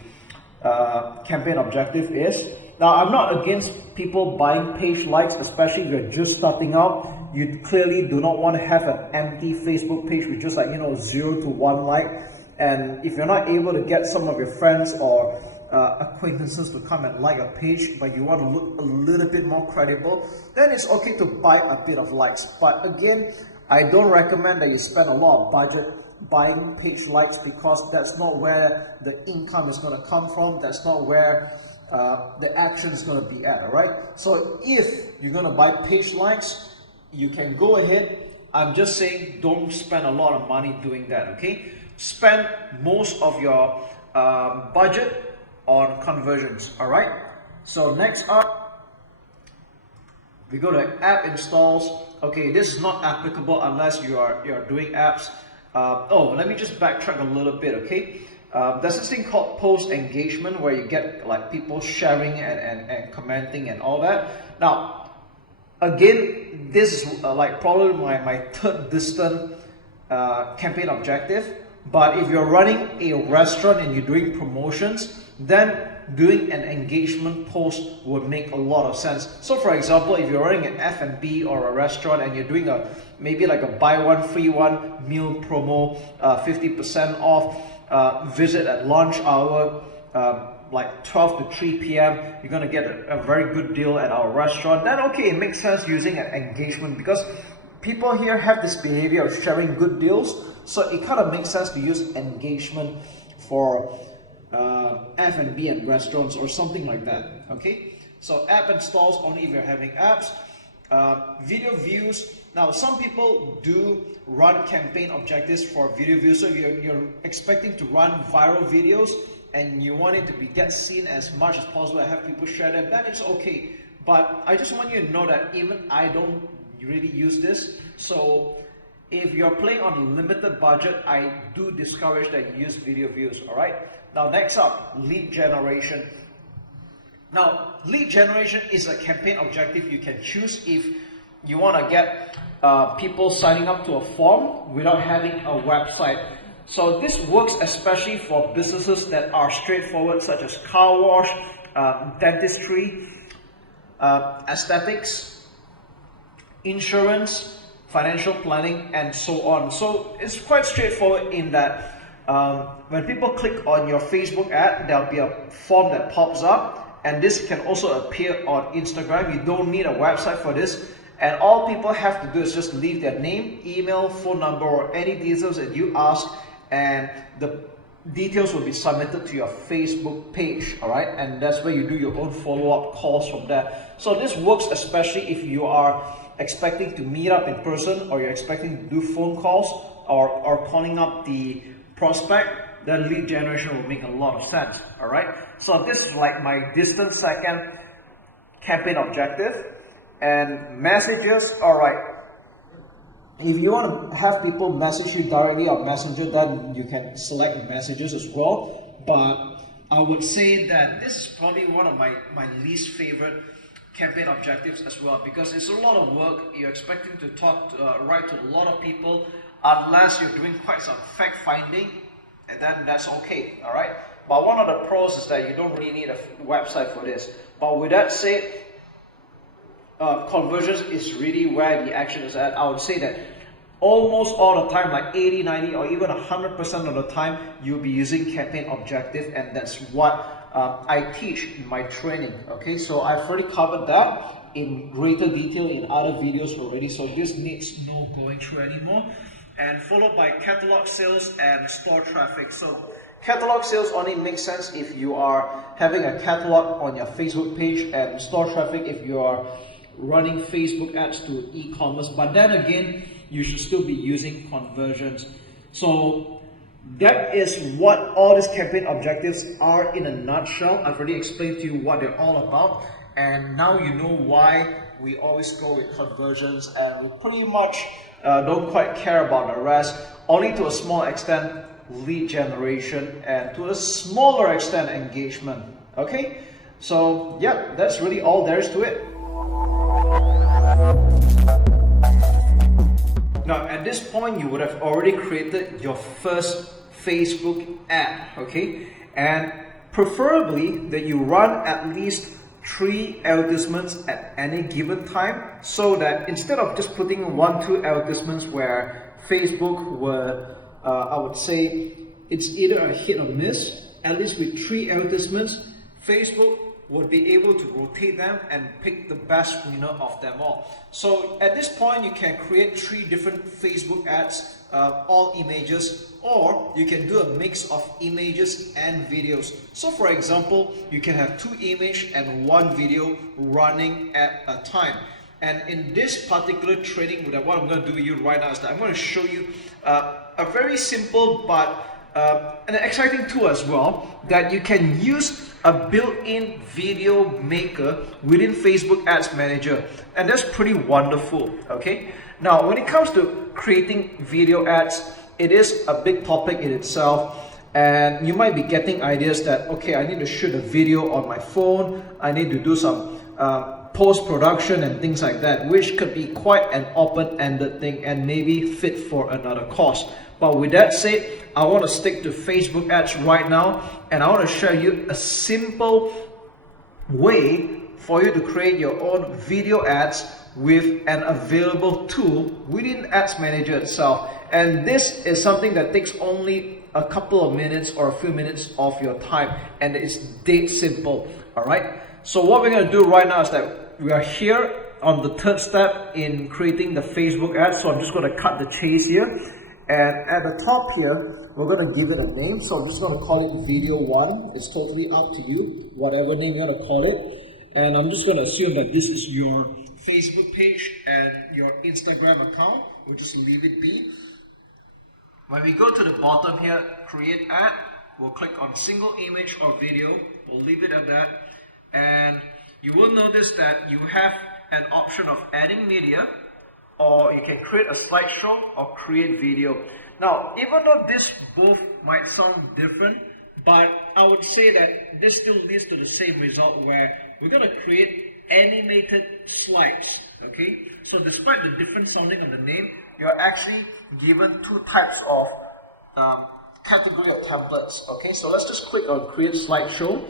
campaign objective is. Now, I'm not against people buying page likes, especially if you're just starting out. You clearly do not want to have an empty Facebook page with just like, 0 to 1 like. And if you're not able to get some of your friends or acquaintances to come and like a page, but you want to look a little bit more credible, then it's okay to buy a bit of likes. But again, I don't recommend that you spend a lot of budget buying page likes, because that's not where the income is going to come from. That's not where the action is going to be at, all right? So if you're going to buy page likes, you can go ahead. I'm just saying, don't spend a lot of money doing that, okay? Spend most of your budget on conversions, all right? So next up, we go to app installs. Okay, this is not applicable unless you're doing apps. Let me just backtrack a little bit, okay? There's this thing called post engagement, where you get like people sharing and commenting and all that. Now, again, this is like probably my third distant campaign objective. But if you're running a restaurant and you're doing promotions, then doing an engagement post would make a lot of sense. So for example, if you're running an F&B or a restaurant and you're doing maybe like a buy one free one meal promo, 50% off, visit at lunch hour, like 12 to 3 p.m, you're going to get a very good deal at our restaurant, then okay, it makes sense using an engagement, because people here have this behavior of sharing good deals. So it kind of makes sense to use engagement for F&B and restaurants or something like that, okay? So app installs only if you're having apps. Video views. Now, some people do run campaign objectives for video views. So you're expecting to run viral videos and you want it to get seen as much as possible and have people share them. That is okay. But I just want you to know that even I don't really use this. So if you're playing on a limited budget, I do discourage that you use video views, all right? Now, next up, lead generation. Now, lead generation is a campaign objective you can choose if you want to get people signing up to a form without having a website. So this works especially for businesses that are straightforward, such as car wash, dentistry, aesthetics, insurance, financial planning, and so on. So it's quite straightforward in that when people click on your Facebook ad, there'll be a form that pops up, and this can also appear on Instagram. You don't need a website for this, and all people have to do is just leave their name, email, phone number, or any details that you ask, and the details will be submitted to your Facebook page, all right? And that's where you do your own follow-up calls from there. So this works especially if you are expecting to meet up in person, or you're expecting to do phone calls, or calling up the prospect. Then lead generation will make a lot of sense, all right? So this is like my distant second campaign objective. And messages, all right. If you want to have people message you directly on Messenger, then you can select messages as well. But I would say that this is probably one of my least favorite campaign objectives as well, because it's a lot of work. You're expecting to write to a lot of people, unless you're doing quite some fact finding, and then that's okay, all right? But one of the pros is that you don't really need a website for this. But with that said, conversions is really where the action is at. I would say that almost all the time, like 80, 90, or even 100% of the time, you'll be using campaign objective, and that's what I teach in my training, okay? So I've already covered that in greater detail in other videos already, so this needs no going through anymore. And followed by catalog sales and store traffic. So catalog sales only makes sense if you are having a catalog on your Facebook page, and store traffic if you are running Facebook ads to e-commerce. But then again, you should still be using conversions. So that is what all these campaign objectives are in a nutshell. I've already explained to you what they're all about, and now you know why we always go with conversions, and we pretty much don't quite care about the rest. Only to a small extent lead generation, and to a smaller extent engagement, okay? So yeah, that's really all there is to it. Now at this point, you would have already created your first Facebook ad, okay? And preferably that you run at least 3 advertisements at any given time, so that instead of just putting 1-2 advertisements where Facebook would, I would say it's either a hit or miss, at least with 3 advertisements, Facebook would be able to rotate them and pick the best winner of them all. So at this point, you can create 3 different Facebook ads, all images, or you can do a mix of images and videos. So for example, you can have 2 images and 1 video running at a time. And in this particular training, what I'm going to do with you right now is that I'm going to show you a very simple but an exciting tool as well, that you can use a built-in video maker within Facebook Ads Manager, and that's pretty wonderful. Okay, now when it comes to creating video ads, it is a big topic in itself, and you might be getting ideas that, okay, I need to shoot a video on my phone, I need to do some post-production and things like that, which could be quite an open-ended thing and maybe fit for another course. But with that said, I want to stick to Facebook ads right now, and I want to show you a simple way for you to create your own video ads with an available tool within Ads Manager itself. And this is something that takes only a couple of minutes or a few minutes of your time, and it's dead simple. All right, so what we're going to do right now is that we are here on the 3rd step in creating the Facebook ad. So I'm just going to cut the chase here. And at the top here, we're going to give it a name. So I'm just going to call it Video 1. It's totally up to you, whatever name you're going to call it. And I'm just going to assume that this is your Facebook page and your Instagram account. We'll just leave it be. When we go to the bottom here, Create Ad, we'll click on Single Image or Video. We'll leave it at that. And you will notice that you have an option of adding media, or you can create a slideshow or create video. Now, even though this both might sound different, but I would say that this still leads to the same result, where we're going to create animated slides. Okay, so despite the different sounding of the name, you're actually given 2 types of category of templates. Okay, so let's just click on Create Slideshow,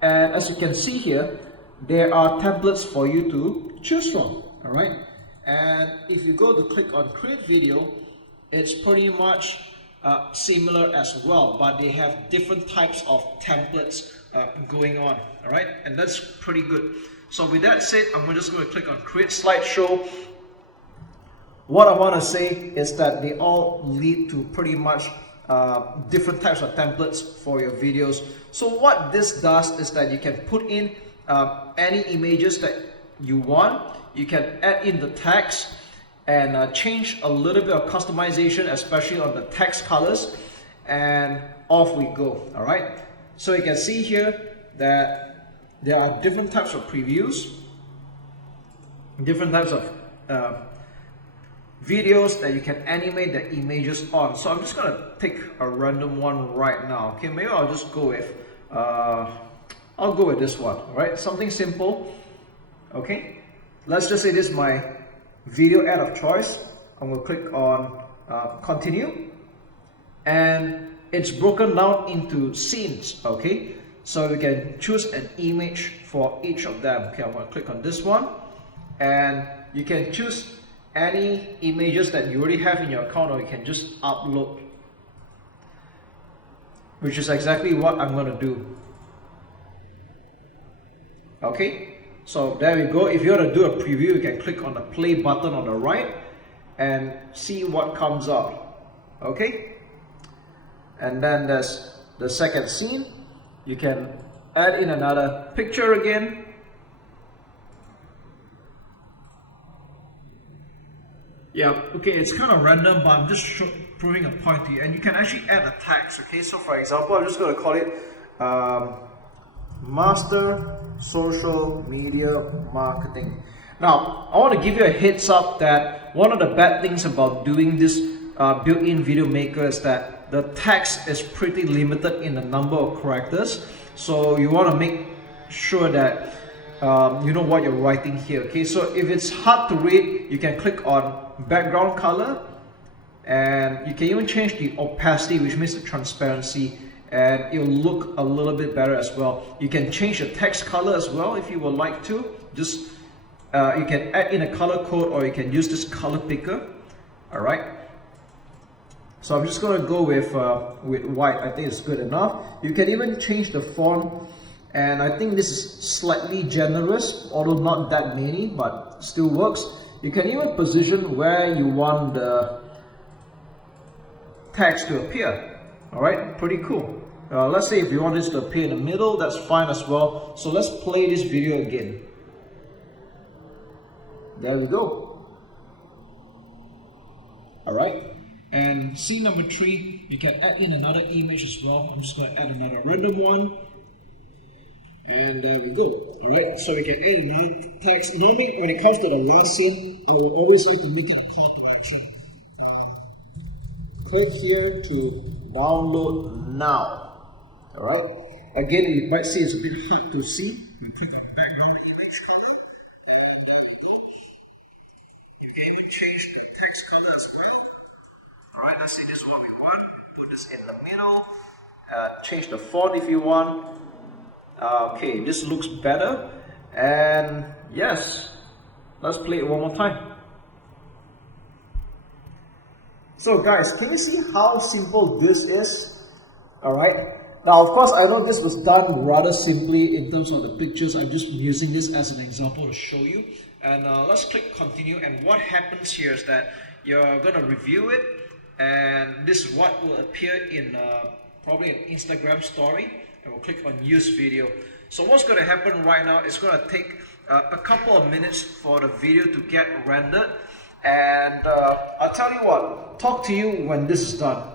and as you can see here, there are templates for you to choose from. All right. And if you go to click on Create Video, it's pretty much similar as well, but they have different types of templates going on. All right, and that's pretty good. So with that said, I'm just going to click on Create Slideshow. What I want to say is that they all lead to pretty much different types of templates for your videos. So what this does is that you can put in any images that you want. You can add in the text and change a little bit of customization, especially on the text colors, and off we go. All right, so you can see here that there are different types of previews, different types of videos that you can animate the images on. So I'm just gonna pick a random one right now. Okay, maybe I'll just go with I'll go with this one. All right, something simple. Okay, let's just say this is my video ad of choice. I'm going to click on continue, and it's broken down into scenes. Okay, so you can choose an image for each of them. Okay, I'm going to click on this one, and you can choose any images that you already have in your account, or you can just upload, which is exactly what I'm going to do. Okay, so there we go. If you want to do a preview, you can click on the play button on the right and see what comes out. Okay, and then there's the second scene. You can add in another picture again. Yeah, okay, it's kind of random, but I'm just proving a point to you. And you can actually add a text. Okay, so for example, I'm just going to call it Master Social Media Marketing. Now, I want to give you a heads up that one of the bad things about doing this built-in video maker is that the text is pretty limited in the number of characters. So you want to make sure that you know what you're writing here. Okay, so if it's hard to read, you can click on background color, and you can even change the opacity, which means the transparency, and it'll look a little bit better as well. You can change the text color as well if you would like to. Just you can add in a color code, or you can use this color picker. All right, so I'm just going to go with white. I think it's good enough. You can even change the font And I think this is slightly generous, although not that many, but still works. You can even position where you want the text to appear. Alright, pretty cool. Let's say if you want this to appear in the middle, that's fine as well. So let's play this video again. There we go. Alright, and scene number 3, you can add in another image as well. I'm just going to add another random one. And there we go. Alright, so we can add another text. Normally, when it comes to the last scene, I will always need to make it a call to action. Click here to download now. Alright, again, you might see it's a bit hard to see. You click on background image color. There we go. You can even change the text color as well. Alright, let's see, this is what we want. Put this in the middle. Change the font if you want. Okay, this looks better. And yes, let's play it one more time. So guys, can you see how simple this is? Alright, now of course I know this was done rather simply in terms of the pictures. I'm just using this as an example to show you. And let's click continue, and what happens here is that you're going to review it, and this is what will appear in probably an Instagram story, and we'll click on use video. So what's going to happen right now, it's going to take a couple of minutes for the video to get rendered, and I'll tell you what, talk to you when this is done.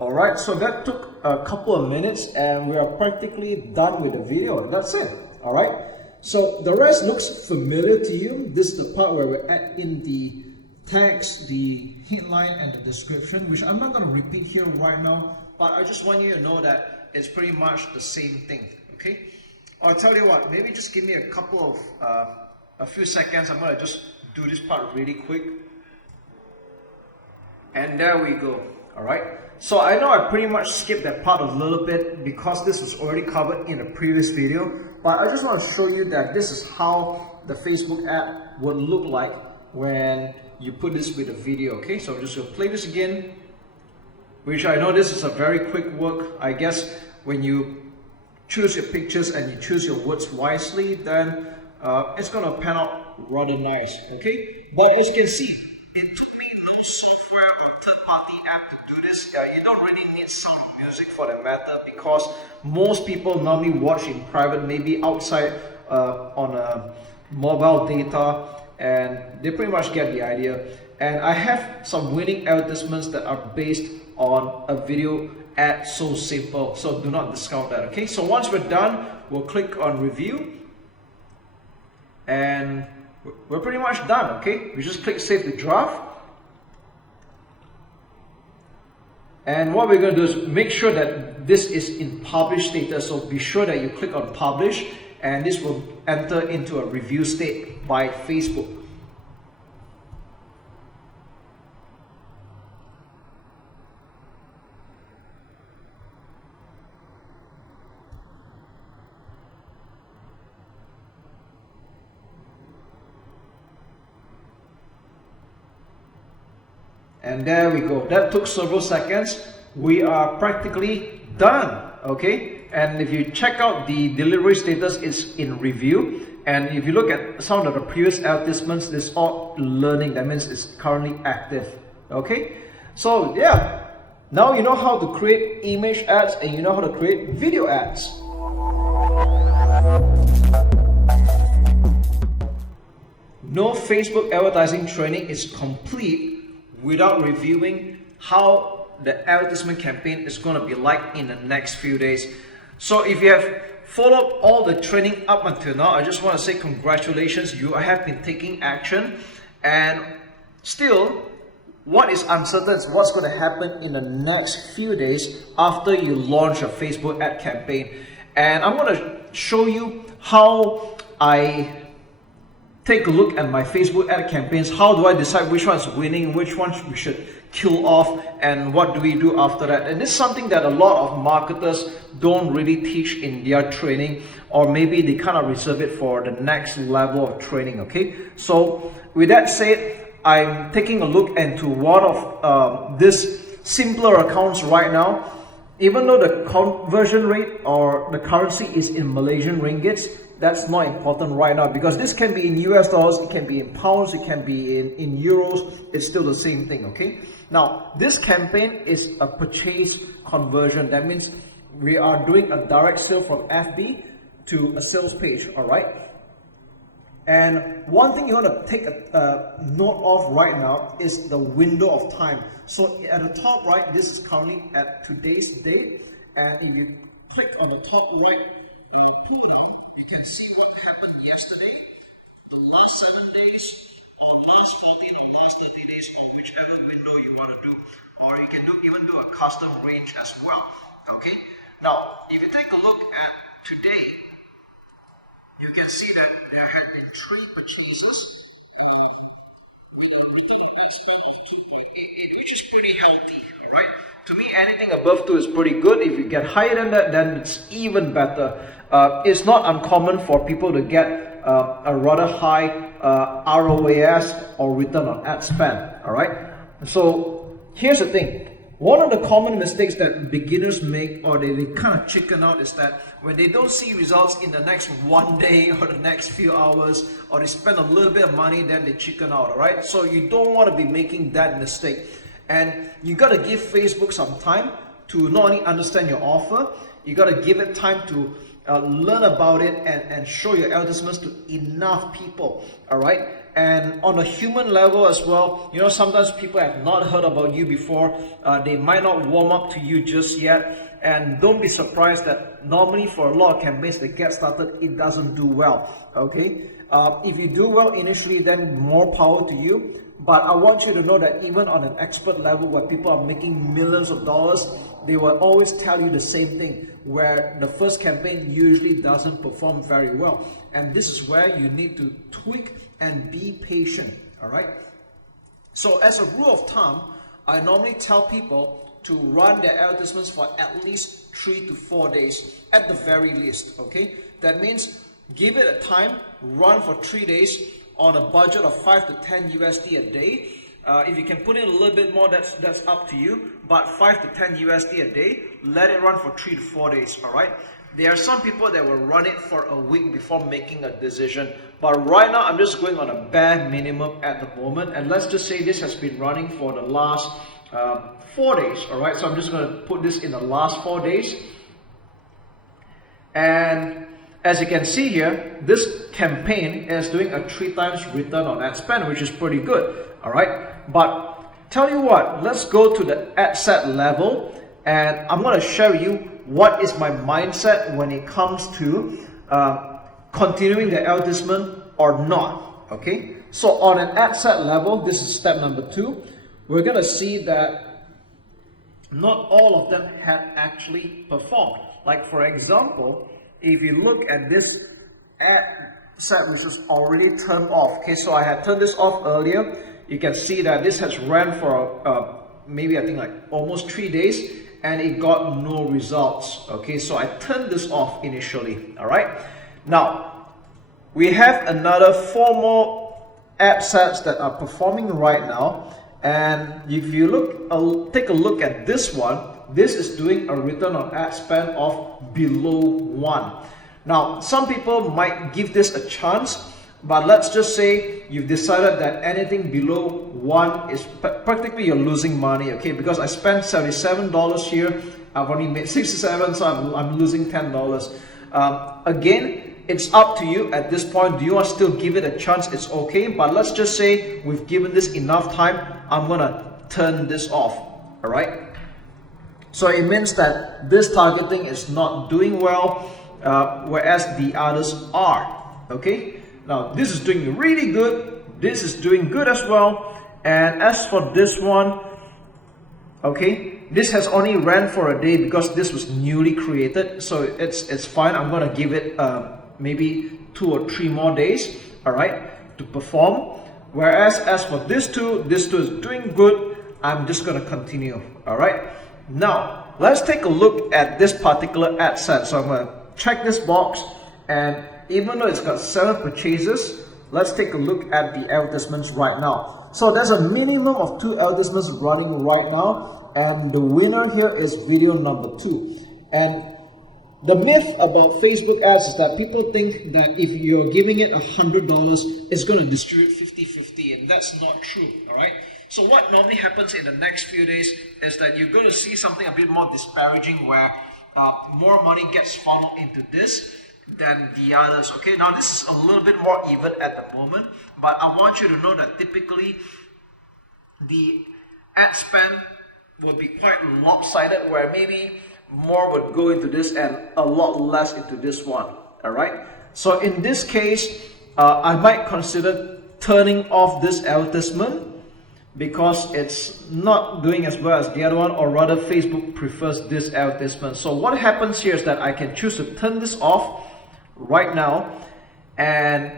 Alright, so that took a couple of minutes and we are practically done with the video. That's it. Alright, so the rest looks familiar to you. This is the part where we add in the text, the headline and the description, which I'm not going to repeat here right now, but I just want you to know that it's pretty much the same thing. Okay, I'll tell you what, maybe just give me a couple of a few seconds. I'm going to just do this part really quick, and there we go. Alright, so I know I pretty much skipped that part a little bit because this was already covered in a previous video, but I just want to show you that this is how the Facebook ad would look like when you put this with a video. Okay, so I'm just going to play this again, which I know this is a very quick work. I guess when you choose your pictures and you choose your words wisely, then it's going to pan out rather nice. Okay, but as you can see, it took me no software or third-party app to do this. You don't really need sound music for that matter, because most people normally watch in private, maybe outside on a mobile data, and they pretty much get the idea. And I have some winning advertisements that are based on a video ad so simple, so do not discount that. Okay, so once we're done, we'll click on review, and we're pretty much done. Okay, we just click save the draft, and what we're going to do is make sure that this is in publish status, so be sure that you click on publish, and this will enter into a review state by Facebook. And there we go. That took several seconds. We are practically done. Okay, and if you check out the delivery status, it's in review. And if you look at some of the previous advertisements, it's all learning. That means it's currently active. Okay, so yeah, now you know how to create image ads and you know how to create video ads. No Facebook advertising training is complete without reviewing how the advertisement campaign is going to be like in the next few days. So if you have followed all the training up until now, I just want to say congratulations, you have been taking action. And still, what is uncertain is what's going to happen in the next few days after you launch a Facebook ad campaign. And I'm going to show you how I take a look at my Facebook ad campaigns. How do I decide which one's winning, which ones we should kill off, and what do we do after that? And this is something that a lot of marketers don't really teach in their training, or maybe they kind of reserve it for the next level of training. Okay, so with that said, I'm taking a look into one of these simpler accounts right now. even though the conversion rate or the currency is in Malaysian ringgits, that's not important right now, because this can be in US dollars, it can be in pounds, it can be in euros, it's still the same thing, okay? Now, this campaign is a purchase conversion. That means we are doing a direct sale from FB to a sales page, all right? And one thing you want to take a note of right now is the window of time. So at the top right, this is currently at today's date. And if you click on the top right pull down, you can see what happened yesterday, the last 7 days, or last 14 or last 30 days, or whichever window you want to do. Or you can even do a custom range as well. Okay. Now, if you take a look at today, you can see that there have been 3 purchases with a return on ad spend of 2.88, which is pretty healthy, all right? To me, anything above 2 is pretty good. If you get higher than that, then it's even better. It's not uncommon for people to get a rather high ROAS or return on ad spend, all right? So here's the thing. One of the common mistakes that beginners make, or they kind of chicken out, is that when they don't see results in the next 1 day or the next few hours, or they spend a little bit of money, then they chicken out, all right? So you don't want to be making that mistake. And you got to give Facebook some time to not only understand your offer, you got to give it time to learn about it and show your advertisements to enough people, all right? And on a human level as well, you know, sometimes people have not heard about you before. They might not warm up to you just yet. And don't be surprised that normally for a lot of campaigns that get started, it doesn't do well, okay? If you do well initially, then more power to you. But I want you to know that even on an expert level where people are making millions of dollars, they will always tell you the same thing, where the first campaign usually doesn't perform very well. And this is where you need to tweak and be patient, all right? So as a rule of thumb, I normally tell people to run their advertisements for at least 3 to 4 days at the very least, okay? That means give it a time, run for 3 days on a budget of 5 to 10 USD a day. If you can put in a little bit more, that's up to you, but 5 to 10 USD a day, let it run for 3 to 4 days, all right? There are some people that will run it for a week before making a decision, but right now I'm just going on a bare minimum at the moment, and let's just say this has been running for the last 4 days, all right? So I'm just going to put this in the last 4 days, and as you can see here, this campaign is doing a 3 times return on ad spend, which is pretty good, all right? But tell you what, let's go to the ad set level, and I'm going to share with you what is my mindset when it comes to continuing the advertisement or not, okay? So on an ad set level, this is step number 2. We're going to see that not all of them have actually performed. Like for example, if you look at this ad set which is already turned off, okay, so I had turned this off earlier. You can see that this has ran for maybe I think like almost 3 days, and it got no results, okay? So I turned this off initially, all right? Now, we have another 4 more ad sets that are performing right now, and if you look, take a look at this one, this is doing a return on ad spend of below 1. Now, some people might give this a chance, but let's just say you've decided that anything below 1 is practically you're losing money, okay? Because I spent $77 here, I've only made 67, so I'm losing $10. Again, it's up to you at this point. Do you want to still give it a chance? It's okay, but let's just say we've given this enough time. I'm gonna turn this off, all right? So it means that this targeting is not doing well, whereas the others are, okay? Now, this is doing really good. This is doing good as well. And as for this one, okay, this has only ran for a day because this was newly created. So it's fine. I'm going to give it maybe 2 or 3 more days, all right, to perform. Whereas as for this two is doing good. I'm just going to continue, all right. Now, let's take a look at this particular ad set. So I'm going to check this box, and even though it's got 7 purchases, let's take a look at the advertisements right now. So there's a minimum of 2 advertisements running right now, and the winner here is video number 2. And the myth about Facebook ads is that people think that if you're giving it $100, it's going to distribute 50-50, and that's not true, all right? So what normally happens in the next few days is that you're going to see something a bit more disparaging where more money gets funneled into this than the others. Okay, now this is a little bit more even at the moment, but I want you to know that typically the ad spend will be quite lopsided, where maybe more would go into this and a lot less into this one. All right, so in this case I might consider turning off this advertisement because it's not doing as well as the other one, or rather Facebook prefers this advertisement. So what happens here is that I can choose to turn this off right now, and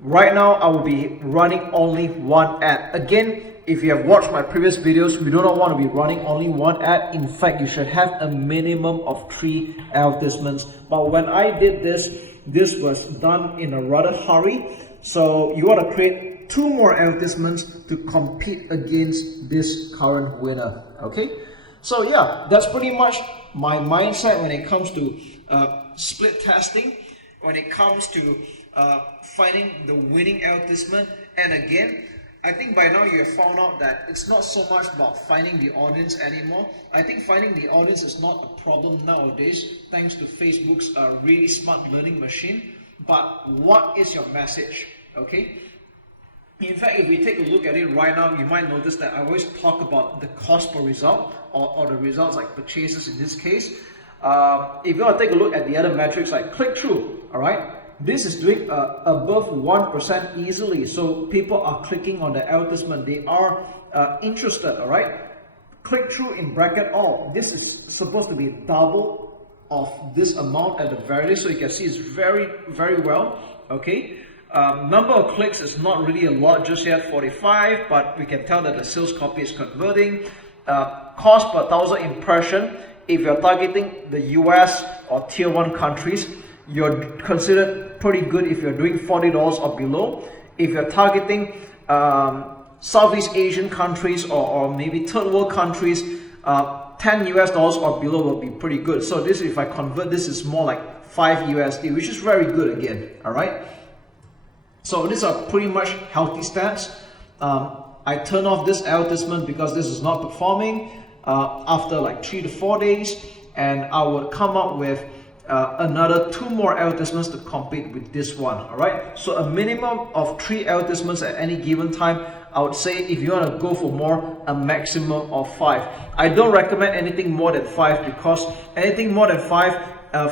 right now I will be running only one ad. Again, if you have watched my previous videos, we do not want to be running only one ad. In fact, you should have a minimum of 3 advertisements. But when I did this, this was done in a rather hurry. So you want to create 2 more advertisements to compete against this current winner. Okay, so yeah, that's pretty much my mindset when it comes to split testing, when it comes to finding the winning advertisement. And again, I think by now you have found out that it's not so much about finding the audience anymore. I think finding the audience is not a problem nowadays, thanks to Facebook's really smart learning machine. But what is your message? Okay. In fact, if we take a look at it right now, you might notice that I always talk about the cost per result, or the results like purchases in this case. If you want to take a look at the other metrics like click-through, all right, this is doing above 1% easily. So people are clicking on the advertisement. They are interested, all right. Click-through in bracket all. This is supposed to be double of this amount at the very least. So you can see it's very, very well, okay. Number of clicks is not really a lot just yet, 45, but we can tell that the sales copy is converting. Cost per 1,000 impression, if you're targeting the US or tier 1 countries, you're considered pretty good if you're doing $40 or below. If you're targeting Southeast Asian countries or maybe third world countries, $10 US or below will be pretty good. So this, if I convert, this is more like 5 USD, which is very good again, all right? So these are pretty much healthy stats. I turn off this advertisement because this is not performing after like 3 to 4 days, and I would come up with another 2 more advertisements to compete with this one. All right, so a minimum of 3 advertisements at any given time. I would say if you want to go for more, a maximum of 5. I don't recommend anything more than 5, because anything more than 5,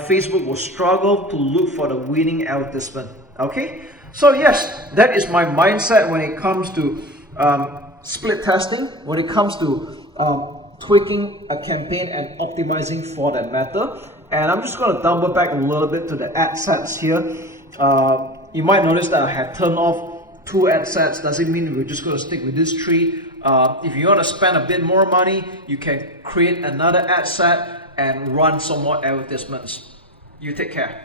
Facebook will struggle to look for the winning advertisement. Okay, so yes, that is my mindset when it comes to split testing, when it comes to tweaking a campaign and optimizing for that matter. And I'm just going to double back a little bit to the ad sets here. You might notice that I have turned off 2 ad sets. Doesn't mean we're just going to stick with this 3. If you want to spend a bit more money, you can create another ad set and run some more advertisements. You take care.